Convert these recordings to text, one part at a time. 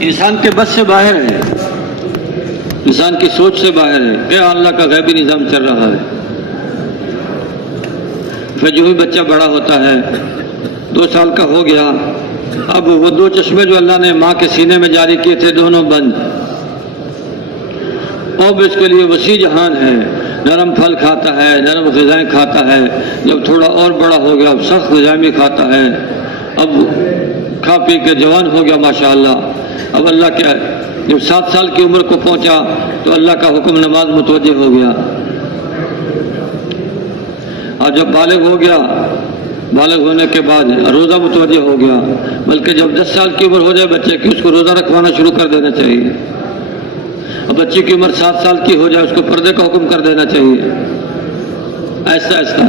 انسان کے بس سے باہر ہے، انسان کی سوچ سے باہر ہے، کیا اللہ کا غیبی نظام چل رہا ہے۔ پھر جو بھی بچہ بڑا ہوتا ہے، 2 سال کا ہو گیا، اب وہ 2 چشمے جو اللہ نے ماں کے سینے میں جاری کیے تھے دونوں بند، اب اس کے لیے وسیع جہان ہے، نرم پھل کھاتا ہے، نرم غذائیں کھاتا ہے، جب تھوڑا اور بڑا ہو گیا اب سخت غذائیں بھی کھاتا ہے، اب کھا پی کے جوان ہو گیا ماشاءاللہ۔ اب اللہ کیا ہے، جب 7 سال کی عمر کو پہنچا تو اللہ کا حکم نماز متوجہ ہو گیا، اور جب بالغ ہو گیا، بالغ ہونے کے بعد روزہ متوجہ ہو گیا، بلکہ جب 10 سال کی عمر ہو جائے بچے کی اس کو روزہ رکھوانا شروع کر دینا چاہیے، اور بچے کی عمر 7 سال کی ہو جائے اس کو پردے کا حکم کر دینا چاہیے، ایسا ایسا۔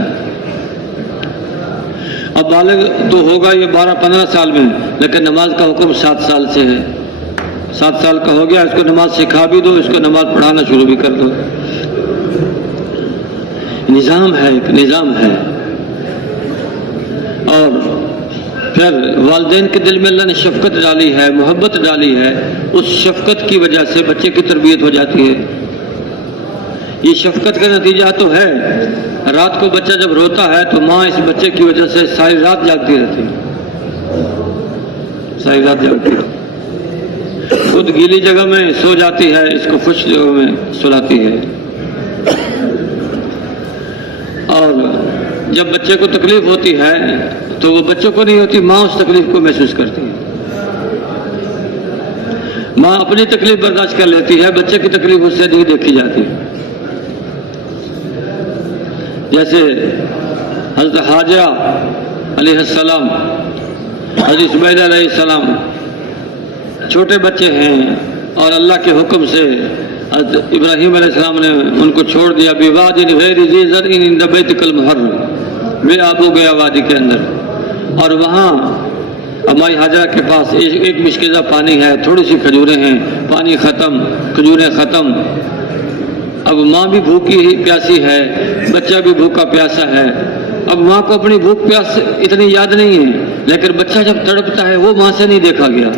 اب بالغ تو ہوگا یہ 12-15 سال میں، لیکن نماز کا حکم 7 سال سے ہے، 7 سال کا ہو گیا اس کو نماز سکھا بھی دو، اس کو نماز پڑھانا شروع بھی کر دو۔ نظام ہے، ایک نظام ہے۔ اور پھر والدین کے دل میں اللہ نے شفقت ڈالی ہے، محبت ڈالی ہے، اس شفقت کی وجہ سے بچے کی تربیت ہو جاتی ہے۔ یہ شفقت کا نتیجہ تو ہے، رات کو بچہ جب روتا ہے تو ماں اس بچے کی وجہ سے ساری رات جاگتی رہتی ہے، ساری رات جاگتی ہے، خود گیلی جگہ میں سو جاتی ہے، اس کو خشک جگہ میں سلاتی ہے۔ اور جب بچے کو تکلیف ہوتی ہے تو وہ بچوں کو نہیں ہوتی، ماں اس تکلیف کو محسوس کرتی ہے، ماں اپنی تکلیف برداشت کر لیتی ہے، بچے کی تکلیف اس سے نہیں دیکھی جاتی۔ جیسے حضرت حاجہ علیہ السلام، حضرت اسماعیل علیہ السلام چھوٹے بچے ہیں، اور اللہ کے حکم سے حضرت ابراہیم علیہ السلام نے ان کو چھوڑ دیا، بِوَادٍ غَيْرِ ذِي زَرْعٍ عِندَ بَيْتِكَ الْمُحَرَّمِ، بے آبو گیا وادی کے اندر، اور وہاں ہماری حاجہ کے پاس ایک مشکزہ پانی ہے، تھوڑی سی کھجوریں ہیں، پانی ختم، کھجوریں ختم۔ اب ماں بھی بھوکی پیاسی ہے، بچہ بھی بھوکا پیاسا ہے، اب ماں کو اپنی بھوک پیاس اتنی یاد نہیں ہے، لیکن بچہ جب تڑپتا ہے وہ ماں سے نہیں دیکھا گیا،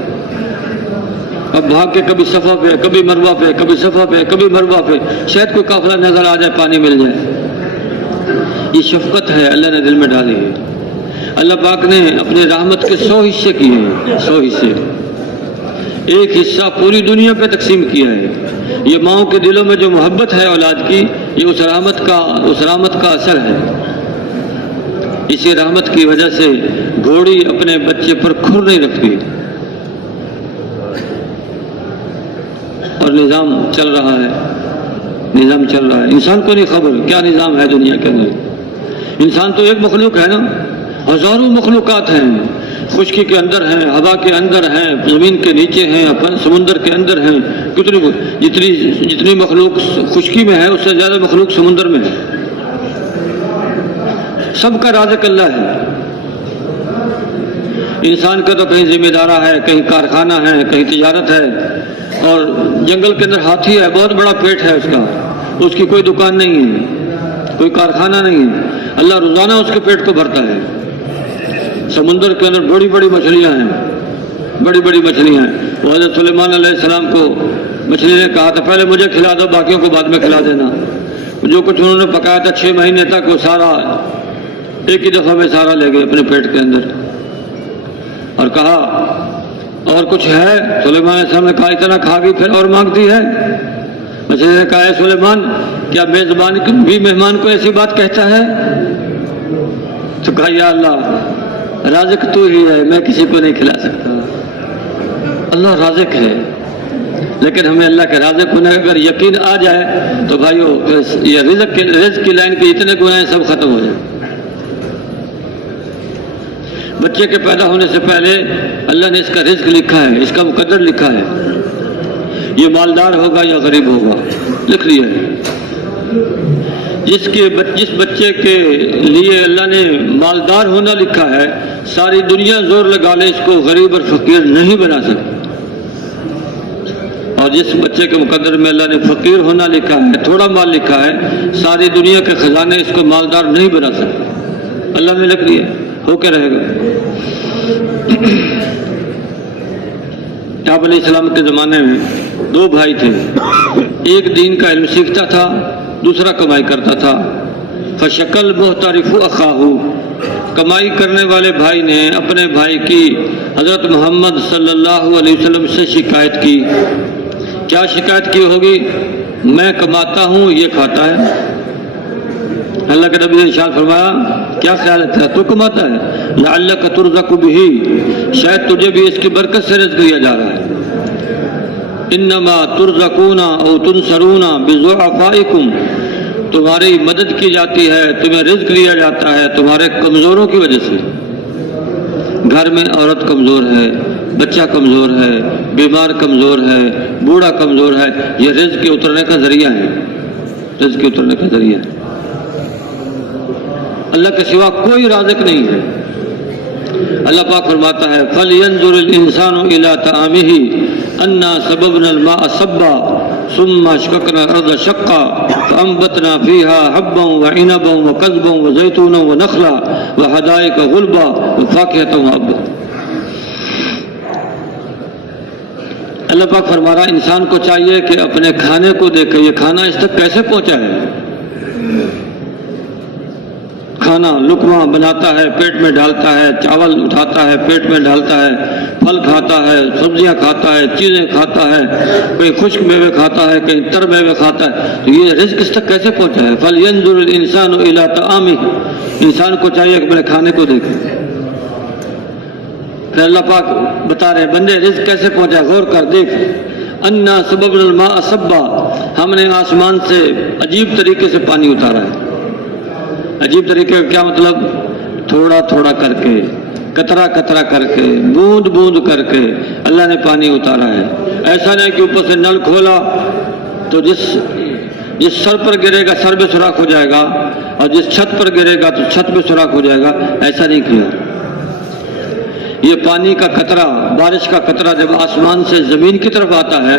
اب بھاگ کے کبھی صفا پہ، کبھی مروہ پہ، کبھی صفا پہ، کبھی مروہ پہ، شاید کوئی قافلہ نظر آ جائے پانی مل جائے۔ یہ شفقت ہے اللہ نے دل میں ڈالی ہے۔ اللہ پاک نے اپنی رحمت کے 100 حصے کیے ہیں، 100 حصے، ایک حصہ پوری دنیا پہ تقسیم کیا ہے۔ یہ ماؤں کے دلوں میں جو محبت ہے اولاد کی، یہ اس رحمت کا اثر ہے۔ اسی رحمت کی وجہ سے گھوڑی اپنے بچے پر کھر نہیں رکھتی، اور نظام چل رہا ہے، نظام چل رہا ہے۔ انسان کو نہیں خبر کیا نظام ہے دنیا کے اندر۔ انسان تو ایک مخلوق ہے نا، ہزاروں مخلوقات ہیں، خشکی کے اندر ہیں، ہوا کے اندر ہیں، زمین کے نیچے ہیں، سمندر کے اندر ہیں، جتنی مخلوق خشکی میں ہے اس سے زیادہ مخلوق سمندر میں ہے۔ سب کا رازق اللہ ہے۔ انسان کا تو کہیں ذمہ دارہ ہے، کہیں کارخانہ ہے، کہیں تجارت ہے، اور جنگل کے اندر ہاتھی ہے، بہت بڑا پیٹ ہے اس کی کوئی دکان نہیں ہے، کوئی کارخانہ نہیں ہے، اللہ روزانہ اس کے پیٹ کو بھرتا ہے۔ سمندر کے اندر بڑی بڑی مچھلیاں ہیں، بڑی بڑی مچھلیاں ہیں۔ وہ حضرت سلیمان علیہ السلام کو مچھلی نے کہا تھا پہلے مجھے کھلا دو، باقیوں کو بعد میں کھلا دینا۔ جو کچھ انہوں نے پکایا تھا 6 مہینے تک، وہ سارا ایک ہی دفعہ میں سارا لے گئے اپنے پیٹ کے اندر، اور کہا اور کچھ ہے؟ سلیمان علیہ السلام نے کہا اتنا کھا گئی پھر اور مانگتی ہے؟ مچھلی نے کہا اے سلیمان، کیا میزبان بھی مہمان کو ایسی بات کہتا ہے؟ تو کہا یا اللہ، رازق تو ہی ہے، میں کسی کو نہیں کھلا سکتا۔ اللہ رازق ہے، لیکن ہمیں اللہ کے رازق ہونے اگر یقین آ جائے تو بھائیو یہ رزق کی لائن کے اتنے گناہ سب ختم ہو جائیں۔ بچے کے پیدا ہونے سے پہلے اللہ نے اس کا رزق لکھا ہے، اس کا مقدر لکھا ہے، یہ مالدار ہوگا یا غریب ہوگا، لکھ لیا ہے۔ جس بچے کے لیے اللہ نے مالدار ہونا لکھا ہے، ساری دنیا زور لگا لے اس کو غریب اور فقیر نہیں بنا سکتی، اور جس بچے کے مقدر میں اللہ نے فقیر ہونا لکھا ہے، تھوڑا مال لکھا ہے، ساری دنیا کے خزانے اس کو مالدار نہیں بنا سکتے، اللہ نے لکھ دیا، ہو کے رہے گا۔ آپ علیہ السلام کے زمانے میں 2 بھائی تھے، ایک دین کا علم سیکھتا تھا، دوسرا کمائی کرتا تھا۔ فشکل محترف اخاہ، کمائی کرنے والے بھائی نے اپنے بھائی کی حضرت محمد صلی اللہ علیہ وسلم سے شکایت کی۔ کیا شکایت کی ہوگی؟ میں کماتا ہوں، یہ کھاتا ہے۔ اللہ کے نبی نے ارشاد فرمایا، کیا خیال ہے تو کماتا ہے، لعلک ترزق بہ، شاید تجھے بھی اس کی برکت سے رزق دیا جا رہا ہے۔ انما ترزقون او تنصرون بضعفائکم، تمہاری مدد کی جاتی ہے، تمہیں رزق دیا جاتا ہے تمہارے کمزوروں کی وجہ سے۔ گھر میں عورت کمزور ہے، بچہ کمزور ہے، بیمار کمزور ہے، بوڑھا کمزور ہے، یہ رزق کے اترنے کا ذریعہ ہے، رزق کے اترنے کا ذریعہ ہے۔ اللہ کے سوا کوئی رازق نہیں ہے۔ اللہ پاک فرماتا ہے، فَلْيَنْظُرِ الْإِنسَانُ إِلَىٰ طَعَامِهِ أَنَّا صَبَبْنَا الْمَاءَ صَبًّا ثُمَّ شَقَقْنَا الْأَرْضَ شَقًّا فَأَنبَتْنَا فِيهَا حَبًّا وَعِنَبًا وَقَضْبًا وَزَيْتُونًا وَنَخْلًا وَحَدَائِقَ غُلْبًا وَفَاكِهَةً وَأَبًّا۔ اللہ پاک فرما رہا ہے انسان کو چاہیے کہ اپنے کھانے کو دیکھے، یہ کھانا اس تک کیسے پہنچا ہے۔ کھانا لقمہ بناتا ہے، پیٹ میں ڈالتا ہے، چاول اٹھاتا ہے، پیٹ میں ڈالتا ہے، پھل کھاتا ہے، سبزیاں کھاتا ہے، چیزیں کھاتا ہے، کہیں خشک میوے کھاتا ہے، کہیں تر میوے کھاتا ہے، تو یہ رزق اس تک کیسے پہنچا ہے۔ فَلْيَنْظُرِ الْإِنسَانُ إِلَىٰ طَعَامِهِ، انسان کو چاہیے کہ اپنے کھانے کو دیکھے۔ پھر اللہ پاک بتا رہے ہیں بندے رزق کیسے پہنچا، غور کر دیکھ۔ اَنَّا صَبَبْنَا الْمَاءَ صَبًّا، ہم نے آسمان سے عجیب طریقے سے پانی اتارا ہے۔ عجیب طریقے کا کیا مطلب؟ تھوڑا تھوڑا کر کے، قطرہ قطرہ کر کے، بوند بوند کر کے اللہ نے پانی اتارا ہے۔ ایسا نہیں کہ اوپر سے نل کھولا تو جس سر پر گرے گا سر میں سوراخ ہو جائے گا، اور جس چھت پر گرے گا تو چھت میں سوراخ ہو جائے گا، ایسا نہیں کیا۔ یہ پانی کا قطرہ، بارش کا قطرہ جب آسمان سے زمین کی طرف آتا ہے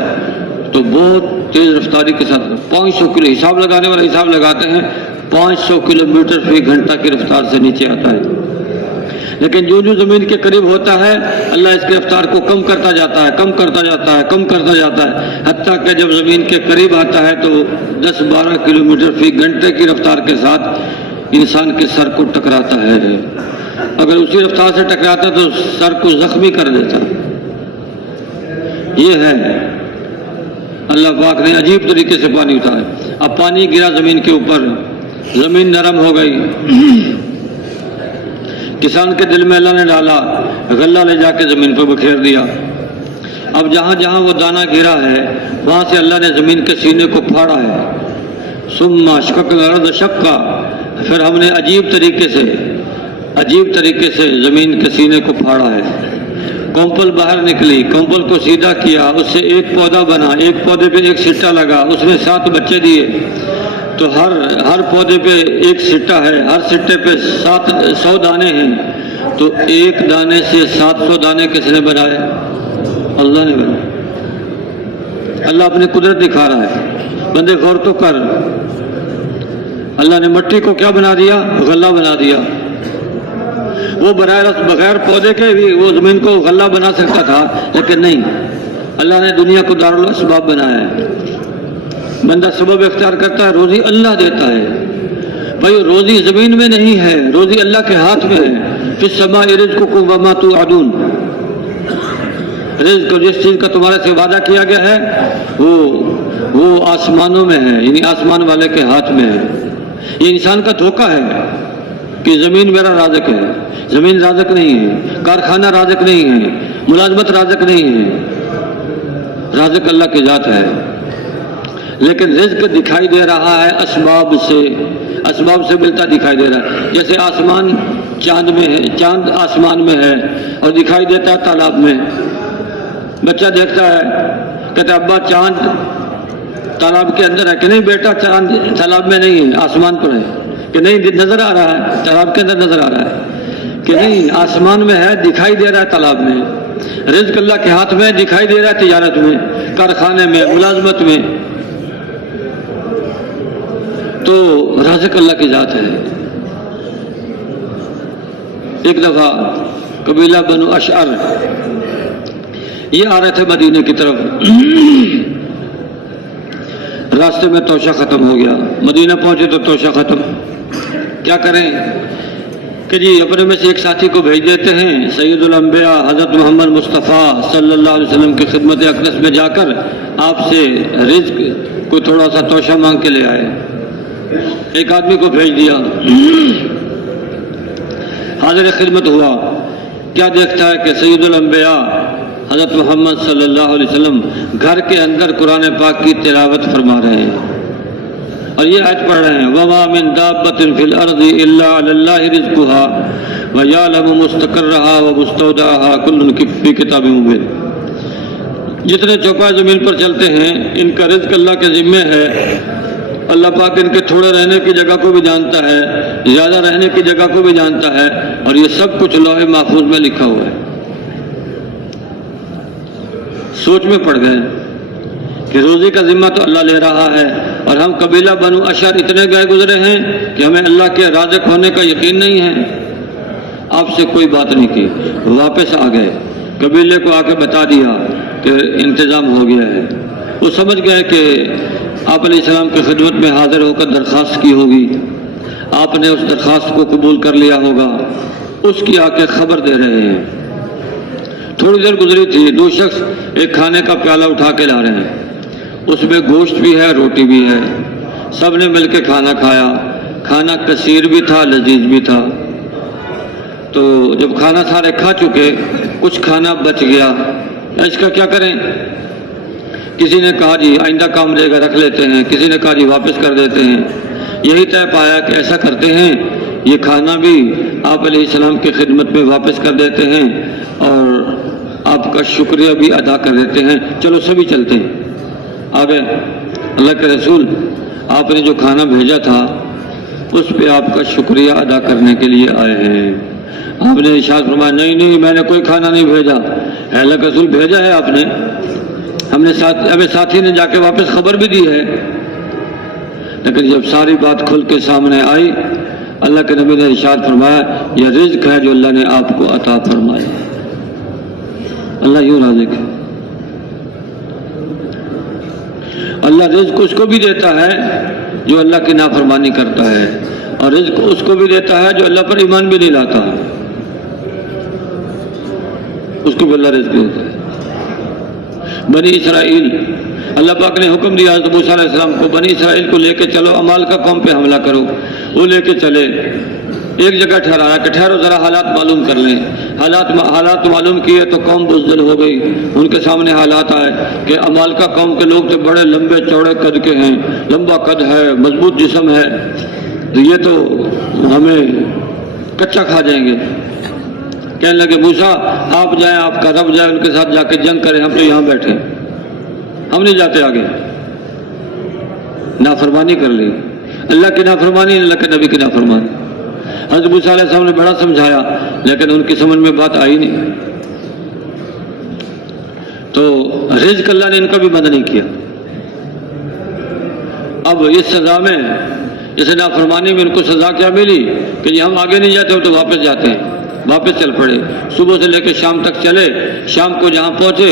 تو بہت تیز رفتاری کے ساتھ 500 کلو، حساب لگانے والا حساب لگاتے ہیں 500 کلومیٹر فی گھنٹہ کی رفتار سے نیچے آتا ہے۔ لیکن جو جو زمین کے قریب ہوتا ہے اللہ اس کی رفتار کو کم کرتا جاتا ہے، کم کرتا جاتا ہے، کم کرتا جاتا ہے، حتیٰ کہ جب زمین کے قریب آتا ہے تو 10-12 کلومیٹر فی گھنٹے کی رفتار کے ساتھ انسان کے سر کو ٹکراتا ہے۔ اگر اسی رفتار سے ٹکراتا تو سر کو زخمی کر دیتا۔ یہ ہے اللہ پاک نے عجیب طریقے سے پانی اتارا۔ اب پانی گرا زمین کے اوپر، زمین نرم ہو گئی، کسان کے دل میں اللہ نے ڈالا، غلہ لے جا کے زمین پہ بکھیر دیا۔ اب جہاں جہاں وہ دانہ گرا ہے وہاں سے اللہ نے زمین کے سینے کو پھاڑا ہے۔ ثم شققنا الارض شقا، پھر ہم نے عجیب طریقے سے زمین کے سینے کو پھاڑا ہے۔ کمپل باہر نکلی، کمپل کو سیدھا کیا، اس سے ایک پودا بنا، ایک پودے پہ ایک سٹا لگا، اس نے 7 بچے دیے۔ تو ہر پودے پہ ایک سٹا ہے، ہر سٹے پہ 100 دانے ہیں، تو ایک دانے سے 700 دانے کس نے بنائے؟ اللہ نے بنائے۔ اللہ اپنی قدرت دکھا رہا ہے، بندے غور تو کر۔ اللہ نے مٹی کو کیا بنا دیا؟ غلہ بنا دیا۔ وہ براہ راست بغیر پودے کے بھی وہ زمین کو غلہ بنا سکتا تھا، لیکن نہیں، اللہ نے دنیا کو دارالاسباب بنایا ہے۔ بندہ سبب اختیار کرتا ہے، روزی اللہ دیتا ہے۔ بھائی روزی زمین میں نہیں ہے، روزی اللہ کے ہاتھ میں ہے۔ فی السماء رزقکم وما توعدون، رزق جس چیز کا تمہارے سے وعدہ کیا گیا ہے وہ آسمانوں میں ہے، یعنی آسمان والے کے ہاتھ میں ہے۔ یہ انسان کا دھوکہ ہے کہ زمین میرا رازق ہے، زمین رازق نہیں ہے، کارخانہ رازق نہیں ہے، ملازمت رازق نہیں ہے، رازق اللہ کی ذات ہے۔ لیکن رزق دکھائی دے رہا ہے اسباب سے ملتا دکھائی دے رہا ہے۔ جیسے آسمان چاند میں ہے، چاند آسمان میں ہے اور دکھائی دیتا ہے تالاب میں۔ بچہ دیکھتا ہے، کہتا ہے ابا چاند تالاب کے اندر ہے، کہ نہیں بیٹا چاند تالاب میں نہیں ہے، آسمان پر ہے، کہ نہیں نظر آ رہا ہے، تالاب کے اندر نظر آ رہا ہے، کہ نہیں آسمان میں ہے، دکھائی دے رہا ہے تالاب میں۔ رزق اللہ کے ہاتھ میں دکھائی دے رہا ہے، تجارت میں، کارخانے میں، ملازمت میں، تو رازق اللہ کی ذات ہے۔ ایک دفعہ قبیلہ بنو اشعر یہ آ رہے تھے مدینے کی طرف، راستے میں توشہ ختم ہو گیا، مدینہ پہنچے تو توشہ ختم، کیا کریں کہ جی اپنے میں سے ایک ساتھی کو بھیج دیتے ہیں سید الانبیاء حضرت محمد مصطفیٰ صلی اللہ علیہ وسلم کی خدمت اقدس میں جا کر آپ سے رزق کو تھوڑا سا توشہ مانگ کے لے آئے۔ ایک آدمی کو بھیج دیا، حاضر خدمت ہوا، کیا دیکھتا ہے کہ سید الانبیاء حضرت محمد صلی اللہ علیہ وسلم گھر کے اندر قرآن پاک کی تلاوت فرما رہے ہیں اور یہ آیت پڑھ رہے ہیں وَمَا مِن دَابَّةٍ فِي الْأَرْضِ إِلَّا عَلَى اللَّهِ رِزْقُهَا وَيَعْلَمُ مُسْتَقَرَّهَا وَمُسْتَوْدَعَهَا كُلٌّ فِي كِتَابٍ مُبِينٍ۔ جتنے چوپائے زمین پر چلتے ہیں ان کا رزق اللہ کے ذمے ہے، اللہ پاک ان کے تھوڑے رہنے کی جگہ کو بھی جانتا ہے، زیادہ رہنے کی جگہ کو بھی جانتا ہے، اور یہ سب کچھ لوح محفوظ میں لکھا ہوا ہے۔ سوچ میں پڑ گئے کہ روزی کا ذمہ تو اللہ لے رہا ہے اور ہم قبیلہ بنو اشر اتنے گئے گزرے ہیں کہ ہمیں اللہ کے رازق ہونے کا یقین نہیں ہے۔ آپ سے کوئی بات نہیں کی، واپس آ گئے، قبیلے کو آ کے بتا دیا کہ انتظام ہو گیا ہے۔ وہ سمجھ گئے کہ آپ علیہ السلام کی خدمت میں حاضر ہو کر درخواست کی ہوگی، آپ نے اس درخواست کو قبول کر لیا ہوگا، اس کی آ کے خبر دے رہے ہیں۔ تھوڑی دیر گزری تھی، دو شخص ایک کھانے کا پیالہ اٹھا کے لا رہے ہیں، اس میں گوشت بھی ہے، روٹی بھی ہے، سب نے مل کے کھانا کھایا، کھانا کثیر بھی تھا، لذیذ بھی تھا۔ تو جب کھانا سارے کھا چکے، کچھ کھانا بچ گیا، اس کا کیا کریں؟ کسی نے کہا جی آئندہ کام رہے گا رکھ لیتے ہیں، کسی نے کہا جی واپس کر دیتے ہیں۔ یہی طے پایا کہ ایسا کرتے ہیں، یہ کھانا بھی آپ علیہ السلام کی خدمت میں واپس کر دیتے ہیں اور آپ کا شکریہ بھی ادا کر دیتے ہیں، چلو سبھی چلتے ہیں۔ آگے اللہ کے رسول آپ نے جو کھانا بھیجا تھا اس پہ آپ کا شکریہ ادا کرنے کے لیے آئے ہیں۔ آپ نے ارشاد فرمایا نہیں میں نے کوئی کھانا نہیں بھیجا۔ اللہ کے رسول بھیجا ہے آپ نے، ہمیں ساتھی نے جا کے واپس خبر بھی دی ہے، لیکن جب ساری بات کھل کے سامنے آئی، اللہ کے نبی نے ارشاد فرمایا یہ رزق ہے جو اللہ نے آپ کو عطا فرمایا۔ اللہ یوں رازق ہے، اللہ رزق اس کو بھی دیتا ہے جو اللہ کی نافرمانی کرتا ہے، اور رزق اس کو بھی دیتا ہے جو اللہ پر ایمان بھی نہیں لاتا، اس کو بھی اللہ رزق دیتا ہے۔ بنی اسرائیل، اللہ پاک نے حکم دیا حضرت موسیٰ علیہ السلام کو بنی اسرائیل کو لے کے چلو، امال کا قوم پہ حملہ کرو۔ وہ لے کے چلے، ایک جگہ ٹھہرایا کہ ٹھہرو ذرا حالات معلوم کر لیں۔ حالات معلوم کیے تو قوم بزدل ہو گئی، ان کے سامنے حالات آئے کہ امال کا قوم کے لوگ تو بڑے لمبے چوڑے قد کے ہیں، لمبا قد ہے، مضبوط جسم ہے، تو یہ تو ہمیں کچا کھا جائیں گے۔ کہنے لگے موسیٰ آپ جائیں، آپ کا رب جائے، ان کے ساتھ جا کے جنگ کریں، ہم تو یہاں بیٹھے، ہم نہیں جاتے آگے۔ نافرمانی کر لی، اللہ کی نافرمانی، اللہ کے نبی کی نافرمانی۔ حضرت موسیٰ علیہ السلام نے بڑا سمجھایا لیکن ان کی سمجھ میں بات آئی نہیں، تو رزق اللہ نے ان کا بھی بند نہیں کیا۔ اب اس سزا میں، جیسے نافرمانی میں ان کو سزا کیا ملی کہ یہ ہم آگے نہیں جاتے تو واپس جاتے ہیں، واپس چل پڑے۔ صبح سے لے کے شام تک چلے، شام کو جہاں پہنچے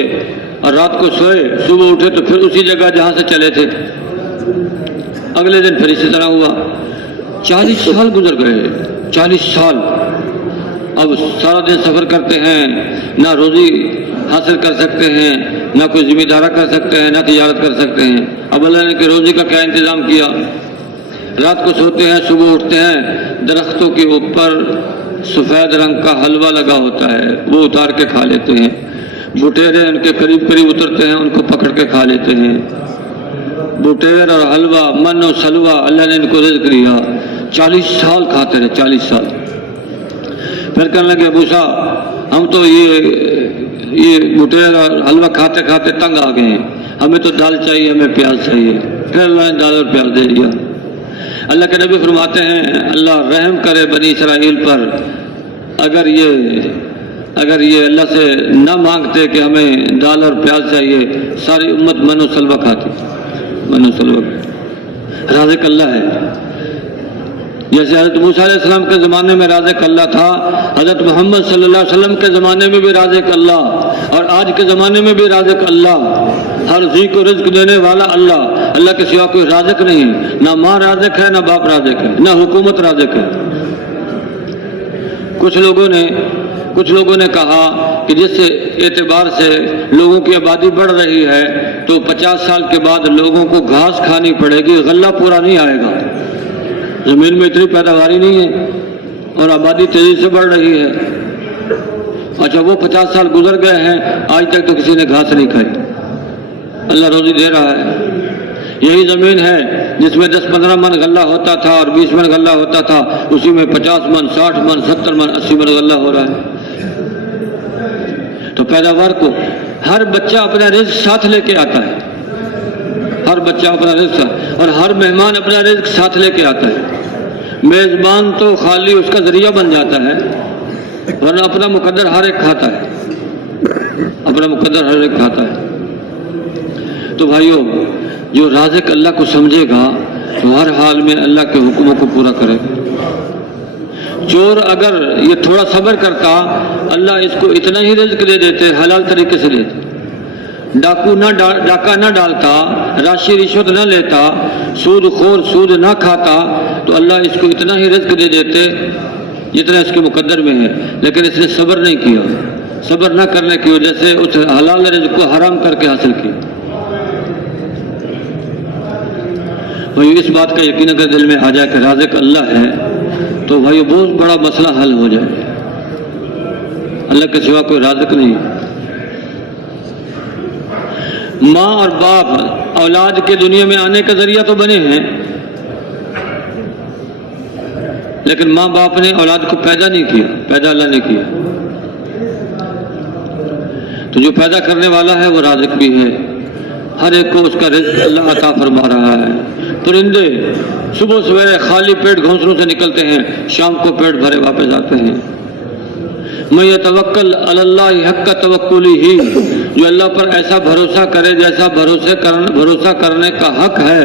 اور رات کو سوئے، صبح اٹھے تو پھر اسی جگہ جہاں سے چلے تھے۔ اگلے دن پھر اسی طرح ہوا، 40 سال گزر گئے، 40 سال۔ اب سارا دن سفر کرتے ہیں، نہ روزی حاصل کر سکتے ہیں، نہ کوئی ذمہ دارہ کر سکتے ہیں، نہ تجارت کر سکتے ہیں۔ اب اللہ نے کہ روزی کا کیا انتظام کیا؟ رات کو سوتے ہیں، صبح اٹھتے ہیں، درختوں کے اوپر سفید رنگ کا حلوہ لگا ہوتا ہے، وہ اتار کے کھا لیتے ہیں۔ بٹیرے ان کے قریب قریب اترتے ہیں، ان کو پکڑ کے کھا لیتے ہیں۔ بٹیر اور حلوہ، من و سلوہ، اللہ نے ان کو رزق دیا۔ 40 سال کھاتے رہے، 40 سال۔ پھر کہنے لگے موسیٰ ہم تو یہ بٹیر اور حلوہ کھاتے کھاتے تنگ آ گئے ہیں، ہمیں تو دال چاہیے، ہمیں پیاز چاہیے۔ پھر اللہ نے دال اور پیاز دے دیا۔ اللہ کے نبی فرماتے ہیں اللہ رحم کرے بنی اسرائیل پر، اگر یہ اللہ سے نہ مانگتے کہ ہمیں دال اور پیاز چاہیے، ساری امت من و سلوہ کھاتی، من و سلوہ۔ رازق اللہ ہے، جیسے حضرت موسیٰ علیہ السلام کے زمانے میں رازق اللہ تھا، حضرت محمد صلی اللہ علیہ وسلم کے زمانے میں بھی رازق اللہ، اور آج کے زمانے میں بھی رازق اللہ، ہر ذی کو رزق دینے والا اللہ، اللہ کے سوا کوئی رازق نہیں ہے، نہ ماں رازق ہے، نہ باپ رازق ہے، نہ حکومت رازق ہے۔ کچھ لوگوں نے کہا کہ جس اعتبار سے لوگوں کی آبادی بڑھ رہی ہے تو 50 سال کے بعد لوگوں کو گھاس کھانی پڑے گی، غلہ پورا نہیں آئے گا، زمین میں اتنی پیداواری نہیں ہے اور آبادی تیزی سے بڑھ رہی ہے۔ اچھا، وہ 50 سال گزر گئے ہیں، آج تک تو کسی نے گھاس نہیں کھائی، اللہ روزی دے رہا ہے۔ یہی زمین ہے جس میں 10-15 من غلہ ہوتا تھا اور 20 من غلہ ہوتا تھا، اسی میں 50 من، 60 من، 70 من، 80 من غلہ ہو رہا ہے۔ تو پیداوار کو ہر بچہ اپنا رزق ساتھ لے کے آتا ہے، ہر بچہ اپنا رزق، اور ہر مہمان اپنا رزق ساتھ لے کے آتا ہے۔ میزبان تو خالی اس کا ذریعہ بن جاتا ہے، ورنہ اپنا مقدر ہر ایک کھاتا ہے، اپنا مقدر ہر ایک کھاتا ہے۔ تو بھائیوں، جو رازق اللہ کو سمجھے گا تو ہر حال میں اللہ کے حکموں کو پورا کرے گا۔ چور اگر یہ تھوڑا صبر کرتا، اللہ اس کو اتنا ہی رزق دے دیتے، حلال طریقے سے دیتے۔ ڈاکہ نہ ڈالتا، راشی رشوت نہ لیتا، سود خور سود نہ کھاتا، تو اللہ اس کو اتنا ہی رزق دے دیتے جتنا اس کے مقدر میں ہے۔ لیکن اس نے صبر نہیں کیا، صبر نہ کرنے کی وجہ سے اس حلال رزق کو حرام کر کے حاصل کیا۔ بھائی، اس بات کا یقین اگر دل میں آ جائے کہ رازق اللہ ہے تو بھائی بہت بڑا مسئلہ حل ہو جائے، اللہ کے سوا کوئی رازق نہیں۔ ماں اور باپ اولاد کے دنیا میں آنے کا ذریعہ تو بنے ہیں، لیکن ماں باپ نے اولاد کو پیدا نہیں کیا، پیدا اللہ نے کیا۔ تو جو پیدا کرنے والا ہے وہ رازق بھی ہے، ہر ایک کو اس کا رزق اللہ عطا فرما رہا ہے۔ پرندے صبح سویرے خالی پیٹ گھونسلوں سے نکلتے ہیں، شام کو پیٹ بھرے واپس آتے ہیں۔ میں یتوکل علی اللہ حق توکلہ، جو اللہ پر ایسا بھروسہ کرے جیسا بھروسہ کرنے کا حق ہے،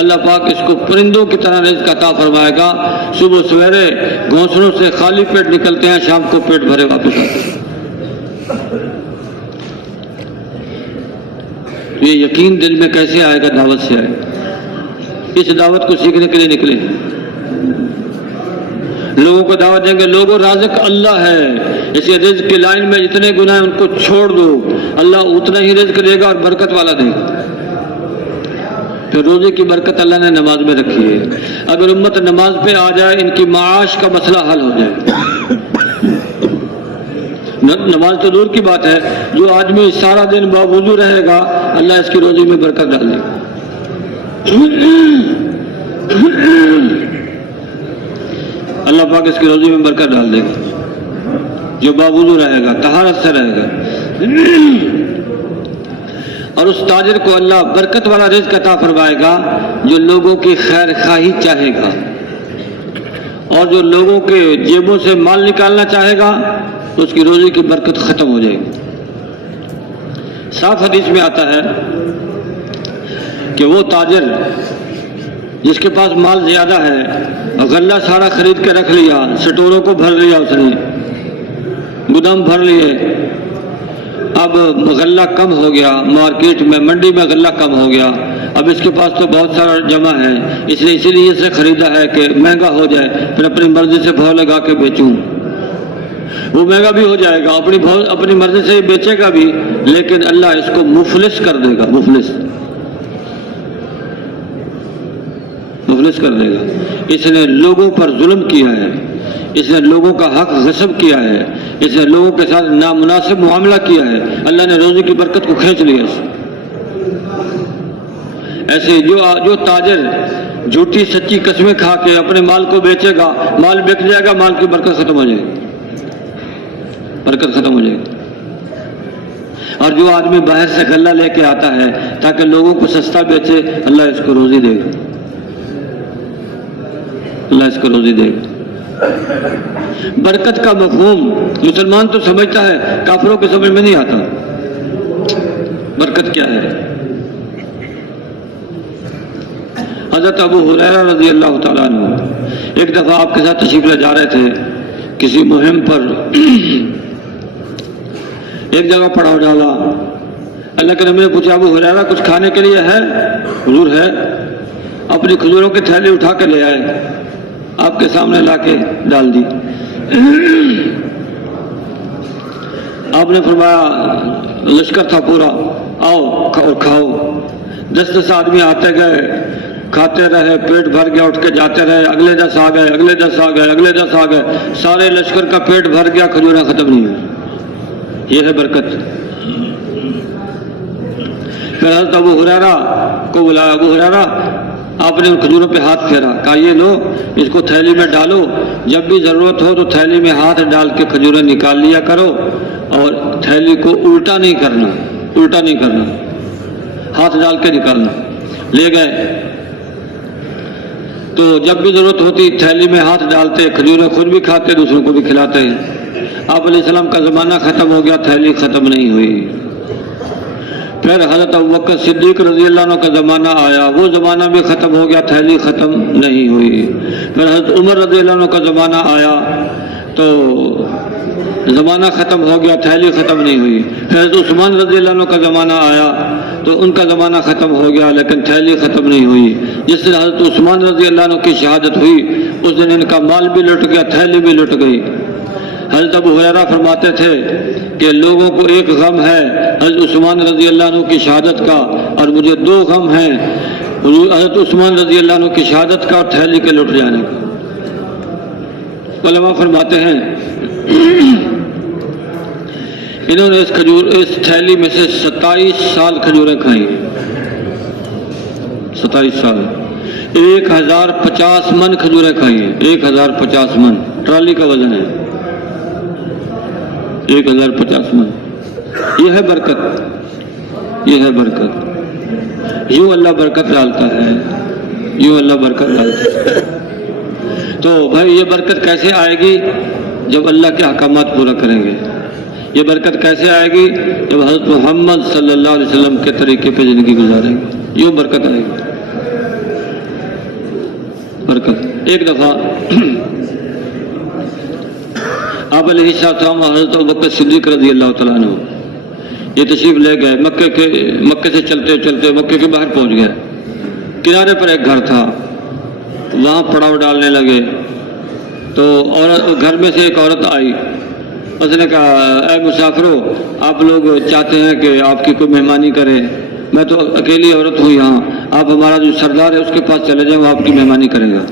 اللہ پاک اس کو پرندوں کی طرح رزق عطا فرمائے گا۔ صبح سویرے گھونسلوں سے خالی پیٹ نکلتے ہیں، شام کو پیٹ بھرے واپس آتے ہیں۔ یہ یقین دل میں کیسے آئے گا؟ دعوت سے آئے گا۔ اس دعوت کو سیکھنے کے لیے نکلے، لوگوں کو دعوت دیں گے، لوگوں رازق اللہ ہے، اس رزق کی لائن میں جتنے گناہ ہیں ان کو چھوڑ دو، اللہ اتنا ہی رزق دے گا اور برکت والا دے گا۔ پھر روزے کی برکت اللہ نے نماز میں رکھی ہے، اگر امت نماز پہ آ جائے ان کی معاش کا مسئلہ حل ہو جائے۔ نماز تو دور کی بات ہے، جو آدمی سارا دن باوضو رہے گا اللہ اس کی روزی میں برکت ڈال دے گا۔ اللہ پاک اس کی روزی میں برکت ڈال دے گا، جو باوضو رہے گا، طہارت سے رہے گا۔ اور اس تاجر کو اللہ برکت والا رزق عطا فرمائے گا جو لوگوں کی خیر خواہی چاہے گا، اور جو لوگوں کے جیبوں سے مال نکالنا چاہے گا تو اس کی روزی کی برکت ختم ہو جائے گی۔ صاف حدیث میں آتا ہے کہ وہ تاجر جس کے پاس مال زیادہ ہے، غلہ سارا خرید کے رکھ لیا، سٹوروں کو بھر لیا، اس نے گودام بھر لیے، اب غلہ کم ہو گیا، مارکیٹ میں منڈی میں غلہ کم ہو گیا، اب اس کے پاس تو بہت سارا جمع ہے، اس نے اسی لیے سے خریدا ہے کہ مہنگا ہو جائے، پھر اپنی مرضی سے بھاؤ لگا کے بیچوں۔ وہ مہنگا بھی ہو جائے گا، اپنی مرضی سے بیچے گا بھی، لیکن اللہ اس کو مفلس کر دے گا، مفلس کر دے گا۔ اس نے لوگوں پر ظلم کیا ہے، اس نے لوگوں کا حق غصب کیا ہے، اس نے لوگوں کے ساتھ نامناسب معاملہ کیا ہے، اللہ نے روزی کی برکت کو کھینچ لیا۔ ایسے جو تاجر جھوٹی سچی قسمیں کھا کے اپنے مال کو بیچے گا، مال بک جائے گا، مال کی برکت ختم ہو جائے گی، برکت ختم ہو جائے گی۔ اور جو آدمی باہر سے غلہ لے کے آتا ہے تاکہ لوگوں کو سستا بیچے، اللہ اس کو روزی دے گا، اللہ اس کو روزی دے گا۔ برکت کا مفہوم مسلمان تو سمجھتا ہے، کافروں کے سمجھ میں نہیں آتا برکت کیا ہے۔ حضرت ابو ہریرہ رضی اللہ تعالیٰ عنہ ایک دفعہ آپ کے ساتھ تشریف لے جا رہے تھے کسی مہم پر، ایک جگہ پڑاؤ ڈالا، اللہ کے نبی نے پوچھا ابو ہریرہ کچھ کھانے کے لیے ہے؟ حضور ہے۔ اپنی کھجوروں کی تھیلی اٹھا کے لے آئے، آپ کے سامنے لا کے ڈال دی۔ آپ نے فرمایا لشکر تھا پورا، آؤ اور کھاؤ۔ 10 آدمی آتے گئے، کھاتے رہے، پیٹ بھر گیا، اٹھ کے جاتے رہے، اگلے 10 آ گئے، اگلے 10 آ گئے، اگلے 10 آ گئے، سارے لشکر کا پیٹ بھر گیا، کھجوریں ختم نہیں ہوئی۔ یہ ہے برکت۔ پھر حضرت ابو ہریرہ کو بلایا، ابو ہریرہ آپ نے ان کھجوروں پہ ہاتھ پھیرا، کہا یہ لو، اس کو تھیلی میں ڈالو، جب بھی ضرورت ہو تو تھیلی میں ہاتھ ڈال کے کھجوریں نکال لیا کرو، اور تھیلی کو الٹا نہیں کرنا، الٹا نہیں کرنا، ہاتھ ڈال کے نکالنا۔ لے گئے تو جب بھی ضرورت ہوتی تھیلی میں ہاتھ ڈالتے، کھجوریں خود بھی کھاتے، دوسروں کو بھی کھلاتے ہیں۔ آپ علیہ السلام کا زمانہ ختم ہو گیا، تھیلی ختم نہیں ہوئی۔ پھر حضرت ابوبکر صدیق رضی اللہ عنہ کا زمانہ آیا، وہ زمانہ بھی ختم ہو گیا، تھیلی ختم نہیں ہوئی۔ پھر حضرت عمر رضی اللہ عنہ کا زمانہ آیا تو زمانہ ختم ہو گیا، تھیلی ختم نہیں ہوئی۔ پھر حضرت عثمان رضی اللہ عنہ کا زمانہ آیا تو ان کا زمانہ ختم ہو گیا، لیکن تھیلی ختم نہیں ہوئی۔ جس دن حضرت عثمان رضی اللہ عنہ کی شہادت ہوئی اس دن ان کا مال بھی لٹ گیا، تھیلی بھی لٹ گئی۔ حضرت ابو ہریرہ فرماتے تھے کہ لوگوں کو ایک غم ہے حضرت عثمان رضی اللہ عنہ کی شہادت کا، اور مجھے 2 غم ہیں، حضرت عثمان رضی اللہ عنہ کی شہادت کا اور تھیلی کے لٹ جانے کا۔ علماء فرماتے ہیں انہوں نے اس تھیلی میں سے 27 سال کھجوریں کھائیں، 27 سال، 1050 من کھجوریں کھائی ہیں، 1050 من، ٹرالی کا وزن ہے 1050 من۔ یہ ہے برکت، یہ ہے برکت۔ یوں اللہ برکت ڈالتا ہے، یوں اللہ برکت ڈالتا ہے۔ تو بھائی یہ برکت کیسے آئے گی؟ جب اللہ کے احکامات پورا کریں گے۔ یہ برکت کیسے آئے گی؟ جب حضرت محمد صلی اللہ علیہ وسلم کے طریقے پہ زندگی گزاریں گے، یوں برکت آئے گی۔ برکت۔ ایک دفعہ آپ علیہ السلام حضرت ابوبکر صدیق رضی اللہ تعالیٰ عنہ یہ تشریف لے گئے، مکے سے چلتے چلتے مکے کے باہر پہنچ گئے۔ کنارے پر ایک گھر تھا، وہاں پڑاؤ ڈالنے لگے تو گھر میں سے ایک عورت آئی، اس نے کہا اے مسافرو، آپ لوگ چاہتے ہیں کہ آپ کی کوئی مہمانی کرے، میں تو اکیلی عورت ہوں یہاں، آپ ہمارا جو سردار ہے اس کے پاس چلے جائیں، وہ آپ کی مہمانی کرے گا۔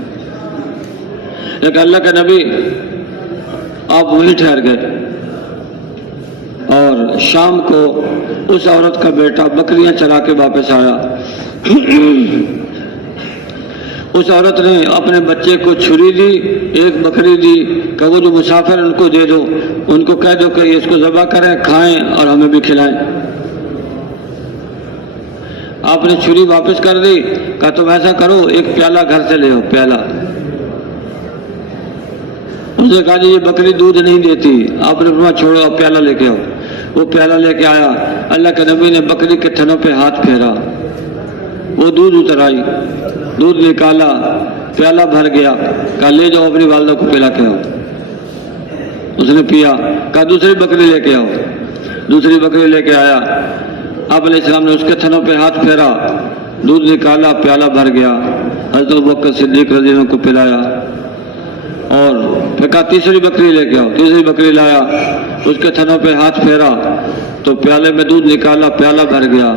لیکن اللہ کا نبی آپ وہیں ٹھہر گئے، اور شام کو اس عورت کا بیٹا بکریاں چرا کے واپس آیا۔ اس عورت نے اپنے بچے کو چھری دی، ایک بکری دی، کہ وہ جو مسافر ان کو دے دو، ان کو کہہ دو کہ اس کو ذبح کریں، کھائیں اور ہمیں بھی کھلائیں۔ آپ نے چھری واپس کر دی، کہا تم ایسا کرو ایک پیالہ گھر سے لے آؤ، پیالہ۔ اس نے کہا جی یہ بکری دودھ نہیں دیتی، آپ نے فرمایا چھوڑو، آپ پیالہ لے کے آؤ۔ وہ پیالہ لے کے آیا، اللہ کے نبی نے بکری کے تھنوں پہ ہاتھ پھیرا، وہ دودھ اتر آئی، دودھ نکالا، پیالہ بھر گیا، کہا لے جاؤ اپنی والدہ کو پلا کے آؤ۔ اس نے پیا، کہا دوسری بکری لے کے آؤ، دوسری بکری لے کے آیا، آپ علیہ السلام نے اس کے تھنوں پہ ہاتھ پھیرا، دودھ نکالا، پیالہ بھر گیا، حضرت ابوبکر صدیق رضی اللہ عنہ کو پلایا، اور پھر کہا تیسری بکری لے کے آؤ، تیسری بکری لایا، اس کے تھنوں پہ ہاتھ پھیرا تو پیالے میں دودھ نکالا، پیالہ بھر گیا۔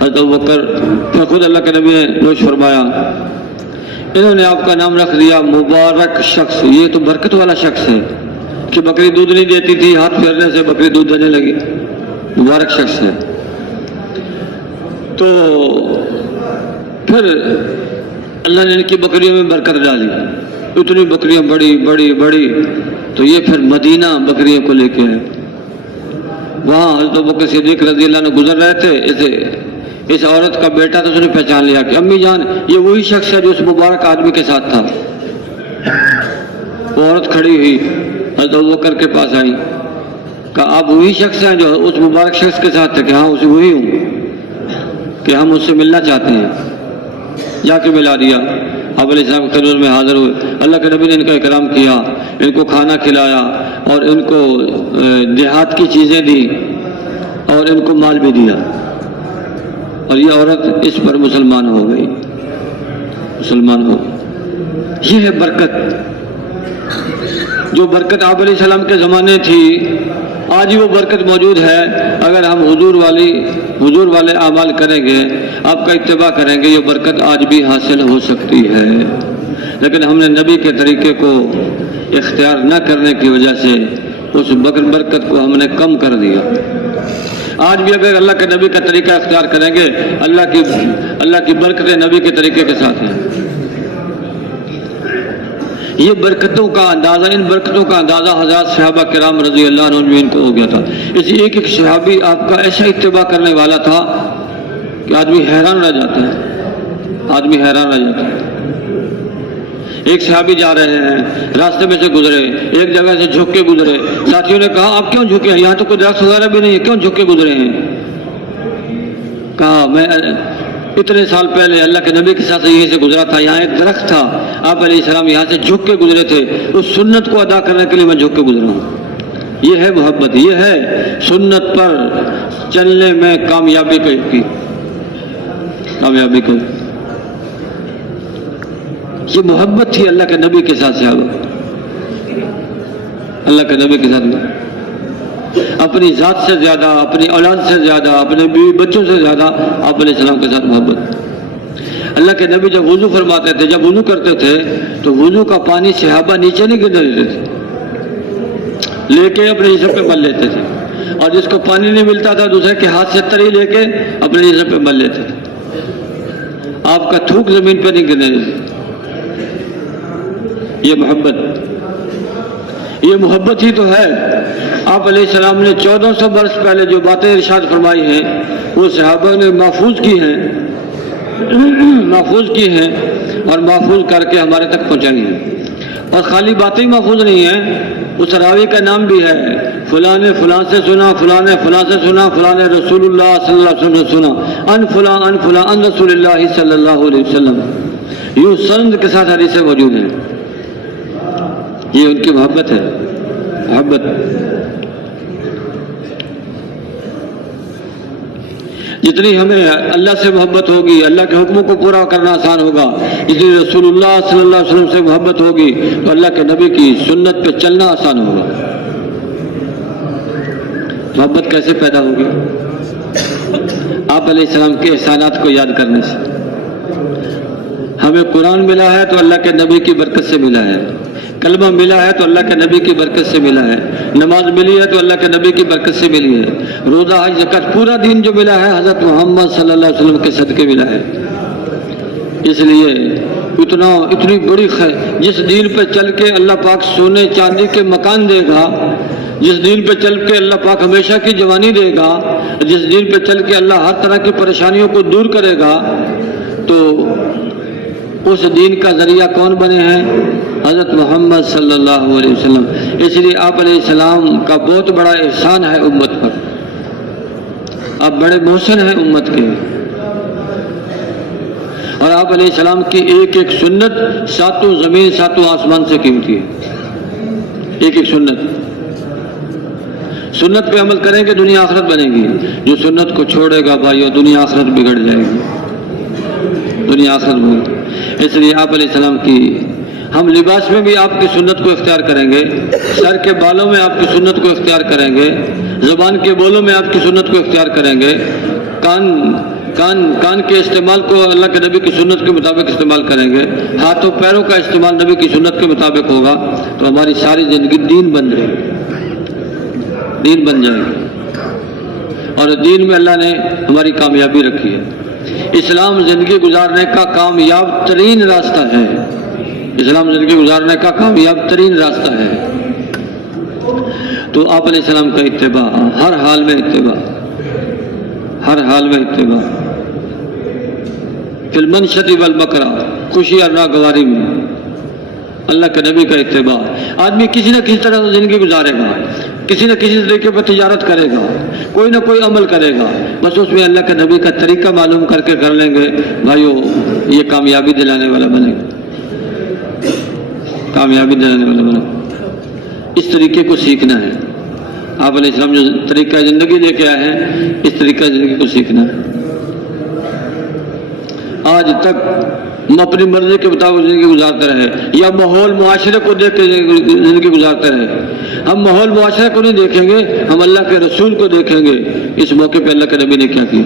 حضرت ابوبکر پھر خود اللہ کے نبی نے نوش فرمایا، انہوں نے آپ کا نام رکھ دیا مبارک شخص، یہ تو برکت والا شخص ہے کہ بکری دودھ نہیں دیتی تھی، ہاتھ پھیرنے سے بکری دودھ دینے لگی، مبارک شخص ہے۔ تو پھر اللہ نے ان کی بکریوں میں برکت ڈالی، اتنی بکریاں بڑی بڑی بڑی، تو یہ پھر مدینہ بکریوں کو لے کے آئے۔ وہاں حضرت ابوبکر صدیق رضی اللہ عنہ گزر رہے تھے، اس عورت کا بیٹا تو اس نے پہچان لیا کہ امی جان یہ وہی شخص ہے جو اس مبارک آدمی کے ساتھ تھا۔ وہ عورت کھڑی ہوئی، حضرت ابوبکر کے پاس آئی، کہا آپ وہی شخص ہیں جو اس مبارک شخص کے ساتھ تھے؟ کہ ہاں اسی وہی ہوں، کہ ہم اس سے ملنا چاہتے ہیں۔ جا کے ملا دیا، آپ علیہ السلام کی خدمت میں حاضر ہوئے. اللہ کے نبی نے ان کا اکرام کیا، ان کو کھانا کھلایا اور ان کو دیہات کی چیزیں دی اور ان کو مال بھی دیا، اور یہ عورت اس پر مسلمان ہو گئی، مسلمان ہو گئی. یہ ہے برکت. جو برکت آپ علیہ السلام کے زمانے تھی، آج ہی وہ برکت موجود ہے. اگر ہم حضور والے اعمال کریں گے، آپ کا اتباع کریں گے، یہ برکت آج بھی حاصل ہو سکتی ہے. لیکن ہم نے نبی کے طریقے کو اختیار نہ کرنے کی وجہ سے اس برکت کو ہم نے کم کر دیا. آج بھی اگر اللہ کے نبی کا طریقہ اختیار کریں گے، اللہ کی برکتیں نبی کے طریقے کے ساتھ ہیں. یہ برکتوں کا اندازہ، ان برکتوں کا اندازہ حضرات صحابہ کرام رضی اللہ عنہم ان کو ہو گیا تھا. اس ایک ایک صحابی آپ کا ایسا اتباع کرنے والا تھا کہ آدمی حیران رہ جاتا ہے، آدمی حیران رہ جاتا ہے. ایک صحابی جا رہے ہیں، راستے میں سے گزرے، ایک جگہ سے جھک کے گزرے. ساتھیوں نے کہا آپ کیوں جھکے ہیں؟ یہاں تو کوئی درخت وغیرہ بھی نہیں ہے، کیوں جھک کے گزرے ہیں؟ کہا میں اتنے سال پہلے اللہ کے نبی کے ساتھ یہیں سے گزرا تھا، یہاں ایک درخت تھا، آپ علیہ السلام یہاں سے جھک کے گزرے تھے، اس سنت کو ادا کرنے کے لیے میں جھک کے گزرا ہوں. یہ ہے محبت، یہ ہے سنت پر چلنے میں کامیابی کی. یہ محبت تھی اللہ کے نبی کے ساتھ صحابہ، اللہ کے نبی کے ساتھ اپنی ذات سے زیادہ، اپنی اولاد سے زیادہ، اپنے بیوی بچوں سے زیادہ آپ علیہ السلام کے ساتھ محبت. اللہ کے نبی جب وضو فرماتے تھے، جب وضو کرتے تھے تو وضو کا پانی صحابہ نیچے نہیں گرنے دیتے تھے، لے کے اپنے جسم پہ مل لیتے تھے، اور جس کو پانی نہیں ملتا تھا دوسرے کے ہاتھ سے تری لے کے اپنے جسم پہ مل لیتے تھے. آپ کا تھوک زمین پہ نہیں گرنے دیتے. یہ محبت ہی تو ہے. آپ علیہ السلام نے 1400 برس پہلے جو باتیں ارشاد فرمائی ہیں وہ صحابہ نے محفوظ کی ہیں اور محفوظ کر کے ہمارے تک پہنچائی ہیں. اور خالی باتیں ہی محفوظ نہیں ہیں، اس راوی کا نام بھی ہے، فلاں نے فلاں سے سنا، فلاں نے فلاں سے سنا، فلاں نے رسول اللہ صلی اللہ علیہ وسلم سے سنا، ان فلاں ان رسول اللہ صلی اللہ علیہ وسلم. یوں سند کے ساتھ حدیثیں موجود ہیں. یہ ان کی محبت ہے. محبت جتنی ہمیں اللہ سے محبت ہوگی، اللہ کے حکموں کو پورا کرنا آسان ہوگا. جتنی رسول اللہ صلی اللہ علیہ وسلم سے محبت ہوگی تو اللہ کے نبی کی سنت پہ چلنا آسان ہوگا. محبت کیسے پیدا ہوگی؟ آپ علیہ السلام کے احسانات کو یاد کرنے سے. ہمیں قرآن ملا ہے تو اللہ کے نبی کی برکت سے ملا ہے، کلمہ ملا ہے تو اللہ کے نبی کی برکت سے ملا ہے، نماز ملی ہے تو اللہ کے نبی کی برکت سے ملی ہے، روزہ حج زکوٰۃ پورا دین جو ملا ہے حضرت محمد صلی اللہ علیہ وسلم کے صدقے ملا ہے. اس لیے اتنی بڑی جس دین پہ چل کے اللہ پاک سونے چاندی کے مکان دے گا، جس دین پہ چل کے اللہ پاک ہمیشہ کی جوانی دے گا، جس دین پہ چل کے اللہ ہر طرح کی پریشانیوں کو دور کرے گا، تو اس دین کا ذریعہ کون بنے ہیں؟ حضرت محمد صلی اللہ علیہ وسلم. اس لیے آپ علیہ السلام کا بہت بڑا احسان ہے امت پر. آپ بڑے محسن ہیں امت کے، اور آپ علیہ السلام کی ایک ایک سنت ساتوں زمین ساتوں آسمان سے قیمتی ہے. ایک ایک سنت پہ عمل کریں گے دنیا آخرت بنے گی. جو سنت کو چھوڑے گا بھائیو دنیا آخرت بگڑ جائے گی، دنیا آخرت بگڑ. اس لیے آپ علیہ السلام کی ہم لباس میں بھی آپ کی سنت کو اختیار کریں گے، سر کے بالوں میں آپ کی سنت کو اختیار کریں گے، زبان کے بولوں میں آپ کی سنت کو اختیار کریں گے، کان کے استعمال کو اللہ کے نبی کی سنت کے مطابق استعمال کریں گے، ہاتھوں پیروں کا استعمال نبی کی سنت کے مطابق ہوگا، تو ہماری ساری زندگی دین بن جائے گی، دین بن جائے گی. اور دین میں اللہ نے ہماری کامیابی رکھی ہے. اسلام زندگی گزارنے کا کامیاب ترین راستہ ہے. اسلام زندگی گزارنے کا کامیاب ترین راستہ ہے. تو آپ علیہ السلام کا اتباع، ہر حال میں اتباع، ہر حال میں اتباع، فی المنشط والمکرہ، خوشی اور ناگواری میں اللہ کے نبی کا اتباع. آدمی کسی نہ کسی طرح زندگی گزارے گا، کسی نہ کسی طریقے پر تجارت کرے گا، کوئی نہ کوئی عمل کرے گا، بس اس میں اللہ کے نبی کا طریقہ معلوم کر کے کر لیں گے بھائیو، یہ کامیابی دلانے والا بنے گا. کامیابی دلانے والا بنو۔ اس طریقے کو سیکھنا ہے۔ آپ علیہ السلام جو طریقہ زندگی لے کے آئے ہیں، اس طریقہ زندگی کو سیکھنا ہے۔ آج تک ہم اپنی مرضی کے مطابق زندگی گزارتے رہے یا ماحول معاشرے کو دیکھ کے زندگی گزارتے رہے۔ ہم ماحول معاشرے کو نہیں دیکھیں گے، ہم اللہ کے رسول کو دیکھیں گے۔ اس موقع پہ اللہ کے نبی نے کیا کیا؟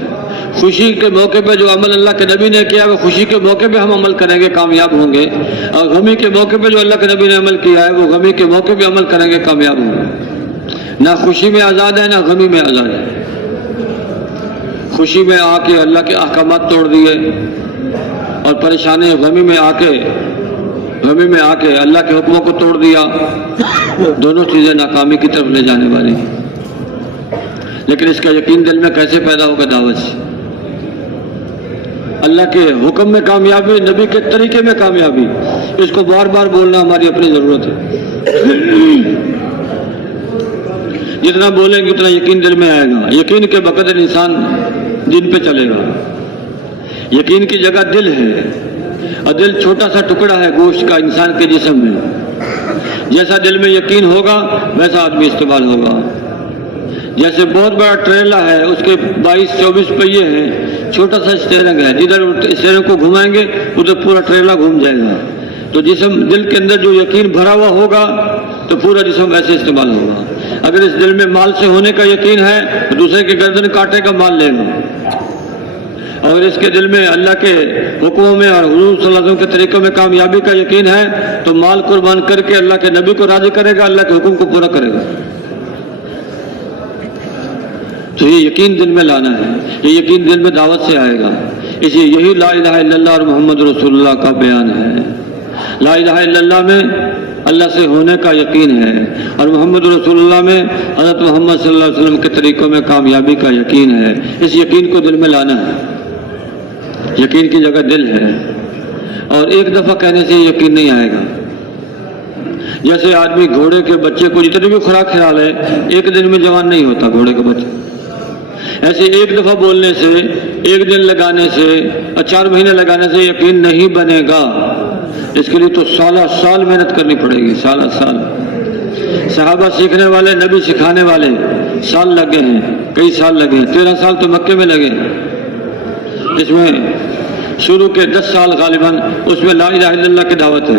خوشی کے موقع پہ جو عمل اللہ کے نبی نے کیا، وہ خوشی کے موقع پہ ہم عمل کریں گے، کامیاب ہوں گے۔ اور غمی کے موقع پہ جو اللہ کے نبی نے عمل کیا ہے، وہ غمی کے موقع پہ عمل کریں گے، کامیاب ہوں گے۔ نہ خوشی میں آزاد ہے، نہ غمی میں آزاد ہے۔ خوشی میں آ کے اللہ کے احکامات توڑ دیے اور پریشانی غمی میں آ کے اللہ کے حکموں کو توڑ دیا، دونوں چیزیں ناکامی کی طرف لے جانے والی ہیں۔ لیکن اس کا یقین دل میں کیسے پیدا ہوگا؟ دعوت سے۔ اللہ کے حکم میں کامیابی، نبی کے طریقے میں کامیابی، اس کو بار بار بولنا ہماری اپنی ضرورت ہے۔ جتنا بولیں گے اتنا یقین دل میں آئے گا۔ یقین کے بقدر انسان دین پہ چلے گا۔ یقین کی جگہ دل ہے، اور دل چھوٹا سا ٹکڑا ہے گوشت کا انسان کے جسم میں۔ جیسا دل میں یقین ہوگا ویسا آدمی استعمال ہوگا۔ جیسے بہت بڑا ٹریلا ہے، اس کے 22-24 پہیے ہیں، چھوٹا سا اسٹیئرنگ ہے، جدھر اسٹیئرنگ کو گھمائیں گے ادھر پورا ٹریلا گھوم جائے گا۔ تو جسم، دل کے اندر جو یقین بھرا ہوا ہوگا تو پورا جسم ایسے استعمال ہوگا۔ اگر اس دل میں مال سے ہونے کا یقین ہے تو دوسرے کے گردن کاٹے کا مال لے گا۔ اور اس کے دل میں اللہ کے حکموں میں اور حضور صلی اللہ علیہ وسلم کے طریقوں میں کامیابی کا یقین ہے تو مال قربان کر کے اللہ کے نبی کو راضی کرے گا، اللہ کے حکم کو پورا کرے گا۔ تو یہ یقین دل میں لانا ہے، یہ یقین دل میں دعوت سے آئے گا۔ اس لیے یہی لا الہ الا اللہ اور محمد رسول اللہ کا بیان ہے۔ لا الہ الا اللہ میں اللہ سے ہونے کا یقین ہے، اور محمد رسول اللہ میں حضرت محمد صلی اللہ علیہ وسلم کے طریقوں میں کامیابی کا یقین ہے۔ اس یقین کو دل میں لانا ہے۔ یقین کی جگہ دل ہے، اور ایک دفعہ کہنے سے یقین نہیں آئے گا۔ جیسے آدمی گھوڑے کے بچے کو جتنی بھی خوراک کھلا لے، ایک دن میں جوان نہیں ہوتا گھوڑے کا بچہ۔ ایسے ایک دفعہ بولنے سے، ایک دن لگانے سے اور 4 مہینے لگانے سے یقین نہیں بنے گا۔ اس کے لیے تو سالہ سال محنت کرنی پڑے گی، سالہ سال۔ صحابہ سیکھنے والے، نبی سکھانے والے سال لگے ہیں، کئی سال لگے ہیں۔ 13 سال تو مکے میں لگے، اس میں شروع کے 10 سال غالباً اس میں لا الہ الا اللہ کی دعوت ہے۔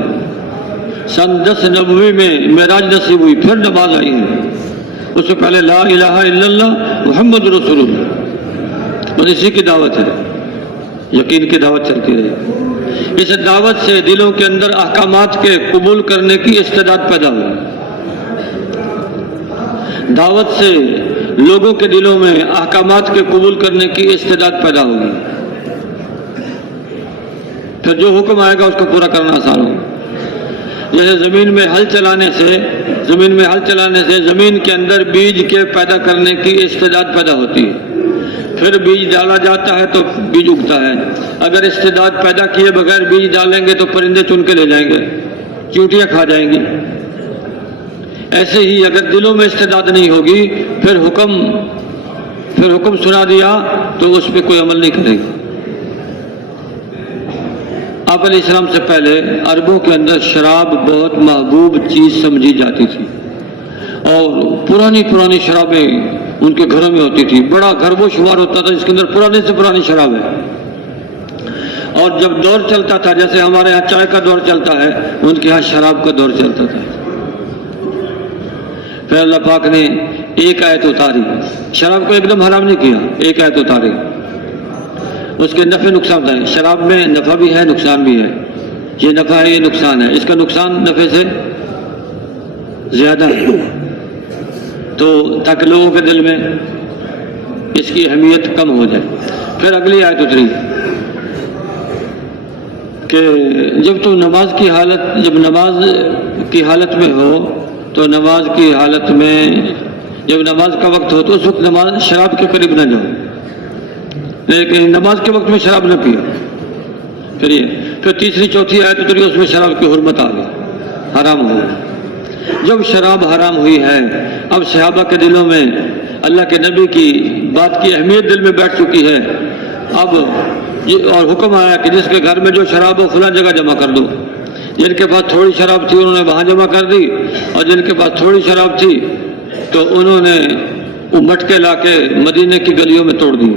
سن 10 نبوی میں معراج نصیب ہوئی، پھر نماز آئی ہے۔ اس سے پہلے لا الہ الا اللہ محمد رسول اللہ، بس اسی کی دعوت ہے۔ یقین کی دعوت چلتی رہی۔ اس دعوت سے دلوں کے اندر احکامات کے قبول کرنے کی استعداد پیدا ہوئی۔ دعوت سے لوگوں کے دلوں میں احکامات کے قبول کرنے کی استعداد پیدا ہوگی۔ پھر جو حکم آئے گا اس کو پورا کرنا آسان ہوگا۔ جیسے زمین میں ہل چلانے سے زمین کے اندر بیج کے پیدا کرنے کی استعداد پیدا ہوتی ہے۔ پھر بیج ڈالا جاتا ہے تو بیج اگتا ہے۔ اگر استعداد پیدا کیے بغیر بیج ڈالیں گے تو پرندے چن کے لے جائیں گے، چیونٹیاں کھا جائیں گی۔ ایسے ہی اگر دلوں میں استعداد نہیں ہوگی، پھر حکم سنا دیا تو اس پہ کوئی عمل نہیں کرے گا۔ آپ علیہ السلام سے پہلے عربوں کے اندر شراب بہت محبوب چیز سمجھی جاتی تھی، اور پرانی شرابیں ان کے گھروں میں ہوتی تھی۔ بڑا گھر وہ شمار ہوتا تھا جس کے اندر پرانے سے پرانی شراب ہے۔ اور جب دور چلتا تھا، جیسے ہمارے یہاں چائے کا دور چلتا ہے، ان کے یہاں شراب کا دور چلتا تھا۔ پھر اللہ پاک نے ایک آیت اتاری، شراب کو ایک دم حرام نہیں کیا، ایک آیت اتاری۔ اس کے نفع نقصان ہے، شراب میں نفع بھی ہے نقصان بھی ہے۔ یہ نفع ہے، یہ نقصان ہے، اس کا نقصان نفع سے زیادہ ہے، تو تاکہ لوگوں کے دل میں اس کی اہمیت کم ہو جائے۔ پھر اگلی آیت اتری کہ جب تم نماز کی حالت میں ہو تو نماز کی حالت میں، جب نماز کا وقت ہو تو اس وقت نماز شراب کے قریب نہ جاؤ، لیکن نماز کے وقت میں شراب نہ پیو۔ پھر تیسری چوتھی آیت اتری، اس میں شراب کی حرمت آ گئی، حرام ہو گئی۔ جب شراب حرام ہوئی ہے، اب صحابہ کے دلوں میں اللہ کے نبی کی بات کی اہمیت دل میں بیٹھ چکی ہے۔ اب اور حکم آیا کہ جس کے گھر میں جو شراب ہو فلاں جگہ جمع کر دو، جن کے پاس تھوڑی شراب تھی انہوں نے وہاں جمع کر دی، اور جن کے پاس تھوڑی شراب تھی تو انہوں نے وہ مٹکے لا کے مدینے کی گلیوں میں توڑ دی۔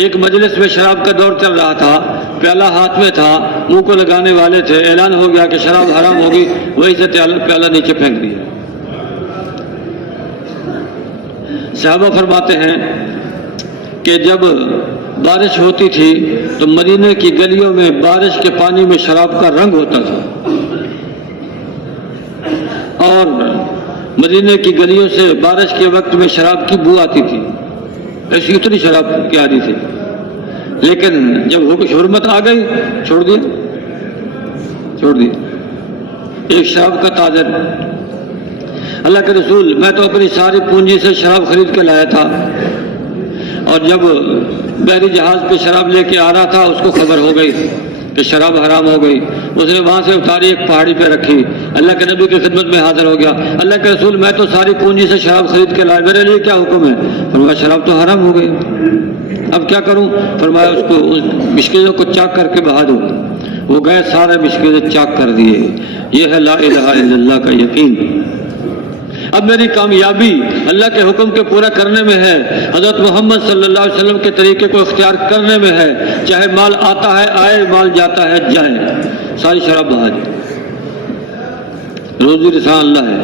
ایک مجلس میں شراب کا دور چل رہا تھا، پیالہ ہاتھ میں تھا، منہ کو لگانے والے تھے، اعلان ہو گیا کہ شراب حرام ہوگی، وہی سے پیالہ نیچے پھینک دیا۔ صحابہ فرماتے ہیں کہ جب بارش ہوتی تھی تو مدینے کی گلیوں میں بارش کے پانی میں شراب کا رنگ ہوتا تھا، اور مدینے کی گلیوں سے بارش کے وقت میں شراب کی بو آتی تھی، ایسی اتنی شراب کی عادی تھی۔ لیکن جب حرمت آ گئی چھوڑ دیا۔ ایک شراب کا تاجر، اللہ کے رسول میں تو اپنی ساری پونجی سے شراب خرید کے لایا تھا، اور جب بحری جہاز پہ شراب لے کے آ رہا تھا اس کو خبر ہو گئی کہ شراب حرام ہو گئی، اس نے وہاں سے اتاری ایک پہاڑی پہ رکھی، اللہ کے نبی کی خدمت میں حاضر ہو گیا، اللہ کے رسول میں تو ساری پونجی سے شراب خرید کے لایا، میرے لیے کیا حکم ہے؟ فرمایا شراب تو حرام ہو گئی، اب کیا کروں؟ فرمایا اس کو اس مشکلوں کو چاک کر کے بہا دو۔ وہ گئے، سارے مشکلیں چاک کر دیے۔ یہ ہے لا الہ الا اللہ کا یقین۔ اب میری کامیابی اللہ کے حکم کے پورا کرنے میں ہے، حضرت محمد صلی اللہ علیہ وسلم کے طریقے کو اختیار کرنے میں ہے، چاہے مال آتا ہے آئے، مال جاتا ہے جائے، ساری شراب بہا دی۔ روزی رساں اللہ ہے،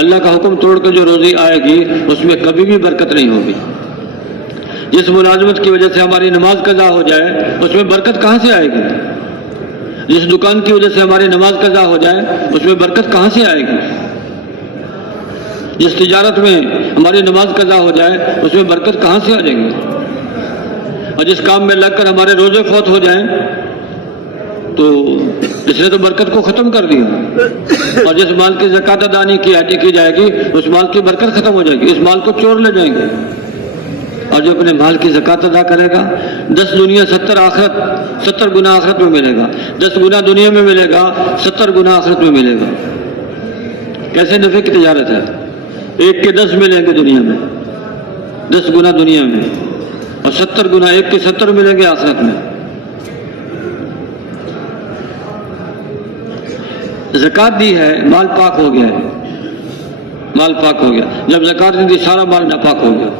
اللہ کا حکم توڑ کے جو روزی آئے گی اس میں کبھی بھی برکت نہیں ہوگی۔ جس ملازمت کی وجہ سے ہماری نماز قضا ہو جائے اس میں برکت کہاں سے آئے گی؟ جس دکان کی وجہ سے ہماری نماز قضا ہو جائے اس میں برکت کہاں سے آئے گی؟ جس تجارت میں ہماری نماز قضا ہو جائے اس میں برکت کہاں سے آ جائے گی؟ اور جس کام میں لگ کر ہمارے روزے فوت ہو جائیں تو اس نے تو برکت کو ختم کر دیا، اور جس مال کی زکوٰۃ ادا نہیں کی جائے گی اس مال کی برکت ختم ہو جائے گی، اس مال کو چور لے جائیں گے۔ اور جو اپنے مال کی زکوٰۃ ادا کرے گا 10 دنیا 70 آخرت، 70 گنا آخرت میں ملے گا، 10 گنا دنیا میں ملے گا، 70 گنا آخرت میں ملے گا۔ کیسے نفع کی تجارت ہے؟ 1 کے 10 ملیں گے دنیا میں، 10 گنا دنیا میں، اور 70 گنا 1 کے 70 ملیں گے آخرت میں۔ زکوٰۃ دی ہے، مال پاک ہو گیا ہے، مال پاک ہو گیا۔ جب زکوٰۃ نہیں دی سارا مال ناپاک ہو گیا۔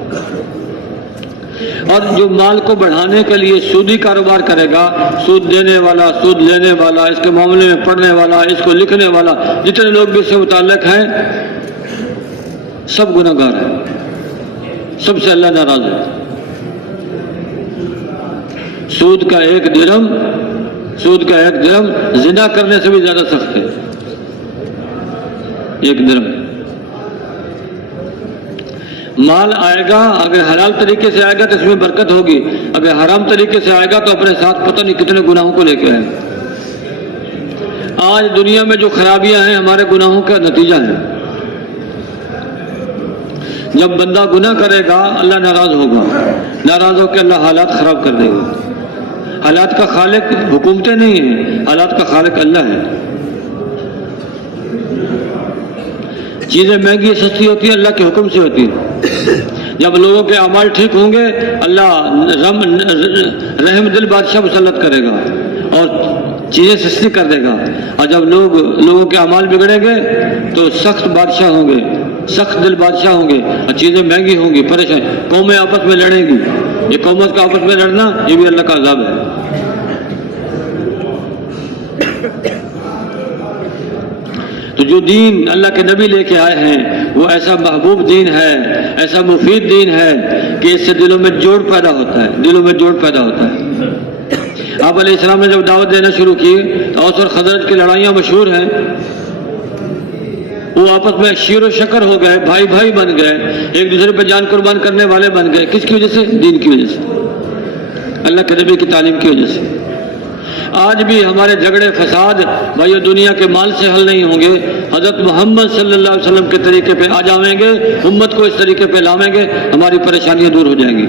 اور جو مال کو بڑھانے کے لیے سودی کاروبار کرے گا، سود دینے والا، سود لینے والا، اس کے معاملے میں پڑھنے والا، اس کو لکھنے والا، جتنے لوگ بھی اس سے متعلق ہیں سب گناہ گار ہیں، سب سے اللہ ناراض ہے۔ سود کا ایک درہم زنا کرنے سے بھی زیادہ سخت ہے، ایک درہم۔ مال آئے گا اگر حلال طریقے سے آئے گا تو اس میں برکت ہوگی، اگر حرام طریقے سے آئے گا تو اپنے ساتھ پتہ نہیں کتنے گناہوں کو لے کے آئے۔ آج دنیا میں جو خرابیاں ہیں ہمارے گناہوں کا نتیجہ ہے۔ جب بندہ گناہ کرے گا اللہ ناراض ہوگا، ناراض ہو کے اللہ حالات خراب کر دے گا۔ حالات کا خالق حکومتیں نہیں ہیں، حالات کا خالق اللہ ہے۔ چیزیں مہنگی سستی ہوتی ہیں اللہ کے حکم سے ہوتی ہیں۔ جب لوگوں کے اعمال ٹھیک ہوں گے اللہ رحم دل بادشاہ مسلط کرے گا اور چیزیں سستی کر دے گا، اور جب لوگوں کے اعمال بگڑیں گے تو سخت بادشاہ ہوں گے، سخت دل بادشاہ ہوں گے، اور چیزیں مہنگی ہوں گی، پریشان، قومیں آپس میں لڑیں گی۔ یہ قومت کا آپس میں لڑنا یہ بھی اللہ کا عذاب ہے۔ تو جو دین اللہ کے نبی لے کے آئے ہیں وہ ایسا محبوب دین ہے، ایسا مفید دین ہے کہ اس سے دلوں میں جوڑ پیدا ہوتا ہے، دلوں میں جوڑ پیدا ہوتا ہے۔ آپ علیہ السلام نے جب دعوت دینا شروع کی تو اوس اور خزرج کی لڑائیاں مشہور ہیں، وہ آپس میں شیر و شکر ہو گئے، بھائی بھائی بن گئے، ایک دوسرے پہ جان قربان کرنے والے بن گئے۔ کس کی وجہ سے؟ دین کی وجہ سے، اللہ کے نبی کی تعلیم کی وجہ سے۔ آج بھی ہمارے جھگڑے فساد بھائیو دنیا کے مال سے حل نہیں ہوں گے، حضرت محمد صلی اللہ علیہ وسلم کے طریقے پہ آ جائیں گے، امت کو اس طریقے پہ لاویں گے، ہماری پریشانیاں دور ہو جائیں گی،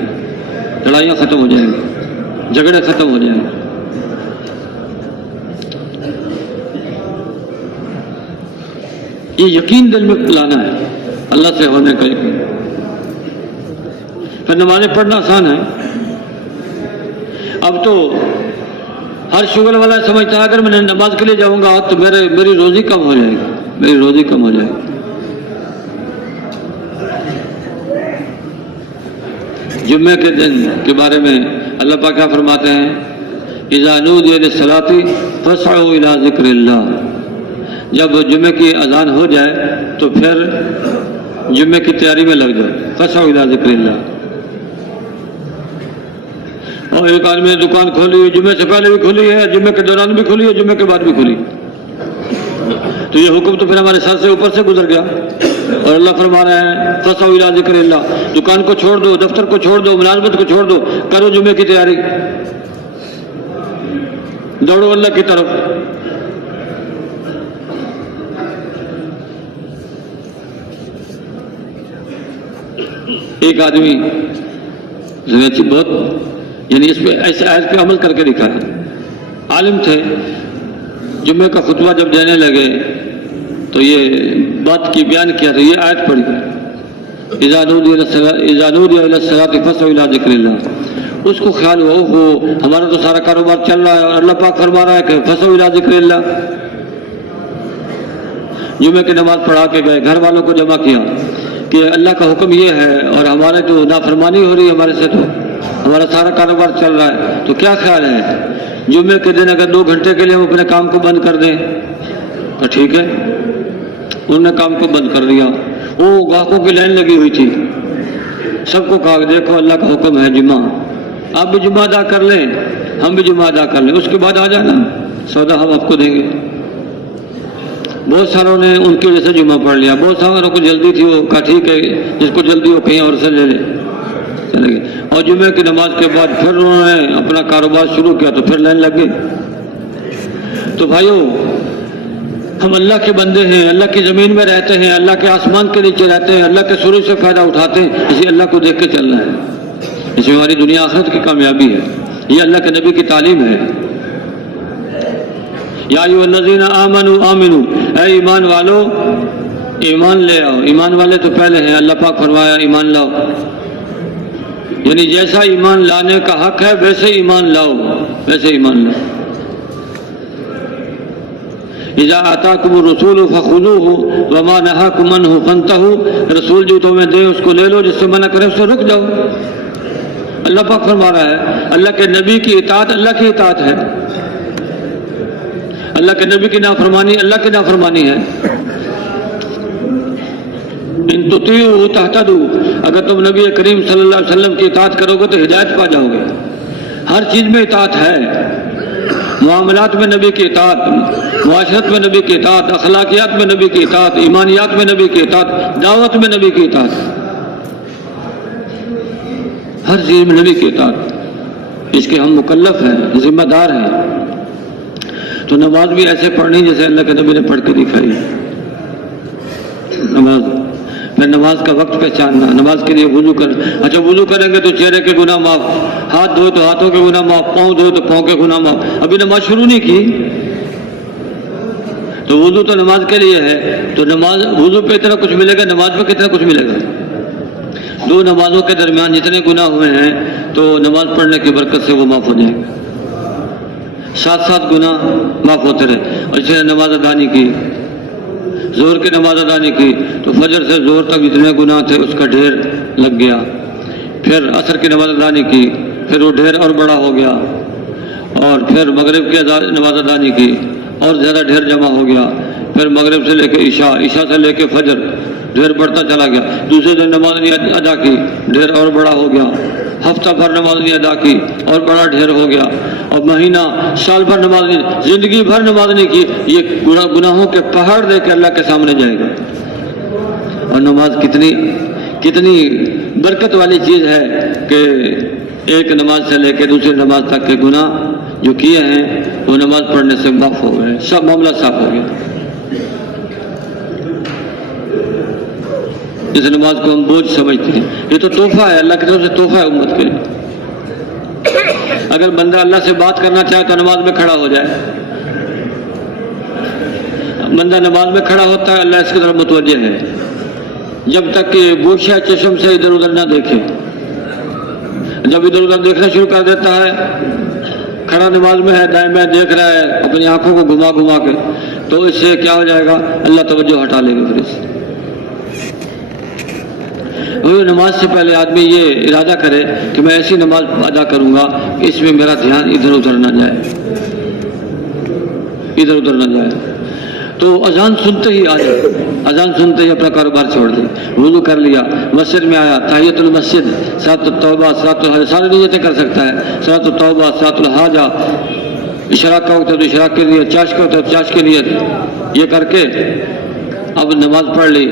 لڑائیاں ختم ہو جائیں گی، جھگڑے ختم ہو جائیں گے۔ یہ یقین دل میں لانا ہے، اللہ سے ہونے کا یقین۔ پھر نمازیں پڑھنا آسان ہے۔ اب تو ہر شغل والا سمجھتا ہے اگر میں نماز کے لیے جاؤں گا تو میری روزی کم ہو جائے گی، میری روزی کم ہو جائے گی۔ جمعے کے دن کے بارے میں اللہ پاک کیا فرماتے ہیں؟ اذا نودی للصلاۃ فاسعوا الی ذکر اللہ، جب جمعے کی اذان ہو جائے تو پھر جمعے کی تیاری میں لگ جاؤ، فاسعوا الی ذکر اللہ۔ اور ایک آدمی نے دکان کھولی ہے، جمعے سے پہلے بھی کھلی ہے، جمعے کے دوران بھی کھلی ہے، جمعے کے بعد بھی کھلی، تو یہ حکم تو پھر ہمارے سر سے اوپر سے گزر گیا۔ اور اللہ فرما رہا ہے فاسعوا الی ذکر اللہ، دکان کو چھوڑ دو، دفتر کو چھوڑ دو، ملازمت کو چھوڑ دو، کرو جمعے کی تیاری، دوڑو اللہ کی طرف۔ ایک آدمی بہت یعنی اس پہ ایسے آیت پہ عمل کر کے دکھا ہے، عالم تھے، جمعے کا خطبہ جب دینے لگے تو یہ بات کی بیان کیا تو یہ آیت پڑھی، اذا نودی الی الصلاۃ فاسعوا الی ذکر اللہ۔ اس کو خیال ہوا وہ ہمارا تو سارا کاروبار چل رہا ہے اور اللہ پاک فرما رہا ہے کہ فاسعوا الی ذکر اللہ۔ جمعے کی نماز پڑھا کے گئے، گھر والوں کو جمع کیا کہ اللہ کا حکم یہ ہے اور ہمارے تو نافرمانی ہو رہی ہے، ہمارے سے تو ہمارا سارا کاروبار چل رہا ہے، تو کیا خیال ہے جمعے کے دن اگر 2 گھنٹے کے لیے ہم اپنے کام کو بند کر دیں تو ٹھیک ہے۔ انہوں نے کام کو بند کر دیا، وہ گاہکوں کی لائن لگی ہوئی تھی، سب کو کہا دیکھو اللہ کا حکم ہے جمعہ، آپ بھی جمعہ ادا کر لیں، ہم بھی جمعہ ادا کر لیں، اس کے بعد آ جانا، سودا ہم آپ کو دیں گے۔ بہت ساروں نے ان کی وجہ سے جمعہ پڑھ لیا، بہت ساروں کو جلدی تھی، وہ کہا ٹھیک ہے جس کو جلدی ہو کہیں اور سے لے لے، چلے گئے۔ اور جمعے کی نماز کے بعد پھر انہوں نے اپنا کاروبار شروع کیا تو پھر لائن لگ گئی۔ تو بھائیو، ہم اللہ کے بندے ہیں، اللہ کی زمین میں رہتے ہیں، اللہ کے آسمان کے نیچے رہتے ہیں، اللہ کے سورج سے فائدہ اٹھاتے ہیں، اسی اللہ کو دیکھ کے چلنا ہے، اس میں ہماری دنیا آخرت کی کامیابی ہے، یہ اللہ کے نبی کی تعلیم ہے۔ یا ایھا الذین آمنوا آمنوا، اے ایمان والو ایمان لے آؤ۔ ایمان والے تو پہلے ہیں، اللہ پاک فرمایا ایمان لاؤ، یعنی جیسا ایمان لانے کا حق ہے ویسے ایمان لاؤ، ویسے ایمان لاؤ۔ اذا آتاکم الرسول فخذوہ وما نہاکم عنہ فانتہوا، رسول جو تمہیں دے اس کو لے لو، جس سے منع کرے اس سے رک جاؤ۔ اللہ پاک فرما رہا ہے اللہ کے نبی کی اطاعت اللہ کی اطاعت ہے، اللہ کے نبی کی نافرمانی اللہ کی نافرمانی ہے۔ ان تطیعوا تہتدوا، اگر تم نبی کریم صلی اللہ علیہ وسلم کی اطاعت کرو گے تو ہدایت پا جاؤ گے۔ ہر چیز میں اطاعت ہے، معاملات میں نبی کی اطاعت، معاشرت میں نبی کی اطاعت، اخلاقیات میں نبی کی اطاعت، ایمانیات میں نبی کی اطاعت، دعوت میں نبی کی اطاعت، ہر چیز میں نبی کی اطاعت، اس کے ہم مکلف ہیں، ذمہ دار ہیں۔ تو نماز بھی ایسے پڑھنی جیسے اللہ کے نبی نے پڑھ کے دکھائی۔ نماز پھر نماز کا وقت پہچاننا، نماز کے لیے وضو کر، اچھا وضو کریں گے تو چہرے کے گناہ معاف، ہاتھ دھوئے تو ہاتھوں کے گناہ معاف، پاؤں دھوئے تو پاؤں کے گناہ معاف، ابھی نماز شروع نہیں کی تو وضو تو نماز کے لیے ہے، تو نماز وضو پہ اتنا کچھ ملے گا، نماز پہ کتنا کچھ ملے گا؟ 2 نمازوں کے درمیان جتنے گناہ ہوئے ہیں تو نماز پڑھنے کی برکت سے وہ معاف ہو جائیں گے، 7 گناہ معاف ہوتے رہے۔ اور اس نے نماز ادا نہیں کی، زہر کی نماز ادا نہیں کی تو فجر سے زہر تک جتنے گناہ تھے اس کا ڈھیر لگ گیا، پھر عصر کی نماز ادا نہیں کی، پھر وہ ڈھیر اور بڑا ہو گیا، اور پھر مغرب کی نماز ادا نہیں کی اور زیادہ ڈھیر جمع ہو گیا، پھر مغرب سے لے کے عشاء، عشاء سے لے کے فجر ڈھیر بڑھتا چلا گیا، دوسرے دن نماز نہیں ادا کی ڈھیر اور بڑا ہو گیا، ہفتہ بھر نماز نہیں ادا کی اور بڑا ڈھیر ہو گیا، اور مہینہ سال بھر نماز نہیں، زندگی بھر نماز نہیں کی، یہ گناہوں کے پہاڑ دے کے اللہ کے سامنے جائے گا۔ اور نماز کتنی برکت والی چیز ہے کہ ایک نماز سے لے کے دوسری نماز تک کے گناہ جو کیے ہیں وہ نماز پڑھنے سے معاف ہو گئے، سب معاملہ صاف ہو گیا۔ اس نماز کو ہم بوجھ سمجھتے ہیں، یہ تو تحفہ ہے، اللہ کی طرف سے تحفہ ہے امت کے لیے۔ اگر بندہ اللہ سے بات کرنا چاہے تو نماز میں کھڑا ہو جائے، بندہ نماز میں کھڑا ہوتا ہے اللہ اس کی طرف متوجہ ہے، جب تک کہ گوشہ چشم سے ادھر ادھر نہ دیکھے، جب ادھر ادھر دیکھنا شروع کر دیتا ہے کھڑا نماز میں ہے، دائیں بائیں دیکھ رہا ہے اپنی آنکھوں کو گھما گھما کے، تو اس سے کیا ہو جائے گا؟ اللہ توجہ ہٹا لے گا پھر اس سے۔ نماز سے پہلے آدمی یہ ارادہ کرے کہ میں ایسی نماز ادا کروں گا کہ اس میں میرا دھیان ادھر ادھر نہ جائے، ادھر ادھر نہ جائے۔ تو اذان سنتے ہی آ جائے، اذان سنتے ہی اپنا کاروبار چھوڑ دے، وضو کر لیا، مسجد میں آیا، تحیۃ المسجد، صلاۃ التوبہ، صلاۃ الحاجہ، ساری نیتیں کر سکتا ہے، صلاۃ التوبہ، صلاۃ الحاجہ، اشراق کا وقت ہے تو اشراق کے لیے، چاش کا وقت ہے تو چاش کے لیے، یہ کر کے اب نماز پڑھ لی،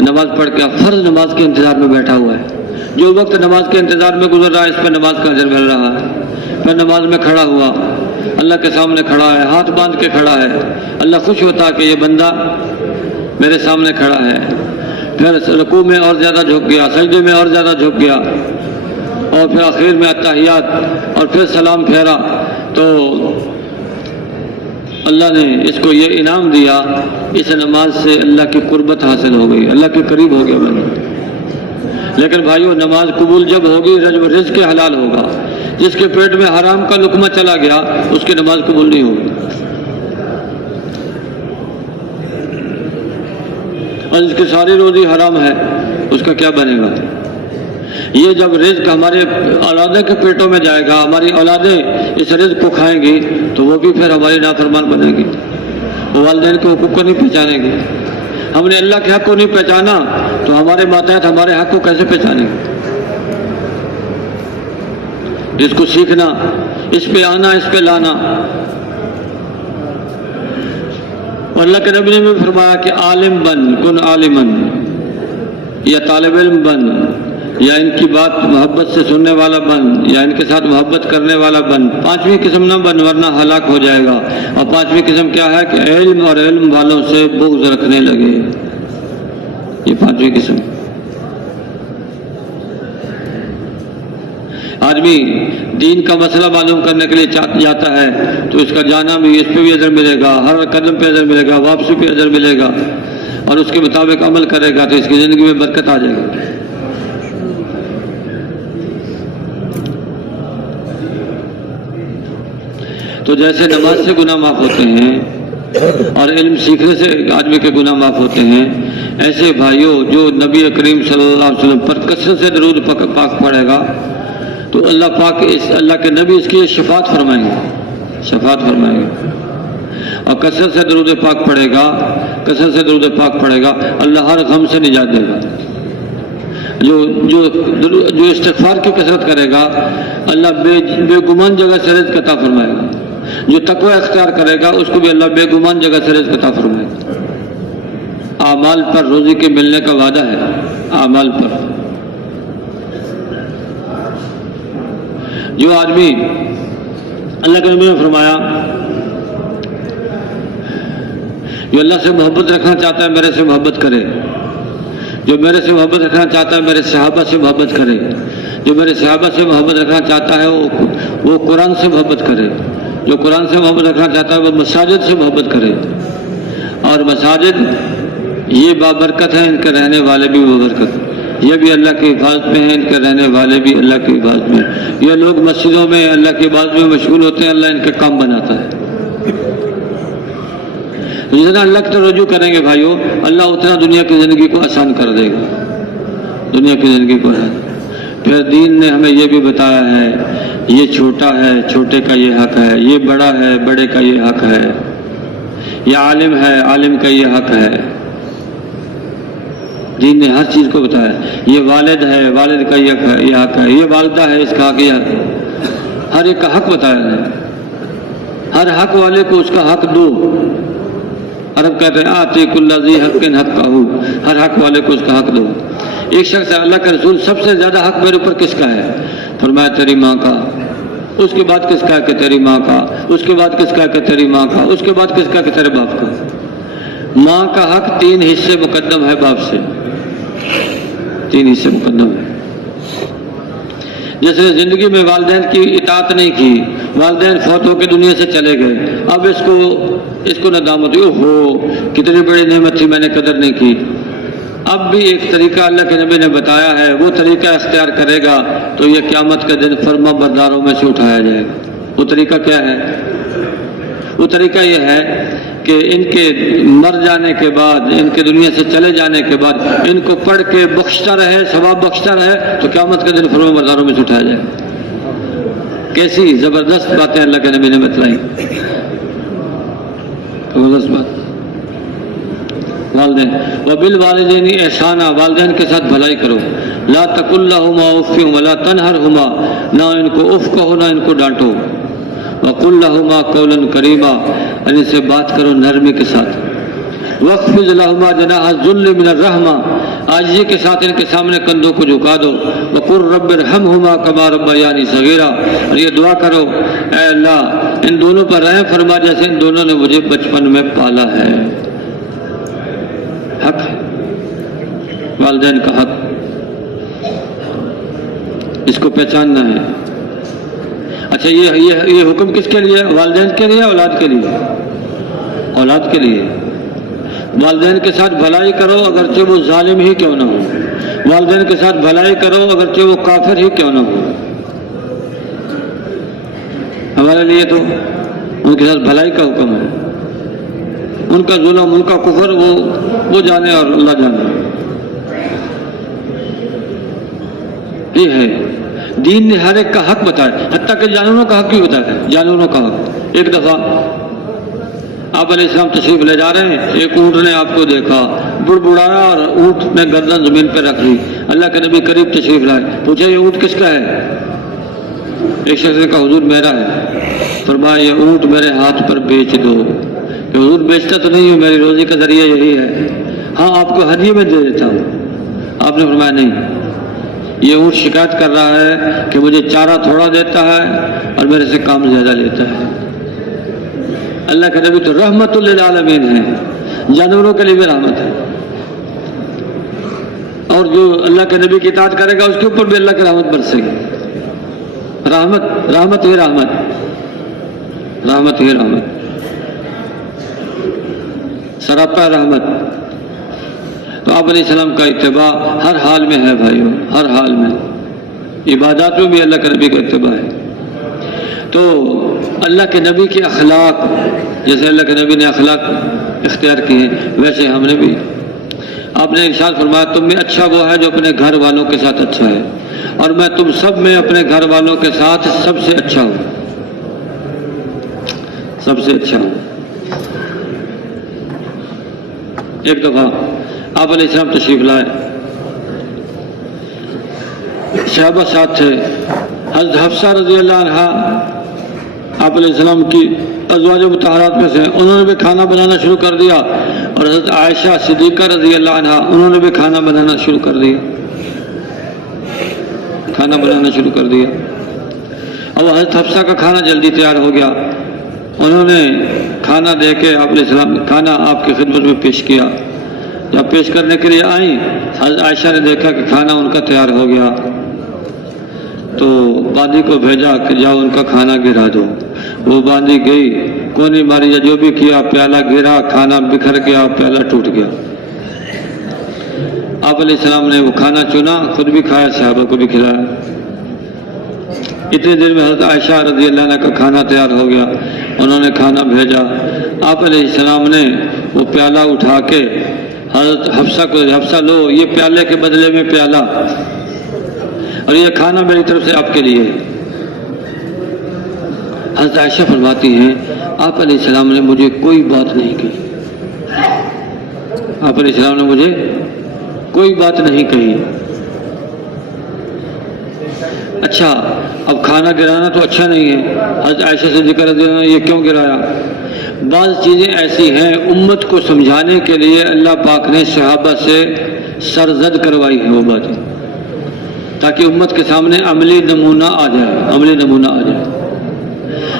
نماز پڑھ کے اب فرض نماز کے انتظار میں بیٹھا ہوا ہے۔ جو وقت نماز کے انتظار میں گزر رہا ہے اس پر نماز کا اجر مل رہا ہے۔ پھر نماز میں کھڑا ہوا، اللہ کے سامنے کھڑا ہے، ہاتھ باندھ کے کھڑا ہے، اللہ خوش ہوتا کہ یہ بندہ میرے سامنے کھڑا ہے۔ پھر رکوع میں اور زیادہ جھک گیا، سجدے میں اور زیادہ جھک گیا، اور پھر آخر میں التحیات، اور پھر سلام پھیرا، تو اللہ نے اس کو یہ انعام دیا، اس نماز سے اللہ کی قربت حاصل ہو گئی، اللہ کے قریب ہو گیا بندہ۔ لیکن بھائیو، نماز قبول جب ہوگی رزق حلال ہوگا۔ جس کے پیٹ میں حرام کا لقمہ چلا گیا اس کی نماز قبول نہیں ہوگی، اور جس کی ساری روزی حرام ہے اس کا کیا بنے گا؟ یہ جب رزق ہمارے اولادیں کے پیٹوں میں جائے گا، ہماری اولادیں اس رزق کو کھائیں گی تو وہ بھی پھر ہماری نافرمان بنے گی، وہ والدین کے حقوق کو نہیں پہچانیں گی۔ ہم نے اللہ کے حق کو نہیں پہچانا تو ہمارے ماتحت ہمارے حق کو کیسے پہچانیں گے؟ جس کو سیکھنا، اس پہ آنا، اس پہ لانا۔ اور اللہ کے نبی نے بھی فرمایا کہ عالم بن، کن عالمن، یا طالب علم بن، یا ان کی بات محبت سے سننے والا بن، یا ان کے ساتھ محبت کرنے والا بن۔ پانچویں قسم نہ بن ورنہ ہلاک ہو جائے گا۔ اور پانچویں قسم کیا ہے کہ علم اور علم والوں سے بغض رکھنے لگے، یہ پانچویں قسم۔ آدمی دین کا مسئلہ معلوم کرنے کے لیے جاتا ہے تو اس کا جانا بھی، اس پہ بھی اجر ملے گا، ہر قدم پہ اجر ملے گا، واپسی پہ اجر ملے گا، اور اس کے مطابق عمل کرے گا تو اس کی زندگی میں برکت آ جائے گی۔ تو جیسے نماز سے گناہ معاف ہوتے ہیں اور علم سیکھنے سے آدمی کے گناہ معاف ہوتے ہیں، ایسے بھائیوں جو نبی کریم صلی اللہ علیہ وسلم پر کثرت سے درود پاک پڑھے گا تو اللہ پاک اللہ کے نبی اس کی شفاعت فرمائیں گے، شفاعت فرمائیں گے۔ اور کثرت سے درود پاک پڑھے گا، کثرت سے درود پاک پڑھے گا، اللہ ہر غم سے نجات دے گا۔ جو استغفار کی کثرت کرے گا اللہ بے گمان جگہ سے رزق عطا فرمائے گا۔ جو تقوی اختیار کرے گا اس کو بھی اللہ بے گمان جگہ سے رزق عطا فرمائے گا۔ اعمال پر روزی کے ملنے کا وعدہ ہے، اعمال پر۔ جو آدمی، اللہ کے نبی نے فرمایا، جو اللہ سے محبت رکھنا چاہتا ہے میرے سے محبت کرے، جو میرے سے محبت رکھنا چاہتا ہے میرے صحابہ سے محبت کرے، جو میرے صحابہ سے محبت رکھنا چاہتا ہے وہ قرآن سے محبت کرے، جو قرآن سے محبت رکھنا چاہتا ہے وہ مساجد سے محبت کرے۔ اور مساجد یہ بابرکت ہیں، ان کے رہنے والے بھی بابرکت، یہ بھی اللہ کی حفاظت میں ہیں، ان کے رہنے والے بھی اللہ کی حفاظت میں۔ یہ لوگ مسجدوں میں اللہ کی عبادت میں مشغول ہوتے ہیں، اللہ ان کے کام بناتا ہے۔ جتنا اللہ کی طرف رجوع کریں گے بھائیوں، اللہ اتنا دنیا کی زندگی کو آسان کر دے گا، دنیا کی زندگی کو۔ پھر دین نے ہمیں یہ بھی بتایا ہے، یہ چھوٹا ہے، چھوٹے کا یہ حق ہے، یہ بڑا ہے، بڑے کا یہ حق ہے، یہ عالم ہے، عالم کا یہ حق ہے۔ دین نے ہر چیز کو بتایا، یہ والد ہے، والد کا یہ حق ہے، یہ والدہ ہے، اس کا حق، یہ حق، ہر ایک کا حق بتایا ہے۔ ہر حق والے کو اس کا حق دو۔ عرب کہتے ہیں آتی کل ذی حق حقہ، ہر حق والے کو اس کا حق دو۔ ایک شخص ہے، اللہ کا رسول سب سے زیادہ حق میرے اوپر کس کا ہے؟ فرمایا تیری ماں کا۔ اس کے بعد کس کا ہے کہ تیری ماں کا، اس کے بعد کس کا ہے کہ تیری ماں کا، اس کے بعد کس کا ہے کہ تیرے باپ کا۔ ماں کا حق 3 حصے مقدم ہے باپ سے، 3 حصے مقدم ہے۔ جیسے زندگی میں والدین کی اطاعت نہیں کی، والدین فوت ہو کے دنیا سے چلے گئے، اب اس کو ندامت ہوئی، اوہو کتنی بڑی نعمت تھی، میں نے قدر نہیں کی۔ اب بھی ایک طریقہ اللہ کے نبی نے بتایا ہے، وہ طریقہ اختیار کرے گا تو یہ قیامت کے دن فرما برداروں میں سے اٹھایا جائے گا۔ وہ طریقہ کیا ہے؟ وہ طریقہ یہ ہے کہ ان کے مر جانے کے بعد، ان کے دنیا سے چلے جانے کے بعد ان کو پڑھ کے بخشتا رہے، ثواب بخشتا رہے، تو قیامت کے دن فرما برداروں میں سے اٹھایا جائے۔ کیسی زبردست باتیں اللہ کے نبی نے بتلائی، زبردست بات۔ والدین وبالوالدین احسانا، والدین کے ساتھ بھلائی کرو۔ لا تقل لهما اف ولا تنهرهما، نہ ان کو اف کہو نہ ان کو ڈانٹو۔ وقل لهما قولا کریما، ان سے بات کرو نرمی کے ساتھ۔ واخفض لهما جناح الذل من الرحمہ، عاجزی کے ساتھ ان کے سامنے کندھوں کو جھکا دو۔ وقل رب ارحمهما كما ربياني صغيرا، اور یہ دعا کرو اے اللہ ان دونوں پر رحم فرما جیسے ان دونوں نے مجھے بچپن میں پالا ہے۔ حق ہے والدین کا حق، اس کو پہچاننا ہے۔ اچھا یہ حکم کس کے لیے؟ والدین کے لیے، اولاد کے لیے؟ اولاد کے لیے۔ والدین کے ساتھ بھلائی کرو اگرچہ وہ ظالم ہی کیوں نہ ہو، والدین کے ساتھ بھلائی کرو اگرچہ وہ کافر ہی کیوں نہ ہو۔ ہمارے لیے تو ان کے ساتھ بھلائی کا حکم ہے، ان کا ظلم، ان کا کفر وہ جانے اور اللہ جانے۔ یہ ہے دین نے ہر ایک کا حق بتایا، حتیٰ کہ جانوروں کا حق بھی بتایا ہے، جانوروں کا حق۔ ایک دفعہ آپ علیہ السلام تشریف لے جا رہے ہیں، ایک اونٹ نے آپ کو دیکھا، بڑبڑایا اور اونٹ نے گردن زمین پہ رکھ لی۔ اللہ کے نبی قریب تشریف لائے، پوچھا یہ اونٹ کس کا ہے؟ ایک شخص نے کہا حضور میرا ہے۔ فرمایا یہ اونٹ میرے ہاتھ پر بیچ دو۔ کہ حضور بیچتا تو نہیں ہوں، میری روزی کا ذریعہ یہی ہے، ہاں آپ کو ہدیے میں دے دیتا ہوں۔ آپ نے فرمایا نہیں، یہ اونٹ شکایت کر رہا ہے کہ مجھے چارہ تھوڑا دیتا ہے اور میرے سے کام زیادہ لیتا ہے۔ اللہ کے نبی تو رحمت للعالمین ہے، جانوروں کے لیے بھی رحمت ہے، اور جو اللہ کے نبی کی اطاعت کرے گا اس کے اوپر بھی اللہ کی رحمت برسے گی۔ رحمت ہی رحمت، رحمت ہی رحمت، سراپا رحمت۔ تو آپ علیہ السلام کا اتباع ہر حال میں ہے بھائیو، ہر حال میں، عبادات میں بھی اللہ کے نبی کا اتباع ہے۔ تو اللہ کے نبی کے اخلاق، جیسے اللہ کے نبی نے اخلاق اختیار کیے ہیں ویسے ہم نے بھی۔ آپ نے ارشاد فرمایا تم میں اچھا وہ ہے جو اپنے گھر والوں کے ساتھ اچھا ہے، اور میں تم سب میں اپنے گھر والوں کے ساتھ سب سے اچھا ہوں، سب سے اچھا ہوں۔ ایک دفعہ آپ علیہ السلام تشریف لائے، صحابہ ساتھ تھے، حضرت حفصہ رضی اللہ عنہا آپ علیہ السلام کی ازواج مطہرات میں سے، انہوں نے بھی کھانا بنانا شروع کر دیا، اور حضرت عائشہ صدیقہ رضی اللہ عنہا انہوں نے بھی کھانا بنانا شروع کر دیا، کھانا بنانا شروع کر دیا۔ اب حضرت حفصہ کا کھانا جلدی تیار ہو گیا، انہوں نے کھانا دے کے آپ علیہ السلام کھانا آپ کی خدمت میں پیش کیا۔ جب پیش کرنے کے لیے آئیں، حضرت عائشہ نے دیکھا کہ کھانا ان کا تیار ہو گیا، تو باندی کو بھیجا کہ جاؤ ان کا کھانا گرا دو۔ وہ باندی گئی، کونی ماری یا جو بھی کیا، پیالہ گرا، کھانا بکھر گیا، پیالہ ٹوٹ گیا۔ آپ علیہ السلام نے وہ کھانا چنا، خود بھی کھایا، صحابہ کو بھی کھلایا۔ اتنی دیر میں حضرت عائشہ رضی اللہ عنہ کا کھانا تیار ہو گیا، انہوں نے کھانا بھیجا۔ آپ علیہ السلام نے وہ پیالہ اٹھا کے حضرت حفصہ کو، حفصہ لو یہ پیالے کے بدلے میں پیالہ، اور یہ کھانا میری طرف سے آپ کے لیے۔ حضرت عائشہ فرماتی ہیں آپ علیہ السلام نے مجھے کوئی بات نہیں کہی، آپ علیہ السلام نے مجھے کوئی بات نہیں کہی۔ اچھا اب کھانا گرانا تو اچھا نہیں ہے، حضرت عائشہ سے ذکر رضی اللہ عنہ یہ کیوں گرایا؟ بعض چیزیں ایسی ہیں امت کو سمجھانے کے لیے اللہ پاک نے صحابہ سے سرزد کروائی ہے وہ باتیں، تاکہ امت کے سامنے عملی نمونہ آ جائے، عملی نمونہ آ جائے۔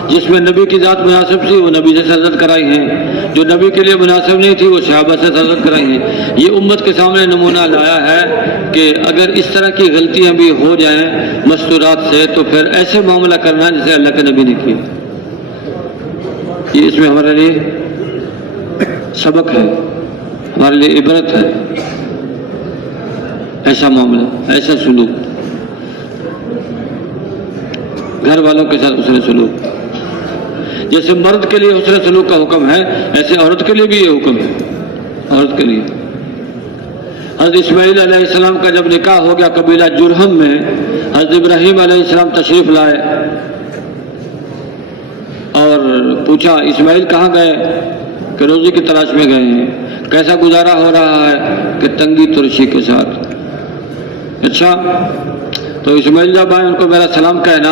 جس میں نبی کی ذات مناسب تھی وہ نبی سے سرزد کرائی ہیں، جو نبی کے لیے مناسب نہیں تھی وہ صحابہ سے سرزد کرائی ہیں۔ یہ امت کے سامنے نمونہ لایا ہے کہ اگر اس طرح کی غلطیاں بھی ہو جائیں مستورات سے تو پھر ایسے معاملہ کرنا جسے اللہ کے نبی نے کیا۔ یہ اس میں ہمارے لیے سبق ہے، ہمارے لیے عبرت ہے، ایسا معاملہ، ایسا سلوک، گھر والوں کے ساتھ اس نے سلوک۔ جیسے مرد کے لیے حسن سلوک کا حکم ہے ایسے عورت کے لیے بھی یہ حکم ہے، عورت کے لیے۔ حضرت اسماعیل علیہ السلام کا جب نکاح ہو گیا قبیلہ جرہم میں، حضرت ابراہیم علیہ السلام تشریف لائے اور پوچھا اسماعیل کہاں گئے؟ کہ روزی کی تلاش میں گئے ہیں۔ کیسا گزارا ہو رہا ہے؟ کہ تنگی ترشی کے ساتھ۔ اچھا، تو اسماعیل جب آئے ان کو میرا سلام کہنا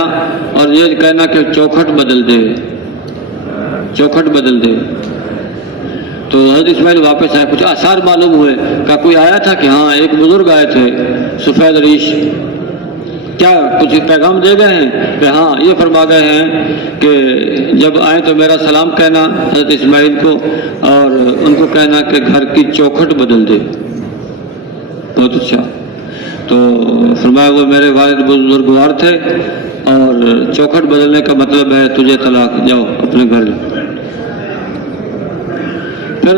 اور یہ کہنا کہ چوکھٹ بدل دے، چوکھٹ بدل دے۔ تو حضرت اسماعیل واپس آئے، کچھ آثار معلوم ہوئے، کہا کوئی آیا تھا؟ کہ ہاں ایک بزرگ آئے تھے سفید ریش، کیا کچھ پیغام دے گئے ہیں؟ کہ ہاں یہ فرما گئے ہیں کہ جب آئیں تو میرا سلام کہنا حضرت اسماعیل کو، اور ان کو کہنا کہ گھر کی چوکھٹ بدل دے۔ بہت اچھا۔ تو فرمایا وہ میرے والد بزرگوار تھے اور چوکھٹ بدلنے کا مطلب ہے تجھے طلاق، جاؤ اپنے گھر۔ پھر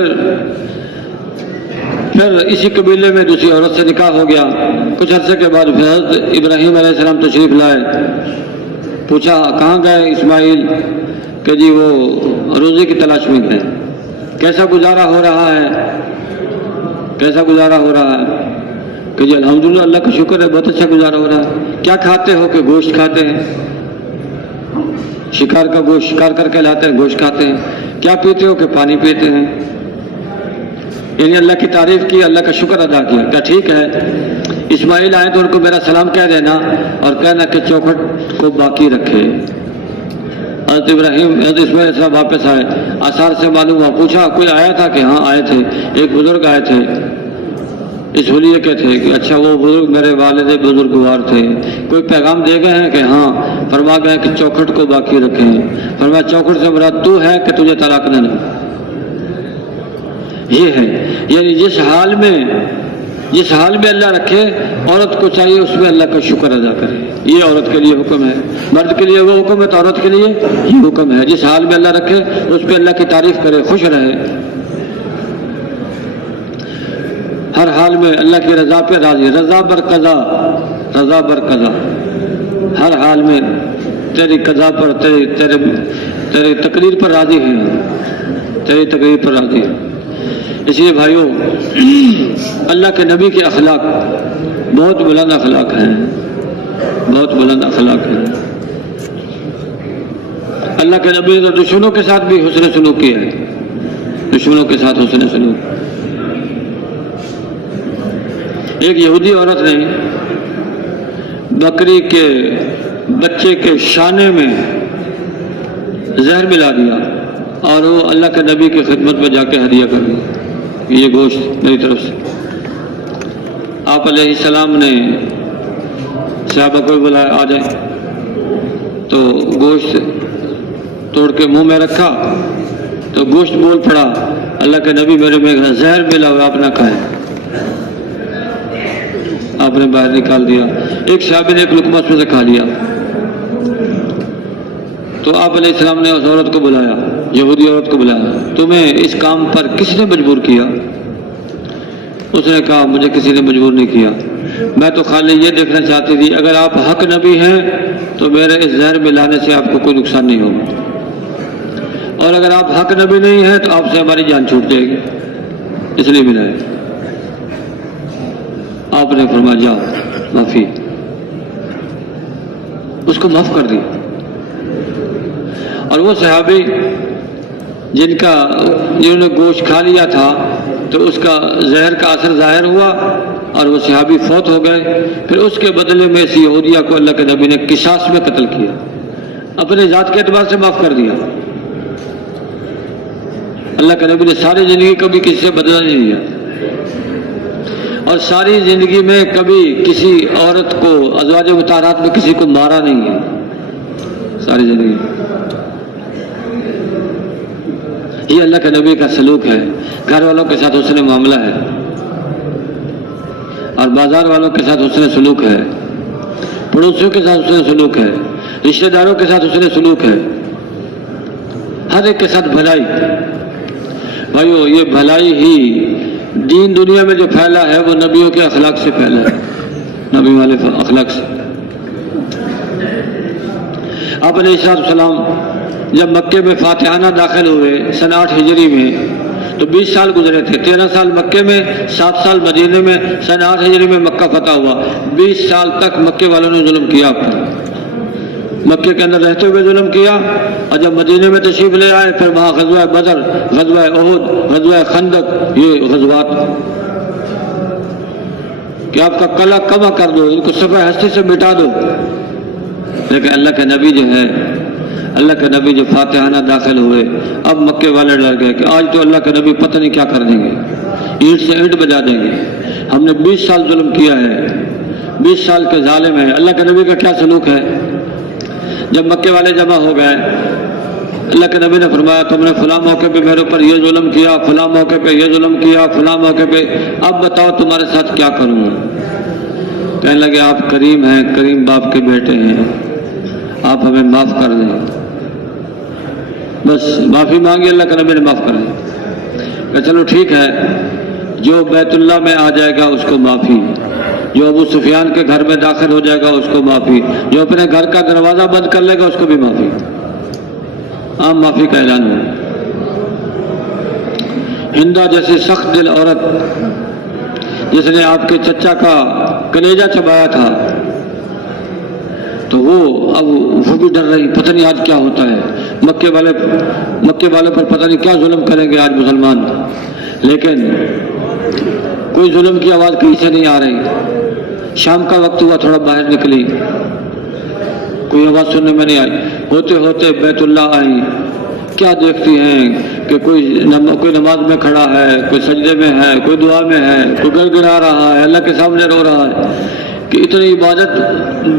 اسی قبیلے میں دوسری عورت سے نکاح ہو گیا۔ کچھ عرصے کے بعد پھر حضرت ابراہیم علیہ السلام تشریف لائے، پوچھا کہاں گئے اسماعیل؟ کہ جی وہ روزی کی تلاش میں گئے۔ کیسا گزارا ہو رہا ہے؟ کیسا گزارا ہو رہا ہے؟ کہ جی الحمدللہ اللہ کا شکر ہے بہت اچھا گزارا ہو رہا ہے۔ کیا کھاتے ہو؟ کہ گوشت کھاتے ہیں، شکار کا گوشت شکار کر کے لاتے ہیں، گوشت کھاتے ہیں۔ کیا پیتے ہو؟ کہ پانی پیتے ہیں۔ یعنی اللہ کی تعریف کی، اللہ کا شکر ادا کیا۔ کیا ٹھیک ہے، اسماعیل آئے تو ان کو میرا سلام کہہ دینا اور کہنا کہ چوکھٹ کو باقی رکھے۔ حضرت اسماعیل صاحب واپس آئے، آثار سے معلوم ہوا، پوچھا کوئی آیا تھا؟ کہ ہاں آئے تھے، ایک بزرگ آئے تھے، اس حلیے کے تھے۔ کہ اچھا وہ بزرگ میرے والد بزرگوار تھے، کوئی پیغام دے گئے ہیں؟ کہ ہاں، فرما گئے کہ چوکھٹ کو باقی رکھیں۔ فرمایا چوکھٹ سے مراد تو ہے کہ تجھے طلاق نہ دیں۔ یہ ہے، یعنی جس حال میں اللہ رکھے عورت کو چاہیے اس میں اللہ کا شکر ادا کرے۔ یہ عورت کے لیے حکم ہے، مرد کے لیے وہ حکم ہے تو عورت کے لیے یہ حکم ہے۔ جس حال میں اللہ رکھے اس پہ اللہ کی تعریف کرے، خوش رہے، ہر حال میں اللہ کی رضا پہ راضی، رضا بر قضا، رضا بر قضا، ہر حال میں تیری قضا پر، تیری تقریر پر راضی ہے، تیری تقریر پر راضی ہے۔ اس لیے بھائیوں، اللہ کے نبی کے اخلاق بہت بلند اخلاق ہیں، بہت بلند اخلاق ہیں۔ اللہ کے نبی نے دشمنوں کے ساتھ بھی حسن سلوک کیا ہے، دشمنوں کے ساتھ حسن سلوک۔ ایک یہودی عورت نے بکری کے بچے کے شانے میں زہر ملا دیا اور وہ اللہ کے نبی کی خدمت میں جا کے ہدیہ کر دیا، یہ گوشت میری طرف سے۔ آپ علیہ السلام نے صحابہ کو بلایا، آ جائیں، تو گوشت توڑ کے منہ میں رکھا تو گوشت بول پڑا، اللہ کے نبی میرے میں زہر ملا ہوا، آپ نہ کھائیں۔ آپ نے باہر نکال دیا، ایک صحابی نے ایک لقمہ اس میں سے کھا لیا۔ تو آپ علیہ السلام نے اس عورت کو بلایا، یہودی عورت کو بلایا، تمہیں اس کام پر کس نے مجبور کیا؟ اس نے کہا مجھے کسی نے مجبور نہیں کیا، میں تو خالی یہ دیکھنا چاہتی تھی اگر آپ حق نبی ہیں تو میرے اس زہر میں لانے سے آپ کو کوئی نقصان نہیں ہوگا، اور اگر آپ حق نبی نہیں ہیں تو آپ سے ہماری جان چھوٹ جائے گی، اس لیے ملا ہے۔ آپ نے فرمایا جاؤ، معافی، اس کو معاف کر دیا۔ اور وہ صحابی جنہوں نے گوشت کھا لیا تھا تو اس کا زہر کا اثر ظاہر ہوا اور وہ صحابی فوت ہو گئے، پھر اس کے بدلے میں اس یہودیہ کو اللہ کے نبی نے قصاص میں قتل کیا، اپنے ذات کے اعتبار سے معاف کر دیا۔ اللہ کے نبی نے ساری زندگی کبھی کسی سے بدلہ نہیں لیا، اور ساری زندگی میں کبھی کسی عورت کو ازواج مطہرات میں کسی کو مارا نہیں ہے، ساری زندگی۔ یہ اللہ کے نبی کا سلوک ہے، گھر والوں کے ساتھ حسن معاملہ ہے، اور بازار والوں کے ساتھ حسن سلوک ہے، پڑوسیوں کے ساتھ حسن سلوک ہے، رشتہ داروں کے ساتھ حسن سلوک ہے، ہر ایک کے ساتھ بھلائی۔ بھائیو، یہ بھلائی ہی دین دنیا میں جو پھیلا ہے وہ نبیوں کے اخلاق سے پھیلا ہے، نبی والے اخلاق سے۔ آپ علیہ السلام جب مکے میں فاتحانہ داخل ہوئے سن 8 ہجری میں تو 20 سال گزرے تھے، 13 سال مکے میں، 7 سال مدینے میں، سن 8 ہجری میں مکہ فتح ہوا۔ 20 سال تک مکے والوں نے ظلم کیا آپ پر، مکے کے اندر رہتے ہوئے ظلم کیا، اور جب مدینے میں تشریف لے آئے پھر وہاں غزوہ بدر، غزوہ احد، غزوہ خندق، یہ غزوات کہ آپ کا کلا کما کر دو، ان کو صفحہ ہستی سے مٹا دو۔ لیکن اللہ کے نبی جو ہے، اللہ کے نبی جو فاتحانہ داخل ہوئے، اب مکے والے ڈر گئے کہ آج تو اللہ کے نبی پتہ نہیں کیا کر دیں گے، اینٹ سے اینٹ بجا دیں گے، ہم نے 20 سال ظلم کیا ہے، 20 سال کے ظالم ہیں، اللہ کے نبی کا کیا سلوک ہے۔ جب مکے والے جمع ہو گئے، اللہ کے نبی نے فرمایا تم نے فلاں موقع پہ میرے اوپر یہ ظلم کیا، فلاں موقع پہ یہ ظلم کیا، فلاں موقع پہ، اب بتاؤ تمہارے ساتھ کیا کروں۔ کہنے لگے آپ کریم ہیں، کریم باپ کے بیٹے ہیں، آپ ہمیں معاف کر دیں۔ بس معافی مانگی، اللہ کے نبی نے معاف کر دی کہ چلو ٹھیک ہے، جو بیت اللہ میں آ جائے گا اس کو معافی، جو ابو سفیان کے گھر میں داخل ہو جائے گا اس کو معافی، جو اپنے گھر کا دروازہ بند کر لے گا اس کو بھی معافی۔ عام معافی کا اعلان ہو۔ ہندا جیسی سخت دل عورت جس نے آپ کے چچا کا کلیجہ چبایا تھا، تو وہ بھی ڈر رہی، پتہ نہیں آج کیا ہوتا ہے، مکے والے پر پتہ نہیں کیا ظلم کریں گے آج مسلمان۔ لیکن کوئی ظلم کی آواز کہیں سے نہیں آ رہی۔ شام کا وقت ہوا، تھوڑا باہر نکلی، کوئی آواز سننے میں نہیں آئی۔ ہوتے ہوتے بیت اللہ آئی، کیا دیکھتی ہیں کہ کوئی نماز میں کھڑا ہے، کوئی سجدے میں ہے، کوئی دعا میں ہے، کوئی گڑگڑا رہا ہے، اللہ کے سامنے رو رہا ہے، کہ اتنی عبادت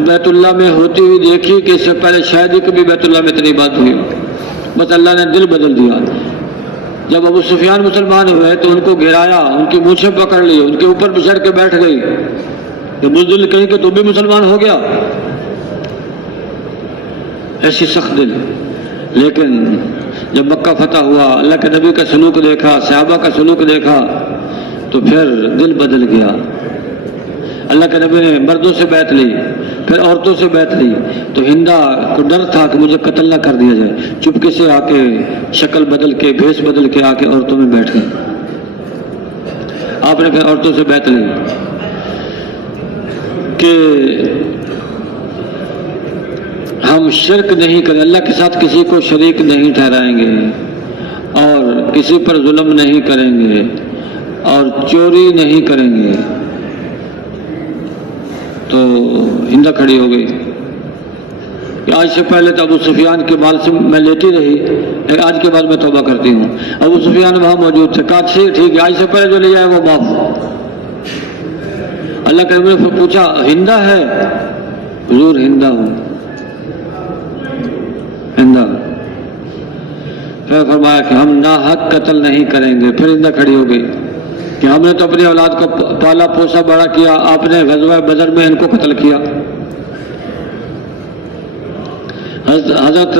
بیت اللہ میں ہوتی ہوئی دیکھی کہ اس سے پہلے شاید ہی کبھی بیت اللہ میں اتنی بات ہوئی۔ بس اللہ نے دل بدل دیا۔ جب ابو سفیان مسلمان ہوئے تو ان کو گھیرایا، ان کی مونچھیں پکڑ لی، ان کے اوپر بچھڑ کے بیٹھ گئی کہ بزدل کہیں کہ تو بھی مسلمان ہو گیا، ایسی سخت دل۔ لیکن جب مکہ فتح ہوا، اللہ کے نبی کا سلوک دیکھا، صحابہ کا سلوک دیکھا، تو پھر دل بدل گیا۔ اللہ کے نبی نے مردوں سے بیعت لی، پھر عورتوں سے بیعت لی، تو ہندا کو ڈر تھا کہ مجھے قتل نہ کر دیا جائے، چپکے سے آ کے شکل بدل کے، بھیس بدل کے آ کے عورتوں میں بیٹھ گئی۔ آپ نے پھر عورتوں سے بیعت لی کہ ہم شرک نہیں کریں، اللہ کے ساتھ کسی کو شریک نہیں ٹھہرائیں گے، اور کسی پر ظلم نہیں کریں گے، اور چوری نہیں کریں گے۔ تو ہندا کھڑی ہو گئی کہ آج سے پہلے تو ابو سفیان کے مال سے میں لیتی رہی، آج کے بعد میں توبہ کرتی ہوں۔ ابو سفیان وہاں موجود تھے، کہا ٹھیک ہے، آج سے پہلے جو لیا ہے وہ معاف۔ اللہ کے نبی نے پوچھا ہندا ہے؟ حضور ہندا ہوں، ہندا۔ پھر فرمایا کہ ہم ناحق قتل نہیں کریں گے۔ پھر ہندا کھڑی ہو گئی کہ ہم نے تو اپنی اولاد کو پالا پوسا بڑا کیا، آپ نے غزوہ بدر میں ان کو قتل کیا۔ حضرت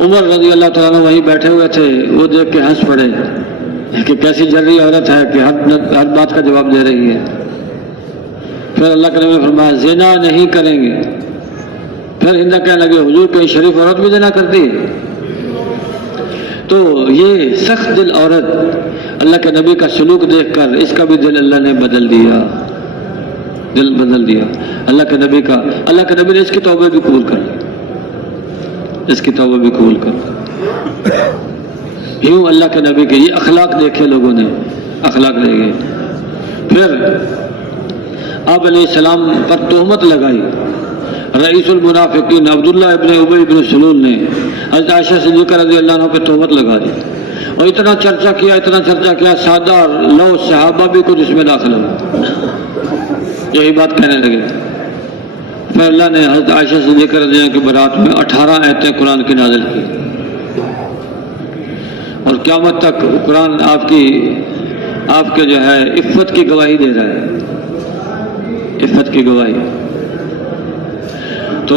عمر رضی اللہ تعالیٰ عنہ وہیں بیٹھے ہوئے تھے، وہ دیکھ کے ہنس پڑے کہ کیسی جری عورت ہے کہ ہر بات کا جواب دے رہی ہے۔ پھر اللہ کے نبی نے فرمایا زنا نہیں کریں گے۔ پھر ہندا کہنے لگے حضور کہیں شریف عورت بھی زنا کرتی ہے؟ تو یہ سخت دل عورت اللہ کے نبی کا سلوک دیکھ کر اس کا بھی دل اللہ نے بدل دیا، دل بدل دیا۔ اللہ کے نبی نے اس کی توبہ بھی قبول کر لی، اس کی توبہ بھی قبول کر لی۔ یوں اللہ کے نبی کے یہ اخلاق دیکھے لوگوں نے، اخلاق دیکھے۔ پھر آپ علیہ السلام پر تہمت لگائی۔ رئیس المنافقین عبداللہ ابن ابی بن سلول نے حضرت عائشہ صدیقہ رضی اللہ عنہ پہ تہمت لگا دی، اور اتنا چرچا کیا، سادہ اور لو صحابہ بھی کچھ اس میں داخل ہو، یہی بات کہنے لگے۔ پھر اللہ نے حضرت عائشہ صدیقہ رضی اللہ عنہ کی برات میں 18 آیتیں قرآن کی نازل کی، اور قیامت تک قرآن آپ کے جو ہے عفت کی گواہی دے رہا ہے، عفت کی گواہی۔ تو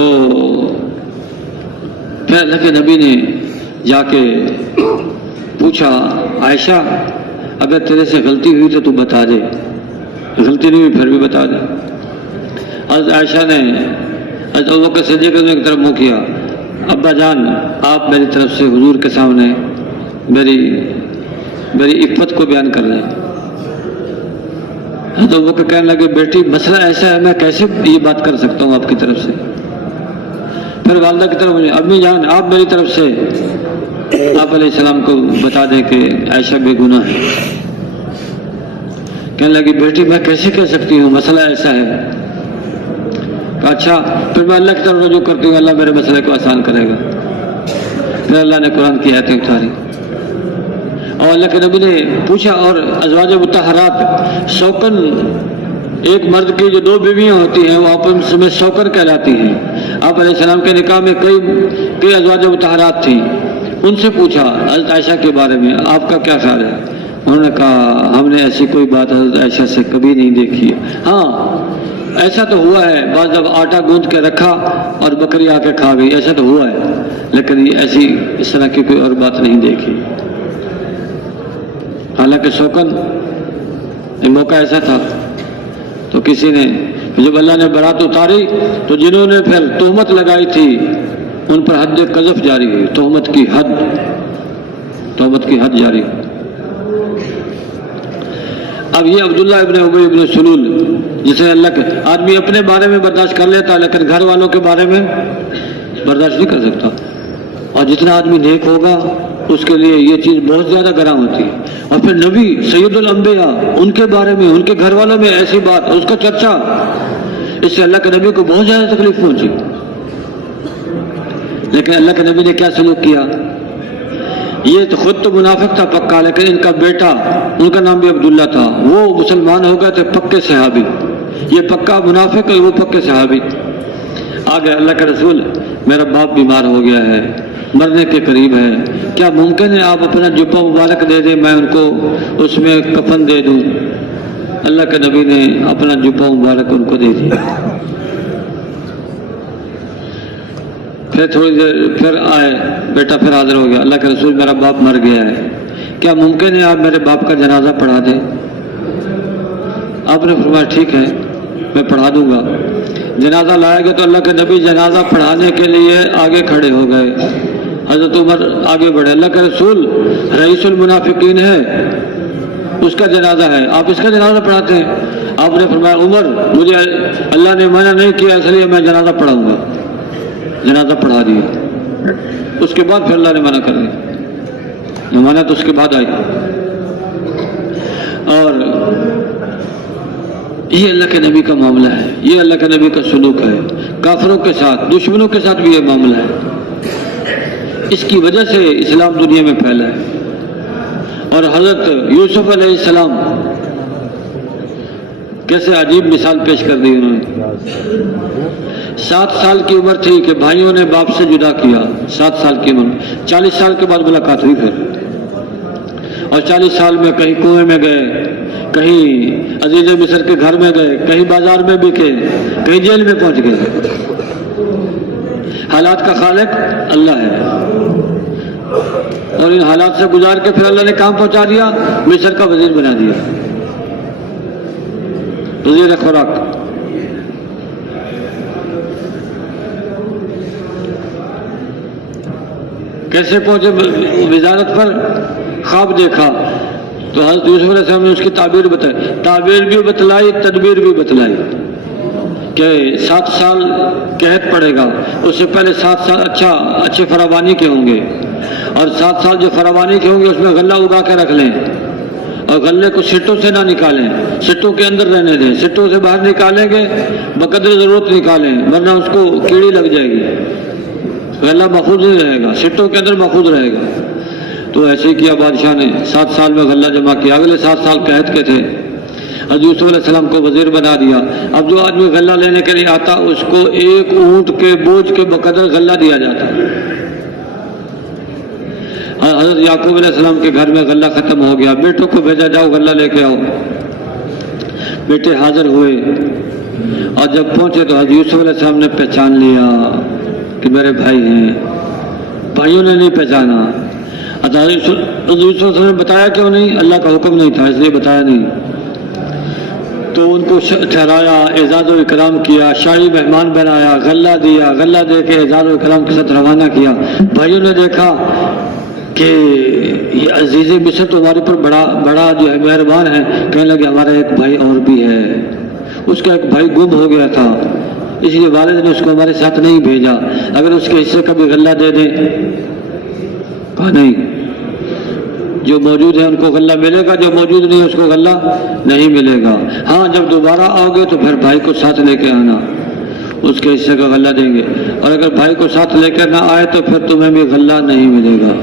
پھر اللہ کے نبی نے جا کے پوچھا عائشہ اگر تیرے سے غلطی ہوئی تو بتا دے، غلطی نہیں ہوئی پھر بھی بتا دے۔ حضرت عائشہ نے حضرت ابوبکر صدیق کی طرف منہ کیا، ابا جان آپ میری طرف سے حضور کے سامنے میری عفت کو بیان کر لیں۔ تو وہ کہنے لگے بیٹی مسئلہ ایسا ہے، میں کیسے یہ بات کر سکتا ہوں آپ کی طرف سے۔ پھر والدہ کی طرف مجھے امی جان آپ میری طرف سے آپ علیہ السلام کو بتا دیں کہ عائشہ بے گناہ ہے۔ کہنے لگی بیٹی میں کیسے کہہ سکتی ہوں، مسئلہ ایسا ہے۔ کہا اچھا پھر میں اللہ کی طرف رجوع کرتی ہوں، اللہ میرے مسئلے کو آسان کرے گا۔ پھر اللہ نے قرآن کی آیتیں اتاری اور اللہ کے نبی نے پوچھا، اور ازواج مطہرات شوکن ایک مرد کی جو دو بیویاں ہوتی ہیں وہ آپس میں شوکن کہلاتی ہیں۔ آپ علیہ السلام کے نکاح میں کئی ازواج مطہرات تھیں، ان سے پوچھا حضرت عائشہ کے بارے میں آپ کا کیا خیال ہے؟ انہوں نے کہا ہم نے ایسی کوئی بات حضرت عائشہ سے کبھی نہیں دیکھی ہے۔ ہاں ایسا تو ہوا ہے بعض جب آٹا گوندھ کے رکھا اور بکری آ کے کھا گئی، ایسا تو ہوا ہے، لیکن یہ ایسی اس طرح کی کوئی اور بات نہیں دیکھی۔ حالانکہ شوکن موقع ایسا تھا تو کسی نے جب اللہ نے برات اتاری تو جنہوں نے پھر تہمت لگائی تھی ان پر حد قذف جاری ہوئی، تہمت کی حد جاری ہوئی۔ اب یہ عبداللہ ابن ابی ابن سلول جسے اللہ کے آدمی اپنے بارے میں برداشت کر لیتا لیکن گھر والوں کے بارے میں برداشت نہیں کر سکتا، اور جتنا آدمی نیک ہوگا اس کے لیے یہ چیز بہت زیادہ گرام ہوتی ہے۔ اور پھر نبی سید الانبیاء ان کے بارے میں ان کے گھر والوں میں ایسی بات اس کا چرچا، اس سے اللہ کے نبی کو بہت زیادہ تکلیف پہنچی۔ لیکن اللہ کے نبی نے کیا سلوک کیا؟ یہ تو خود تو منافق تھا پکا، لیکن ان کا بیٹا ان کا نام بھی عبداللہ تھا، وہ مسلمان ہو گئے تھے پکے صحابی، یہ پکا منافق اور وہ پکے صحابی۔ آگے اللہ کے رسول میرا باپ بیمار ہو گیا ہے، مرنے کے قریب ہے، کیا ممکن ہے آپ اپنا جبہ مبارک دے دیں، میں ان کو اس میں کفن دے دوں؟ اللہ کے نبی نے اپنا جبہ مبارک ان کو دے دیا۔ پھر تھوڑی دیر پھر آئے، بیٹا پھر حاضر ہو گیا، اللہ کے رسول میرا باپ مر گیا ہے، کیا ممکن ہے آپ میرے باپ کا جنازہ پڑھا دیں؟ آپ نے فرمایا ٹھیک ہے میں پڑھا دوں گا۔ جنازہ لایا گیا تو اللہ کے نبی جنازہ پڑھانے کے لیے آگے کھڑے ہو گئے، حضرت عمر آگے بڑھے، اللہ کے رسول رئیس المنافقین ہے اس کا جنازہ ہے، آپ اس کا جنازہ پڑھاتے ہیں؟ آپ نے فرمایا عمر مجھے اللہ نے منع نہیں کیا اس لیے میں جنازہ پڑھاؤں گا۔ جنازہ پڑھا دیا، اس کے بعد پھر اللہ نے منع کر دیا، منع تو اس کے بعد آئی۔ اور یہ اللہ کے نبی کا معاملہ ہے، یہ اللہ کے نبی کا سلوک ہے، کافروں کے ساتھ دشمنوں کے ساتھ بھی یہ معاملہ ہے، اس کی وجہ سے اسلام دنیا میں پھیلا ہے۔ اور حضرت یوسف علیہ السلام کیسے عجیب مثال پیش کر دی انہوں نے۔ 7 سال کی عمر تھی کہ بھائیوں نے باپ سے جدا کیا، 7 سال کی عمر، 40 سال کے بعد ملاقات ہوئی پھر، اور 40 سال میں کہیں کنویں میں گئے، کہیں عزیز مصر کے گھر میں گئے، کہیں بازار میں بکے، کہیں جیل میں پہنچ گئے۔ حالات کا خالق اللہ ہے، اور ان حالات سے گزار کے پھر اللہ نے کام پہنچا دیا، مصر کا وزیر بنا دیا، وزیر خوراک۔ کیسے پہنچے وزارت پر؟ خواب دیکھا تو حضرت یوسف علیہ السلام نے اس کی تعبیر بتائی، تعبیر بھی بتلائی، تدبیر بھی بتلائی کہ 7 سال قحط پڑے گا، اس سے پہلے 7 سال اچھے فراوانی کے ہوں گے، اور 7 سال جو فراوانی کے ہوں گے اس میں غلہ اگا کے رکھ لیں، اور غلے کو سٹوں سے نہ نکالیں، سٹوں کے اندر رہنے دیں، سٹوں سے باہر نکالیں گے بقدر ضرورت نکالیں ورنہ اس کو کیڑی لگ جائے گی، غلہ محفوظ نہیں رہے گا، سٹوں کے اندر محفوظ رہے گا۔ تو ایسے ہی کیا بادشاہ نے، 7 سال میں غلہ جمع کیا، اگلے 7 سال قحط کے تھے، حضرت یوسف علیہ السلام کو وزیر بنا دیا۔ اب جو آدمی غلہ لینے کے لیے آتا اس کو 1 اونٹ کے بوجھ کے بقدر غلہ دیا جاتا۔ حضرت یعقوب علیہ السلام کے گھر میں غلہ ختم ہو گیا، بیٹوں کو بھیجا جاؤ غلہ لے کے آؤ، بیٹے حاضر ہوئے، اور جب پہنچے تو حضرت یوسف علیہ السلام نے پہچان لیا کہ میرے بھائی ہیں، بھائیوں نے نہیں پہچانا۔ حضرت یوسف علیہ السلام نے بتایا کیوں نہیں؟ اللہ کا حکم نہیں تھا اس لیے بتایا نہیں۔ حضرت یوسف علیہ السلام نے فرمایا عمر مجھے اللہ نے منع نہیں کیا اس لیے بتایا نہیں۔ 7 سال کے بعد جب جنازہ پڑھا دیا، 7 سال کے بعد جب تو ان کو ٹھہرایا، اعزاز و اکرام کیا، شاہی مہمان بنایا، غلہ دیا، غلہ دے کے اعزاز و اکرام کے ساتھ روانہ کیا۔ بھائیوں نے دیکھا کہ یہ عزیز مصر تو ہمارے پر بڑا جو ہے مہربان ہے، کہنے لگے ہمارا ایک بھائی اور بھی ہے، اس کا ایک بھائی گم ہو گیا تھا، اس لیے والد نے اس کو ہمارے ساتھ نہیں بھیجا، اگر اس کے حصے کا بھی غلہ دے دیں۔ کہا نہیں، جو موجود ہے ان کو غلہ ملے گا، جو موجود نہیں ہے اس کو غلہ نہیں ملے گا۔ ہاں جب دوبارہ آؤ گے تو پھر بھائی کو ساتھ لے کے آنا، اس کے حصے کا غلہ دیں گے، اور اگر بھائی کو ساتھ لے کر نہ آئے تو پھر تمہیں بھی غلہ نہیں ملے گا۔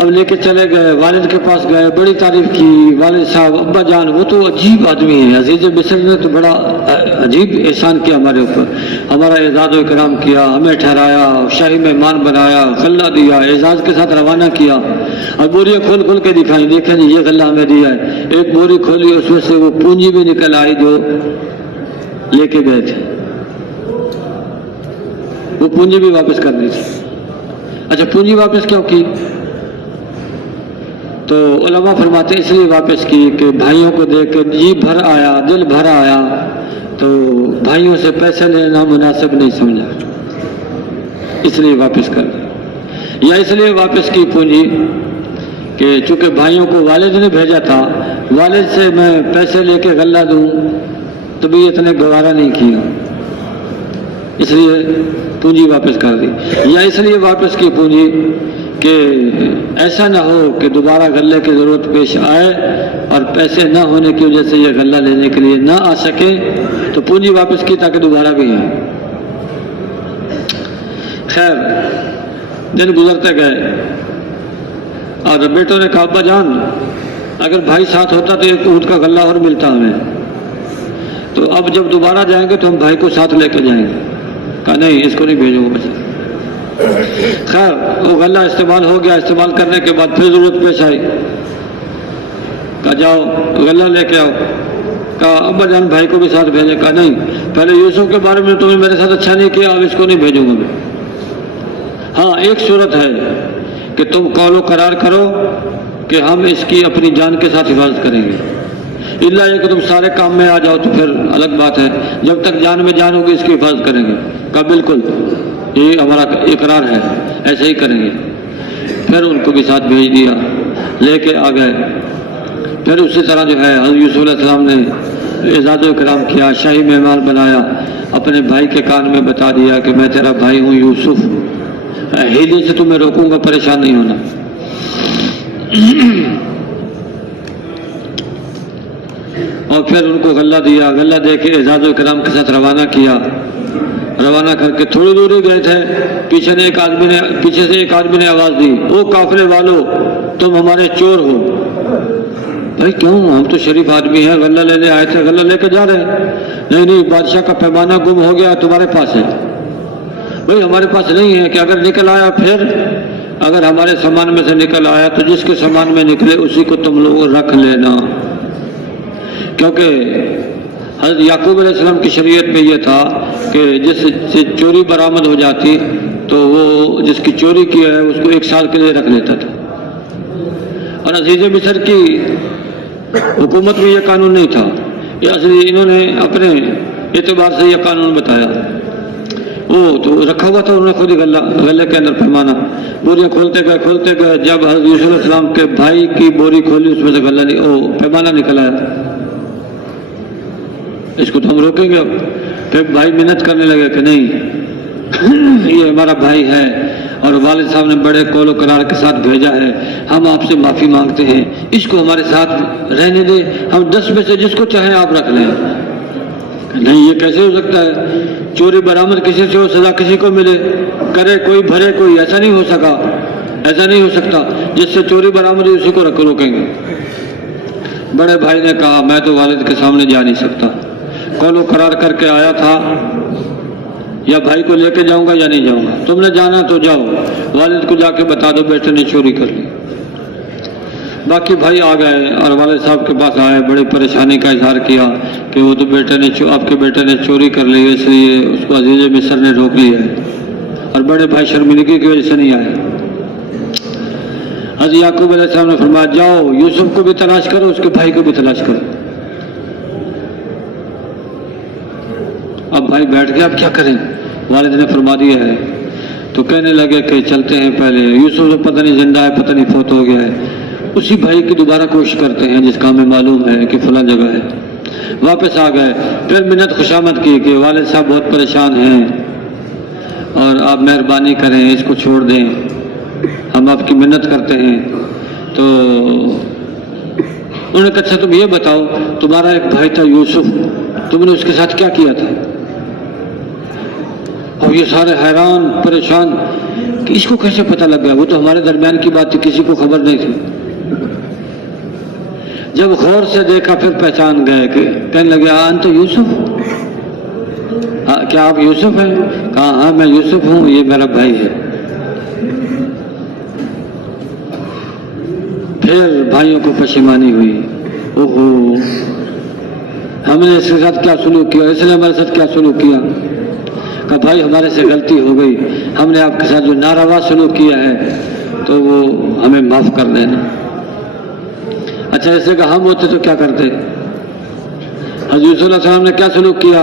اب لے کے چلے گئے، والد کے پاس گئے، بڑی تعریف کی، والد صاحب ابا جان وہ تو عجیب آدمی ہے، عزیز مصر نے تو بڑا عجیب احسان کیا ہمارے اوپر، ہمارا اعزاز و اکرام کیا، ہمیں ٹھہرایا، شاہی مہمان بنایا، غلہ دیا، اعزاز کے ساتھ روانہ کیا، اور بوریاں کھول کھول کے دکھائی، دیکھیں جی یہ غلہ ہمیں دیا ہے۔ ایک بوری کھولی، اس میں سے وہ پونجی بھی نکل آئی جو لے کے گئے تھے، وہ پونجی بھی واپس کرنی تھی۔ اچھا پونجی واپس کیوں کی؟ تو علماء فرماتے ہیں اس لیے واپس کی کہ بھائیوں کو دیکھ کے جی بھر آیا، دل بھر آیا، تو بھائیوں سے پیسے لینا مناسب نہیں سمجھا، اس لیے واپس کر دی۔ یا اس لیے واپس کی پونجی کہ چونکہ بھائیوں کو والد نے بھیجا تھا، والد سے میں پیسے لے کے غلہ دوں طبیعت نے گوارا نہیں کیا، اس لیے پونجی واپس کر دی۔ یا اس لیے واپس کی پونجی کہ ایسا نہ ہو کہ دوبارہ غلے کی ضرورت پیش آئے اور پیسے نہ ہونے کی وجہ سے یہ غلہ لینے کے لیے نہ آ سکے، تو پونجی واپس کی تاکہ دوبارہ بھی ہے۔ خیر دن گزرتے گئے اور بیٹوں نے کہا ابا جان اگر بھائی ساتھ ہوتا تو ایک اونٹ کا غلہ اور ملتا ہمیں، تو اب جب دوبارہ جائیں گے تو ہم بھائی کو ساتھ لے کے جائیں گے۔ کہا نہیں اس کو نہیں بھیجو گا بچہ۔ خیر وہ غلہ استعمال ہو گیا، استعمال کرنے کے بعد پھر ضرورت پیش آئی، کہا جاؤ غلہ لے کے آؤ۔ کہا ابا جان بھائی کو بھی ساتھ بھیجے۔ کہا نہیں، پہلے یوسف کے بارے میں تمہیں میرے ساتھ اچھا نہیں کیا، اب اس کو نہیں بھیجوں گا میں۔ ہاں ایک صورت ہے کہ تم قول و قرار کرو کہ ہم اس کی اپنی جان کے ساتھ حفاظت کریں گے، اللہ یہ کہ تم سارے کام میں آ جاؤ تو پھر الگ بات ہے، جب تک جان میں جان ہوگی اس کی حفاظت کریں گے۔ کہا بالکل یہ ہمارا اقرار ہے، ایسے ہی کریں گے۔ پھر ان کو بھی ساتھ بھیج دیا، لے کے آ گئے۔ پھر اسی طرح جو ہے حضرت یوسف علیہ السلام نے اعزاز و اکرام کیا، شاہی مہمان بنایا، اپنے بھائی کے کان میں بتا دیا کہ میں تیرا بھائی ہوں یوسف، ہیلے سے تمہیں روکوں گا، پریشان نہیں ہونا۔ اور پھر ان کو غلہ دیا، غلہ دے کے اعزاز و اکرام کے ساتھ روانہ کیا۔ روانہ کر کے تھوڑی دور ہی گئے تھے، پیچھے سے ایک آدمی نے آواز دی، او قافلے والو تم ہمارے چور ہو۔ بھائی کیوں؟ ہم تو شریف آدمی ہیں، غلہ لینے آئے تھے، غلہ لے کے جا رہے ہیں۔ نہیں بادشاہ کا پیمانہ گم ہو گیا، تمہارے پاس ہے۔ بھائی ہمارے پاس نہیں ہے کہ اگر نکل آیا پھر اگر ہمارے سامان میں سے نکل آیا تو جس کے سامان میں نکلے اسی کو تم لوگ رکھ لینا، کیونکہ حضرت یعقوب علیہ السلام کی شریعت میں یہ تھا کہ جس سے چوری برآمد ہو جاتی تو وہ جس کی چوری کیا ہے اس کو 1 سال کے لیے رکھ لیتا تھا، اور عزیز مصر کی حکومت میں یہ قانون نہیں تھا، یہ اصلی انہوں نے اپنے اعتبار سے یہ قانون بتایا۔ وہ تو رکھا ہوا تھا انہوں نے خود ہی غلے کے اندر پیمانہ، بوریاں کھولتے گئے، جب حضرت یوسف علیہ السلام کے بھائی کی بوری کھولی اس میں سے پیمانہ نکل آیا، اس کو تو ہم روکیں گے اب۔ پھر بھائی محنت کرنے لگے کہ نہیں یہ ہمارا بھائی ہے اور والد صاحب نے بڑے قول و قرار کے ساتھ بھیجا ہے، ہم آپ سے معافی مانگتے ہیں، اس کو ہمارے ساتھ رہنے دیں، ہم 10 میں سے جس کو چاہیں آپ رکھ لیں۔ نہیں یہ کیسے ہو سکتا ہے؟ چوری برآمد کسی سے ہو، سزا کسی کو ملے، کرے کوئی بھرے کوئی، ایسا نہیں ہو سکا، ایسا نہیں ہو سکتا، جس سے چوری برآمد اسی کو روکیں گے۔ بڑے بھائی نے کہا میں تو والد کے سامنے جا نہیں سکتا، قول و قرار کر کے آیا تھا، یا بھائی کو لے کے جاؤں گا یا نہیں جاؤں گا، تم نے جانا تو جاؤ، والد کو جا کے بتا دو بیٹے نے چوری کر لی۔ باقی بھائی آ گئے اور والد صاحب کے پاس آئے، بڑی پریشانی کا اظہار کیا کہ وہ تو آپ کے بیٹے نے چوری کر لی، اس لیے اس کو عزیز مصر نے روک لیا ہے، اور بڑے بھائی شرمندگی کی وجہ سے نہیں آئے۔ حضرت یعقوب علیہ السلام نے فرمایا جاؤ یوسف کو بھی تلاش کرو، اس کے بھائی کو بھی تلاش کرو۔ اب بھائی بیٹھ گیا، اب کیا کریں؟ والد نے فرما دیا ہے تو کہنے لگے کہ چلتے ہیں پہلے یوسف تو پتہ نہیں زندہ ہے پتہ نہیں فوت ہو گیا ہے، اسی بھائی کی دوبارہ کوشش کرتے ہیں جس کا ہمیں معلوم ہے کہ فلاں جگہ ہے۔ واپس آ گئے، پھر منت خوشامد کی کہ والد صاحب بہت پریشان ہیں اور آپ مہربانی کریں اس کو چھوڑ دیں، ہم آپ کی منت کرتے ہیں۔ تو انہوں نے کہا اچھا تم یہ بتاؤ تمہارا ایک بھائی تھا یوسف، تم نے اس کے ساتھ کیا کیا تھا؟ اور یہ سارے حیران پریشان کہ اس کو کیسے پتہ لگ گیا، وہ تو ہمارے درمیان کی بات تھی، کسی کو خبر نہیں تھی۔ جب غور سے دیکھا پھر پہچان گئے کہ کہنے لگے انت یوسف، کیا آپ یوسف ہیں؟ کہا ہاں میں یوسف ہوں، یہ میرا بھائی ہے۔ پھر بھائیوں کو پشیمانی ہوئی، اوہو ہم نے اس کے ساتھ کیا سلوک کیا، اس نے ہمارے ساتھ کیا سلوک کیا؟ کہا بھائی ہمارے سے غلطی ہو گئی، ہم نے آپ کے ساتھ جو ناروا سلوک کیا ہے تو وہ ہمیں معاف کر دینا۔ اچھا ایسے کہ ہم ہوتے تو کیا کرتے؟ حضرت یوسف علیہ السلام نے کیا سلوک کیا؟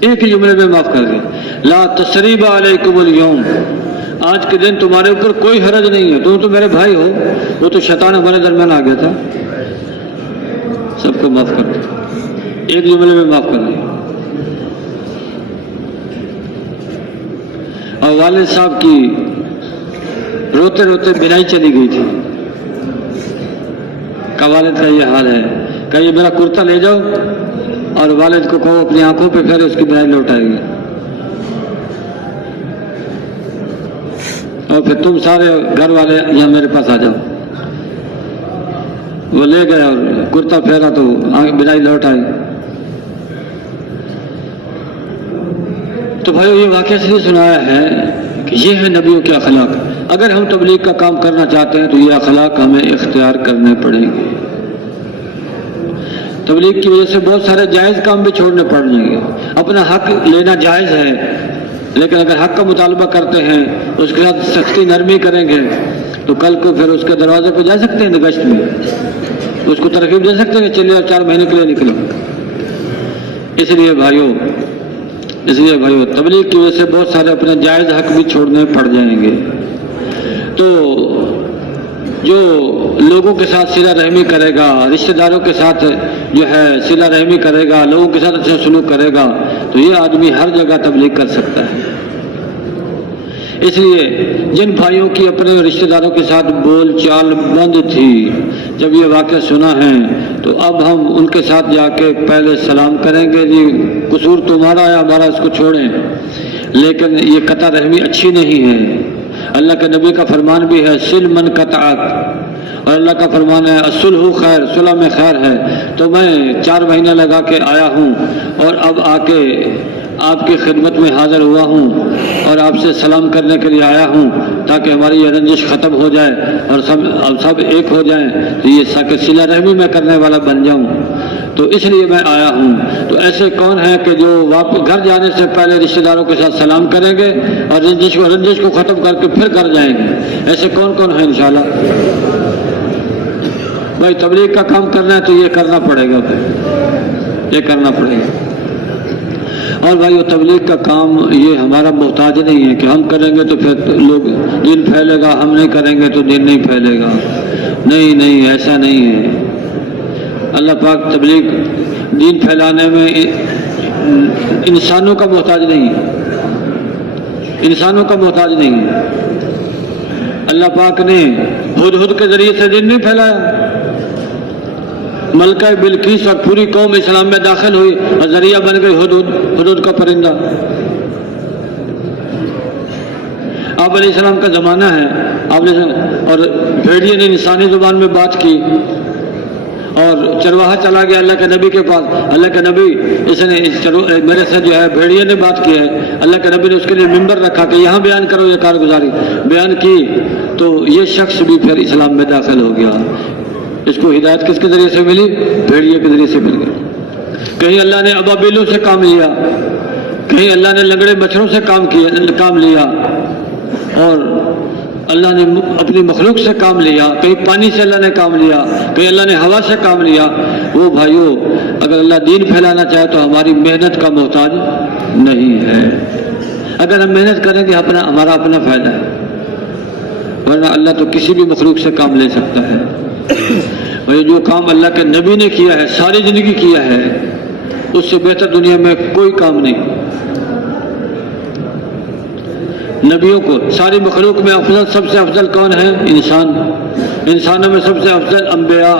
ایک ہی جملے میں معاف کر دیا، لا تثریب علیکم اليوم، آج کے دن تمہارے اوپر کوئی حرج نہیں ہے، تم تو میرے بھائی ہو، وہ تو شیطان ہمارے درمیان آ گیا تھا، سب کو معاف کر دیا، ایک جملے میں معاف کر دیا۔ اور والد صاحب کی روتے روتے بینائی چلی گئی تھی، کہ والد کا یہ حال ہے، کہ یہ میرا کرتا لے جاؤ اور والد کو کہو اپنی آنکھوں پہ پھر اس کی بینائی لوٹائے گی، اور پھر تم سارے گھر والے یہاں میرے پاس آ جاؤ۔ وہ لے گئے اور کرتا پھیرا تو بینائی لوٹ آئی۔ تو بھائیو یہ واقعہ اس لیے سنایا ہے کہ یہ ہے نبیوں کے اخلاق، اگر ہم تبلیغ کا کام کرنا چاہتے ہیں تو یہ اخلاق ہمیں اختیار کرنے پڑیں گے۔ تبلیغ کی وجہ سے بہت سارے جائز کام بھی چھوڑنے پڑ جائیں گے، اپنا حق لینا جائز ہے، لیکن اگر حق کا مطالبہ کرتے ہیں اس کے ساتھ سختی نرمی کریں گے تو کل کو پھر اس کے دروازے پہ جا سکتے ہیں گشت میں، اس کو ترغیب دے سکتے ہیں کہ چلیے 4 مہینے کے لیے نکلو۔ اس لیے بھائیو تبلیغ کی وجہ سے بہت سارے اپنے جائز حق بھی چھوڑنے پڑ جائیں گے۔ تو جو لوگوں کے ساتھ صلہ رحمی کرے گا، رشتہ داروں کے ساتھ جو ہے صلہ رحمی کرے گا، لوگوں کے ساتھ اچھا سلوک کرے گا تو یہ آدمی ہر جگہ تبلیغ کر سکتا ہے۔ اس لیے جن بھائیوں کی اپنے رشتہ داروں کے ساتھ بول چال بند تھی، جب یہ واقعہ سنا ہے تو اب ہم ان کے ساتھ جا کے پہلے سلام کریں گے، جی قصور تمہارا ہے ہمارا اس کو چھوڑیں، لیکن یہ قطع رحمی اچھی نہیں ہے۔ اللہ کے نبی کا فرمان بھی ہے سل من قطعت، اور اللہ کا فرمان ہے الصلح خیر، صلح میں خیر ہے۔ تو میں 4 مہینہ لگا کے آیا ہوں اور اب آ کے آپ کی خدمت میں حاضر ہوا ہوں اور آپ سے سلام کرنے کے لیے آیا ہوں تاکہ ہماری یہ رنجش ختم ہو جائے اور سب ایک ہو جائیں، تو یہ صلہ رحمی میں کرنے والا بن جاؤں، تو اس لیے میں آیا ہوں۔ تو ایسے کون ہیں کہ جو واپس گھر جانے سے پہلے رشتہ داروں کے ساتھ سلام کریں گے اور رنجش کو ختم کر کے پھر گھر جائیں گے؟ ایسے کون ہیں انشاءاللہ؟ بھائی تبلیغ کا کام کرنا ہے تو یہ کرنا پڑے گا، پھر یہ کرنا پڑے گا۔ اور بھائی وہ تبلیغ کا کام یہ ہمارا محتاج نہیں ہے کہ ہم کریں گے تو پھر لوگ دین پھیلے گا، ہم نہیں کریں گے تو دین نہیں پھیلے گا۔ نہیں ایسا نہیں ہے۔ اللہ پاک تبلیغ دین پھیلانے میں انسانوں کا محتاج نہیں ہے، انسانوں کا محتاج نہیں ہے۔ اللہ پاک نے ہدہد کے ذریعے سے دین نہیں پھیلایا، ملکہ بلقیس اور پوری قوم اسلام میں داخل ہوئی اور ذریعہ بن گئی ہدہد کا پرندہ۔ آپ علیہ السلام کا زمانہ ہے، آپ نے اور بھیڑیے نے انسانی زبان میں بات کی اور چرواہا چلا گیا اللہ کے نبی کے پاس۔ اللہ کے نبی میرے سے جو ہے بھیڑیے نے بات کی ہے، اللہ کے نبی نے اس کے لیے ممبر رکھا کہ یہاں بیان کرو، یہ کارگزاری بیان کی تو یہ شخص بھی پھر اسلام میں داخل ہو گیا۔ اس کو ہدایت کس کے ذریعے سے ملی؟ بھیڑیے کے ذریعے سے مل گئی۔ کہیں اللہ نے ابابیلوں سے کام لیا، کہیں اللہ نے لنگڑے مچھروں سے کام لیا، اور اللہ نے اپنی مخلوق سے کام لیا، کہیں پانی سے اللہ نے کام لیا، کہیں اللہ نے ہوا سے کام لیا، وہ بھائیوں اگر اللہ دین پھیلانا چاہے تو ہماری محنت کا محتاج نہیں ہے۔ اگر ہم محنت کریں گے ہمارا اپنا فائدہ ہے، ورنہ اللہ تو کسی بھی مخلوق سے کام لے سکتا ہے۔ اور جو کام اللہ کے نبی نے کیا ہے، ساری زندگی کیا ہے، اس سے بہتر دنیا میں کوئی کام نہیں۔ نبیوں کو ساری مخلوق میں افضل، سب سے افضل کون ہے؟ انسان۔ انسانوں میں سب سے افضل انبیاء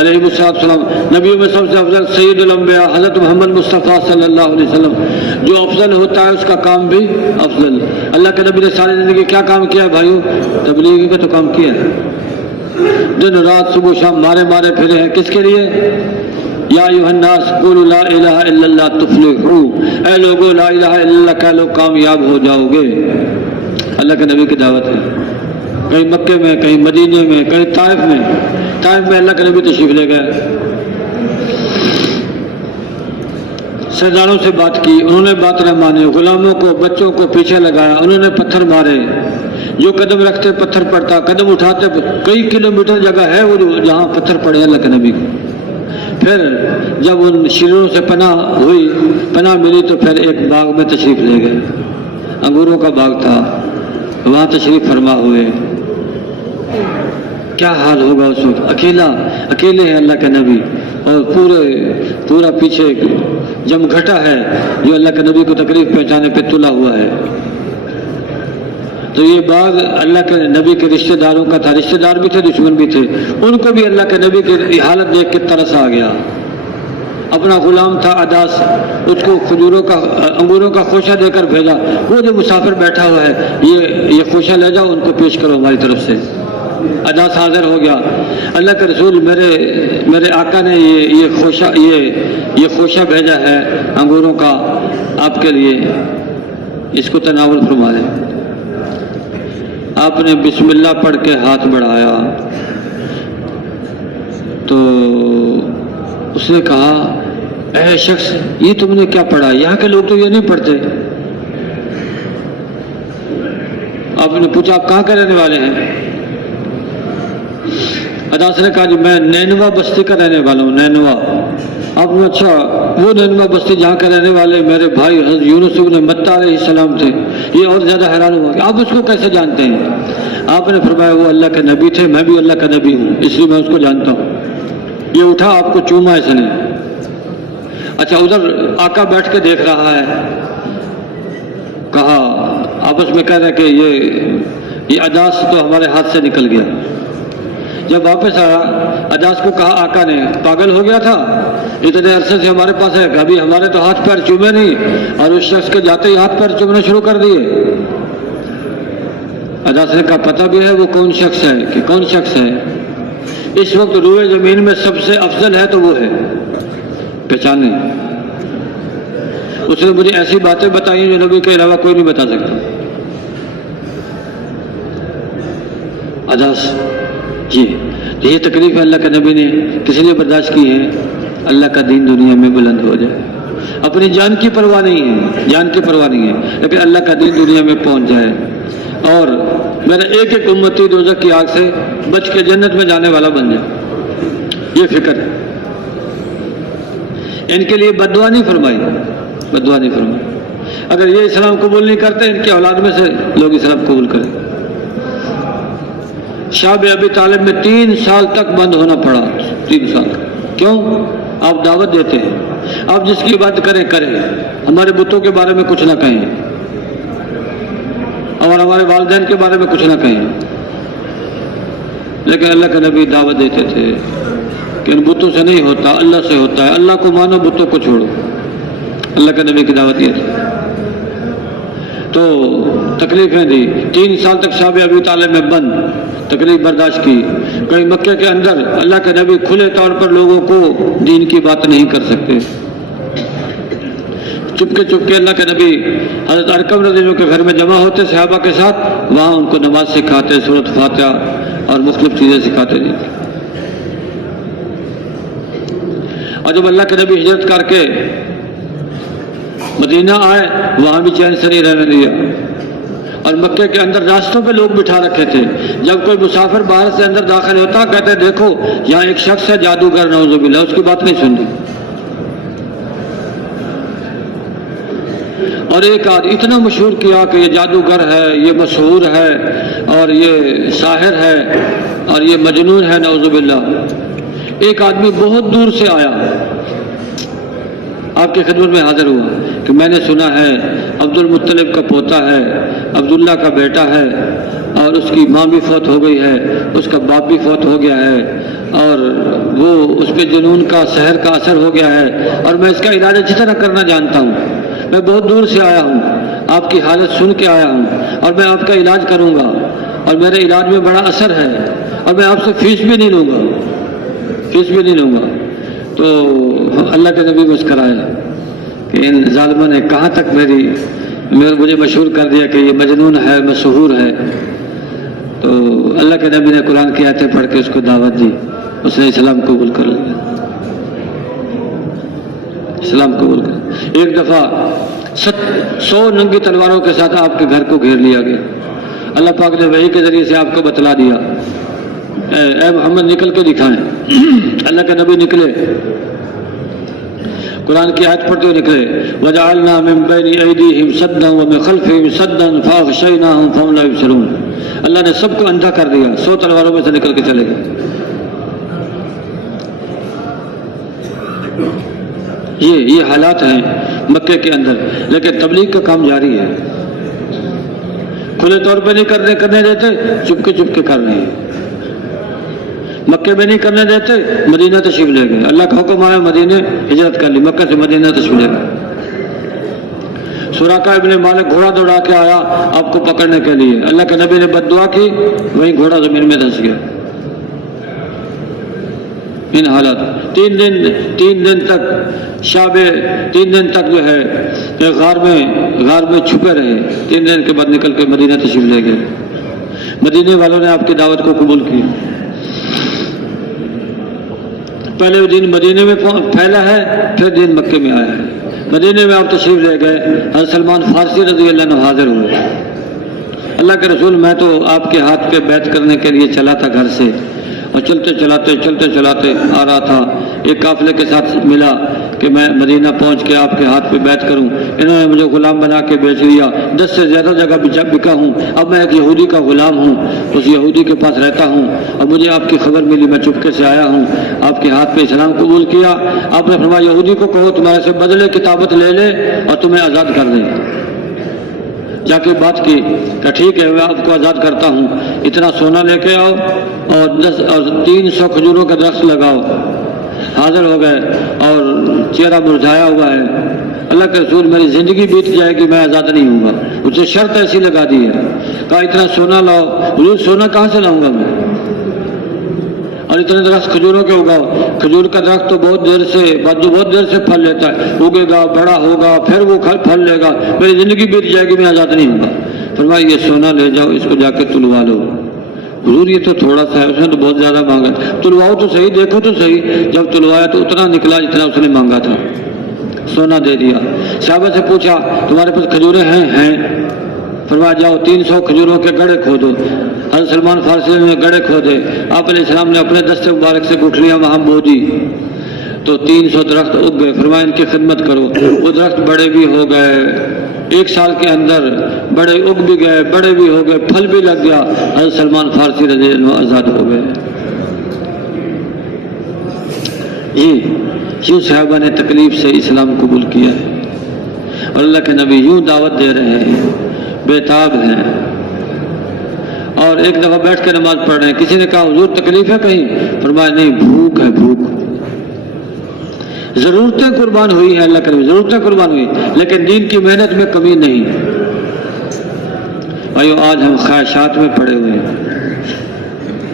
علیہ السلام، نبیوں میں سب سے افضل سید الانبیاء حضرت محمد مصطفیٰ صلی اللہ علیہ وسلم۔ جو افضل ہوتا ہے اس کا کام بھی افضل۔ اللہ کے نبی نے ساری زندگی کیا کام کیا ہے بھائیو؟ تبلیغی کا تو کام کیا ہے، دن رات صبح شام مارے پھرے ہیں، کس کے لیے؟ یا ایھا الناس قولوا لا الہ الا اللہ تفلحوا، اے لوگوں لا الہ الا اللہ کہہ لو کامیاب ہو جاؤ گے۔ اللہ کے نبی کی دعوت ہے، کہیں مکے میں، کہیں مدینے میں، کہیں طائف میں اللہ کے نبی تشریف لے گئے، سرداروں سے بات کی، انہوں نے بات نہ مانی، غلاموں کو بچوں کو پیچھے لگایا، انہوں نے پتھر مارے، جو قدم رکھتے پتھر پڑتا، قدم اٹھاتے کئی کلومیٹر جگہ ہے وہ جہاں پتھر پڑے اللہ کے نبی کو۔ پھر جب ان شروں سے پناہ ملی تو پھر ایک باغ میں تشریف لے گئے، انگوروں کا باغ تھا، وہاں تشریف فرما ہوئے۔ کیا حال ہوگا اس وقت؟ اکیلے ہیں اللہ کے نبی، اور پورا پیچھے جمگھٹا ہے جو اللہ کے نبی کو تکلیف پہنچانے پہ تلا ہوا ہے۔ تو یہ باغ اللہ کے نبی کے رشتہ داروں کا تھا، رشتہ دار بھی تھے دشمن بھی تھے، ان کو بھی اللہ کے نبی کی حالت دیکھ کے ترس آ گیا۔ اپنا غلام تھا اداس، اس کو انگوروں کا خوشہ دے کر بھیجا، وہ جو مسافر بیٹھا ہوا ہے یہ خوشہ لے جاؤ، ان کو پیش کرو ہماری طرف سے۔ اداس حاضر ہو گیا، اللہ کے رسول میرے آقا نے یہ خوشہ بھیجا ہے انگوروں کا آپ کے لیے، اس کو تناول فرما لیں۔ آپ نے بسم اللہ پڑھ کے ہاتھ بڑھایا تو اس نے کہا اے شخص یہ تم نے کیا پڑھا؟ یہاں کے لوگ تو یہ نہیں پڑھتے۔ آپ نے پوچھا آپ کہاں کے رہنے والے ہیں؟ اداس نے کہا جی میں نینوا بستی کا رہنے والا ہوں۔ نینوا؟ آپ نے اچھا وہ نینوا بستی جہاں کے رہنے والے میرے بھائی حضرت یونس بن متیٰ علیہ السلام تھے، یہ اور زیادہ حیران ہوا کہ آپ اس کو کیسے جانتے ہیں؟ آپ نے فرمایا وہ اللہ کے نبی تھے، میں بھی اللہ کا نبی ہوں، اس لیے میں اس کو جانتا ہوں۔ یہ اٹھا آپ کو چوما اس نے۔ اچھا ادھر آقا بیٹھ کے دیکھ رہا ہے، کہا آپس میں کہہ رہے کہ یہ اداس تو ہمارے ہاتھ سے نکل گیا۔ جب واپس آیا اداس کو کہا آقا نے پاگل ہو گیا تھا، اتنے عرصے سے ہمارے پاس ہے، ابھی ہمارے تو ہاتھ پیر چومے نہیں اور اس شخص کے جاتے ہی ہاتھ پیر چومنے شروع کر دیے۔ اداس نے کہا پتہ بھی ہے وہ کون شخص ہے؟ کہ کون شخص ہے؟ اس وقت روئے زمین میں سب سے افضل ہے تو وہ ہے، پہچانے۔ اس نے مجھے ایسی باتیں بتائی جو نبی کے علاوہ کوئی نہیں بتا سکتا۔ اداس جی یہ تکلیف اللہ کے نبی نے کس لیے برداشت کی ہے؟ اللہ کا دین دنیا میں بلند ہو جائے۔ اپنی جان کی پرواہ نہیں ہے، لیکن اللہ کا دین دنیا میں پہنچ جائے اور میرا ایک امتی دوزخ کی آگ سے بچ کے جنت میں جانے والا بن جائے، یہ فکر ہے۔ ان کے لیے بددعا نہیں فرمائی۔ اگر یہ اسلام قبول نہیں کرتے ان کے اولاد میں سے لوگ اسلام قبول کریں۔ شعب ابی طالب میں 3 سال تک بند ہونا پڑا، 3 سال۔ کیوں؟ آپ دعوت دیتے ہیں، آپ جس کی بات کریں ہمارے بتوں کے بارے میں کچھ نہ کہیں اور ہمارے والدین کے بارے میں کچھ نہ کہیں، لیکن اللہ کے نبی دعوت دیتے تھے کہ ان بتوں سے نہیں ہوتا، اللہ سے ہوتا ہے، اللہ کو مانو بتوں کو چھوڑو۔ اللہ کے نبی کی دعوت یہ تھی، تو تکلیفیں دی۔ 3 سال تک شعب ابی طالب میں بند، تکلیف برداشت کی۔ کہیں مکے کے اندر اللہ کے نبی کھلے طور پر لوگوں کو دین کی بات نہیں کر سکتے، چپ کے اللہ کے نبی حضرت ارقم رضی اللہ عنہ کے گھر میں جمع ہوتے صحابہ کے ساتھ، وہاں ان کو نماز سکھاتے، سورۃ فاتحہ اور مختلف چیزیں سکھاتے تھے۔ اور جب اللہ کے نبی ہجرت کر کے مدینہ آئے وہاں بھی چین سے نہیں رہنے دیا، اور مکے کے اندر راستوں پہ لوگ بٹھا رکھے تھے. جب کوئی مسافر باہر سے اندر داخل ہوتا کہتے دیکھو یہاں ایک شخص ہے جادوگر نعوذ باللہ، اس کی بات نہیں سننی. اور ایک آدمی اتنا مشہور کیا کہ یہ جادوگر ہے، یہ مشہور ہے، اور یہ ساحر ہے، اور یہ مجنون ہے نعوذ باللہ. ایک آدمی بہت دور سے آیا، آپ کی خدمت میں حاضر ہوا کہ میں نے سنا ہے عبد المطلب کا پوتا ہے، عبداللہ کا بیٹا ہے، اور اس کی ماں بھی فوت ہو گئی ہے، اس کا باپ بھی فوت ہو گیا ہے، اور وہ اس پہ جنون کا سحر کا اثر ہو گیا ہے، اور میں اس کا علاج اچھی طرح کرنا جانتا ہوں. میں بہت دور سے آیا ہوں، آپ کی حالت سن کے آیا ہوں، اور میں آپ کا علاج کروں گا، اور میرے علاج میں بڑا اثر ہے، اور میں آپ سے فیس بھی نہیں لوں گا، فیس بھی نہیں لوں گا. تو اللہ کے نبی مسکرائے کہ ان ظالموں نے کہاں تک مجھے مشہور کر دیا کہ یہ مجنون ہے، مشہور ہے. تو اللہ کے نبی نے قرآن کی آیتیں پڑھ کے اس کو دعوت دی، اس نے اسلام قبول کر لیا، اسلام قبول کر. ایک دفعہ 100 ننگی تلواروں کے ساتھ آپ کے گھر کو گھیر لیا گیا. اللہ پاک نے وحی کے ذریعے سے آپ کو بتلا دیا، اے محمد نکل کے دکھائیں. اللہ کے نبی نکلے، قرآن کی آیت پڑھتے ہوئے نکلے، وَجَعَلْنَا مِن بَيْنِ أَيْدِيهِمْ سَدًّا وَمِن خَلْفِهِمْ سَدًّا فَأَغْشَيْنَاهُمْ فَهُمْ لَا يُبْصِرُونَ. اللہ نے سب کو اندھا کر دیا، 100 تلواروں میں سے نکل کے چلے گئے. یہ حالات ہیں مکے کے اندر، لیکن تبلیغ کا کام جاری ہے. کھلے طور پہ نہیں کرنے دیتے، چپکے چپکے کر رہے ہیں. مکے میں نہیں کرنے دیتے، مدینہ تشریف لے گئے. اللہ کا حکم آیا، مدینہ ہجرت کر لی، مکہ سے مدینہ تشریف لے گئے. سراقہ ابن مالک گھوڑا دوڑا کے آیا آپ کو پکڑنے کے لیے، اللہ کے نبی نے بد دعا کی، وہیں گھوڑا زمین میں دھس گیا. ان حالات 3 دن تک شابے 3 دن تک جو ہے غار میں چھپے رہے. 3 دن کے بعد نکل کے مدینہ تشریف لے گئے. مدینے والوں نے آپ کی دعوت کو قبول کی. پہلے دن مدینے میں پھیلا ہے، پھر دن مکے میں آیا ہے. مدینے میں آپ تشریف لے گئے، حضرت سلمان فارسی رضی اللہ عنہ حاضر ہوئے. اللہ کے رسول میں تو آپ کے ہاتھ پہ بیعت کرنے کے لیے چلا تھا گھر سے، اور چلتے چلاتے آ رہا تھا. ایک قافلے کے ساتھ ملا کہ میں مدینہ پہنچ کے آپ کے ہاتھ پہ بیعت کروں. انہوں نے مجھے غلام بنا کے بیچ دیا، 10 سے زیادہ جگہ بکا ہوں. اب میں ایک یہودی کا غلام ہوں، اس یہودی کے پاس رہتا ہوں، اور مجھے آپ کی خبر ملی، میں چپکے سے آیا ہوں، آپ کے ہاتھ پہ اسلام قبول کیا. آپ نے فرمایا یہودی کو کہو تمہارے سے بدلے کتابت لے لے اور تمہیں آزاد کر دے. جا کے بات کی کہ ٹھیک ہے میں آپ کو آزاد کرتا ہوں، اتنا سونا لے کے آؤ اور 300 کھجوروں کا درخت لگاؤ. حاضر ہو گئے اور چہرہ مرجھایا ہوا ہے. اللہ کے رسول میری زندگی بیت جائے گی میں آزاد نہیں ہوں گا. اسے شرط ایسی لگا دی ہے، کہا اتنا سونا لاؤ. حضور سونا کہاں سے لاؤں گا میں، اور اتنے درخت کھجوروں کے اگاؤ. کھجور کا درخت تو بہت دیر سے پھل لیتا ہے، اگے گا، بڑا ہوگا، پھر وہ پھل لے گا. میری زندگی بیت جائے گی میں آزاد نہیں ہوں گا. فرمایا یہ سونا لے جاؤ، اس کو جا کے تلوا لو. حضور یہ تو تھوڑا سا ہے، اس نے تو بہت زیادہ مانگا. تلواؤ تو صحیح، دیکھو تو صحیح. جب تلوایا تو اتنا نکلا جتنا اس نے مانگا تھا. سونا دے دیا. صحابہ سے پوچھا تمہارے پاس کھجوریں ہیں؟ فرمایا جاؤ 300 کھجوروں کے گڑھے کھودو. حضرت سلمان فارسی نے گڑھے کھودے. آپ علیہ السلام نے اپنے دست مبارک سے گٹھلیاں وہاں بو دی تو 300 درخت اگ گئے. فرمایا ان کی خدمت کرو. وہ درخت بڑے بھی ہو گئے، 1 سال کے اندر بڑے اگ بھی گئے، بڑے بھی ہو گئے، پھل بھی لگ گیا. حضرت سلمان فارسی رضی اللہ عنہ آزاد ہو گئے. یوں صحابہ نے تکلیف سے اسلام قبول کیا ہے، اور اللہ کے نبی یوں دعوت دے رہے ہیں، بےتاب ہیں. اور ایک دفعہ بیٹھ کے نماز پڑھ رہے ہیں، کسی نے کہا حضور تکلیف ہے کہیں؟ فرمایا نہیں، بھوک ہے، بھوک. ضرورتیں قربان ہوئی ہیں، اللہ کے نبی ضرورتیں قربان ہوئی، لیکن دین کی محنت میں کمی نہیں. بھائیو آج ہم خواہشات میں پڑے ہوئے ہیں،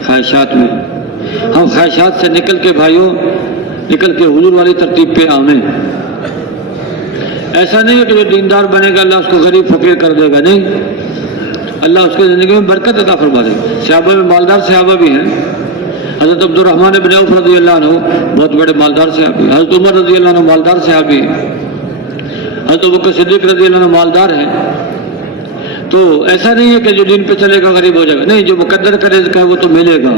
خواہشات میں. ہم خواہشات سے نکل کے حضور والی ترتیب پہ آویں. ایسا نہیں ہے کہ جو دیندار بنے گا اللہ اس کو غریب فقیر کر دے گا، نہیں، اللہ اس کی زندگی میں برکت عطا فرما دے. صحابہ میں مالدار صحابہ بھی ہیں. حضرت عبد الرحمن بن عوف رضی اللہ عنہ بہت بڑے مالدار صحابی. حضرت عمر رضی اللہ عنہ مالدار صحابی. حضرت ابوبکر صدیق رضی اللہ عنہ مالدار ہیں. تو ایسا نہیں ہے کہ جو دین پہ چلے گا غریب ہو جائے گا، نہیں، جو مقدر کا رزق ہے وہ تو ملے گا،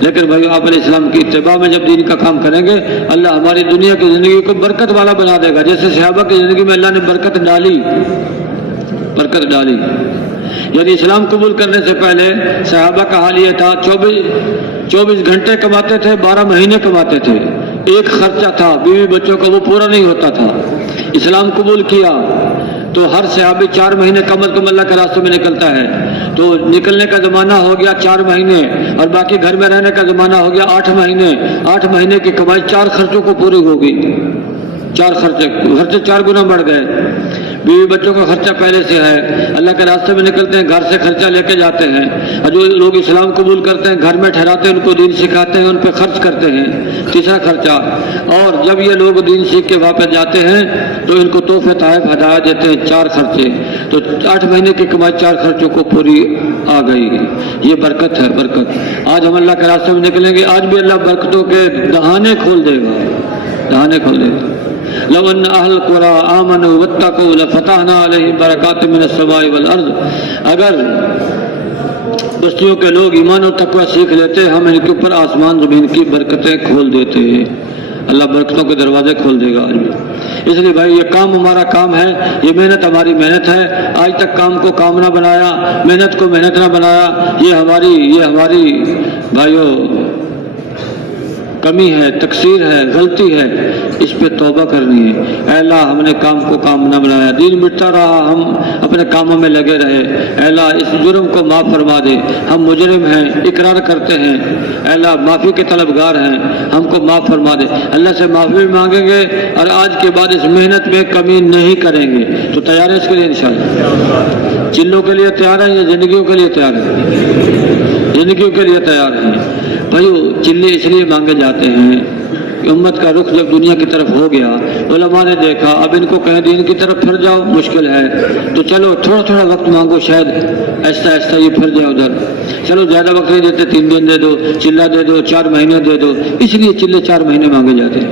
لیکن بھائی آپ علیہ السلام کی اتباع میں جب دین کا کام کریں گے اللہ ہماری دنیا کی زندگی کو برکت والا بنا دے گا، جیسے صحابہ کی زندگی میں اللہ نے برکت ڈالی۔ یعنی اسلام قبول کرنے سے پہلے صحابہ کا حال یہ تھا 24 گھنٹے کماتے تھے، 12 مہینے کماتے تھے، ایک خرچہ تھا بیوی بچوں کا وہ پورا نہیں ہوتا تھا۔ اسلام قبول کیا تو ہر صحابی 4 مہینے کم از کم اللہ کے راستے میں نکلتا ہے، تو نکلنے کا زمانہ ہو گیا 4 مہینے، اور باقی گھر میں رہنے کا زمانہ ہو گیا 8 مہینے۔ 8 مہینے کی کمائی 4 خرچوں کو پوری ہوگی، 4 خرچے 4 گنا بڑھ گئے۔ بیوی بچوں کا خرچہ پہلے سے ہے، اللہ کے راستے میں نکلتے ہیں، گھر سے خرچہ لے کے جاتے ہیں، اور جو لوگ اسلام قبول کرتے ہیں گھر میں ٹھہراتے ہیں، ان کو دین سکھاتے ہیں، ان پہ خرچ کرتے ہیں، تیسرا خرچہ۔ اور جب یہ لوگ دین سیکھ کے واپس جاتے ہیں تو ان کو تحفے تحائف ہدایہ دیتے ہیں، 4 خرچے، تو 8 مہینے کی کمائی 4 خرچوں کو پوری آ گئی۔ یہ برکت ہے، برکت۔ آج ہم اللہ کے راستے میں نکلیں گے، آج بھی اللہ برکتوں کے دہانے کھول دے گا، دہانے کھول دے گا۔ لو ان اہل القری آمنوا واتقوا لفتحنا علیہم برکات من السماء والارض، اگر بستیوں کے لوگ ایمان اور تقوی سیکھ لیتے ہم ان کے اوپر آسمان زمین کی برکتیں کھول دیتے۔ اللہ برکتوں کے دروازے کھول دے گا آج بھی۔ اس لیے بھائی یہ کام ہمارا کام ہے، یہ محنت ہماری محنت ہے۔ آج تک کام کو کام نہ بنایا، محنت کو محنت نہ بنایا، یہ ہماری بھائیوں کمی ہے، تقصیر ہے، غلطی ہے، اس پہ توبہ کرنی ہے۔ اے اللہ ہم نے کام کو کام نہ بنایا، دین مٹتا رہا، ہم اپنے کاموں میں لگے رہے، اے اللہ اس جرم کو معاف فرما دے۔ ہم مجرم ہیں، اقرار کرتے ہیں، اے اللہ معافی کے طلبگار ہیں، ہم کو معاف فرما دے۔ اللہ سے معافی بھی مانگیں گے اور آج کے بعد اس محنت میں کمی نہیں کریں گے۔ تو تیار ہے اس کے لیے انشاءاللہ؟ چلوں کے لیے تیار ہیں یا زندگیوں کے لیے تیار ہیں؟ زندگیوں کے لیے تیار ہیں۔ بھائی چلے اس لیے مانگے جاتے ہیں کہ امت کا رخ جب دنیا کی طرف ہو گیا، علماء نے دیکھا اب ان کو کہیں دین کی طرف پھر جاؤ مشکل ہے، تو چلو تھوڑا تھوڑا وقت مانگو، شاید ایسا ایسا یہ پھر جائے ادھر۔ چلو زیادہ وقت نہیں دیتے، 3 دن دے دو، چلہ دے دو، 4 مہینے دے دو، اس لیے چلے 4 مہینے مانگے جاتے ہیں۔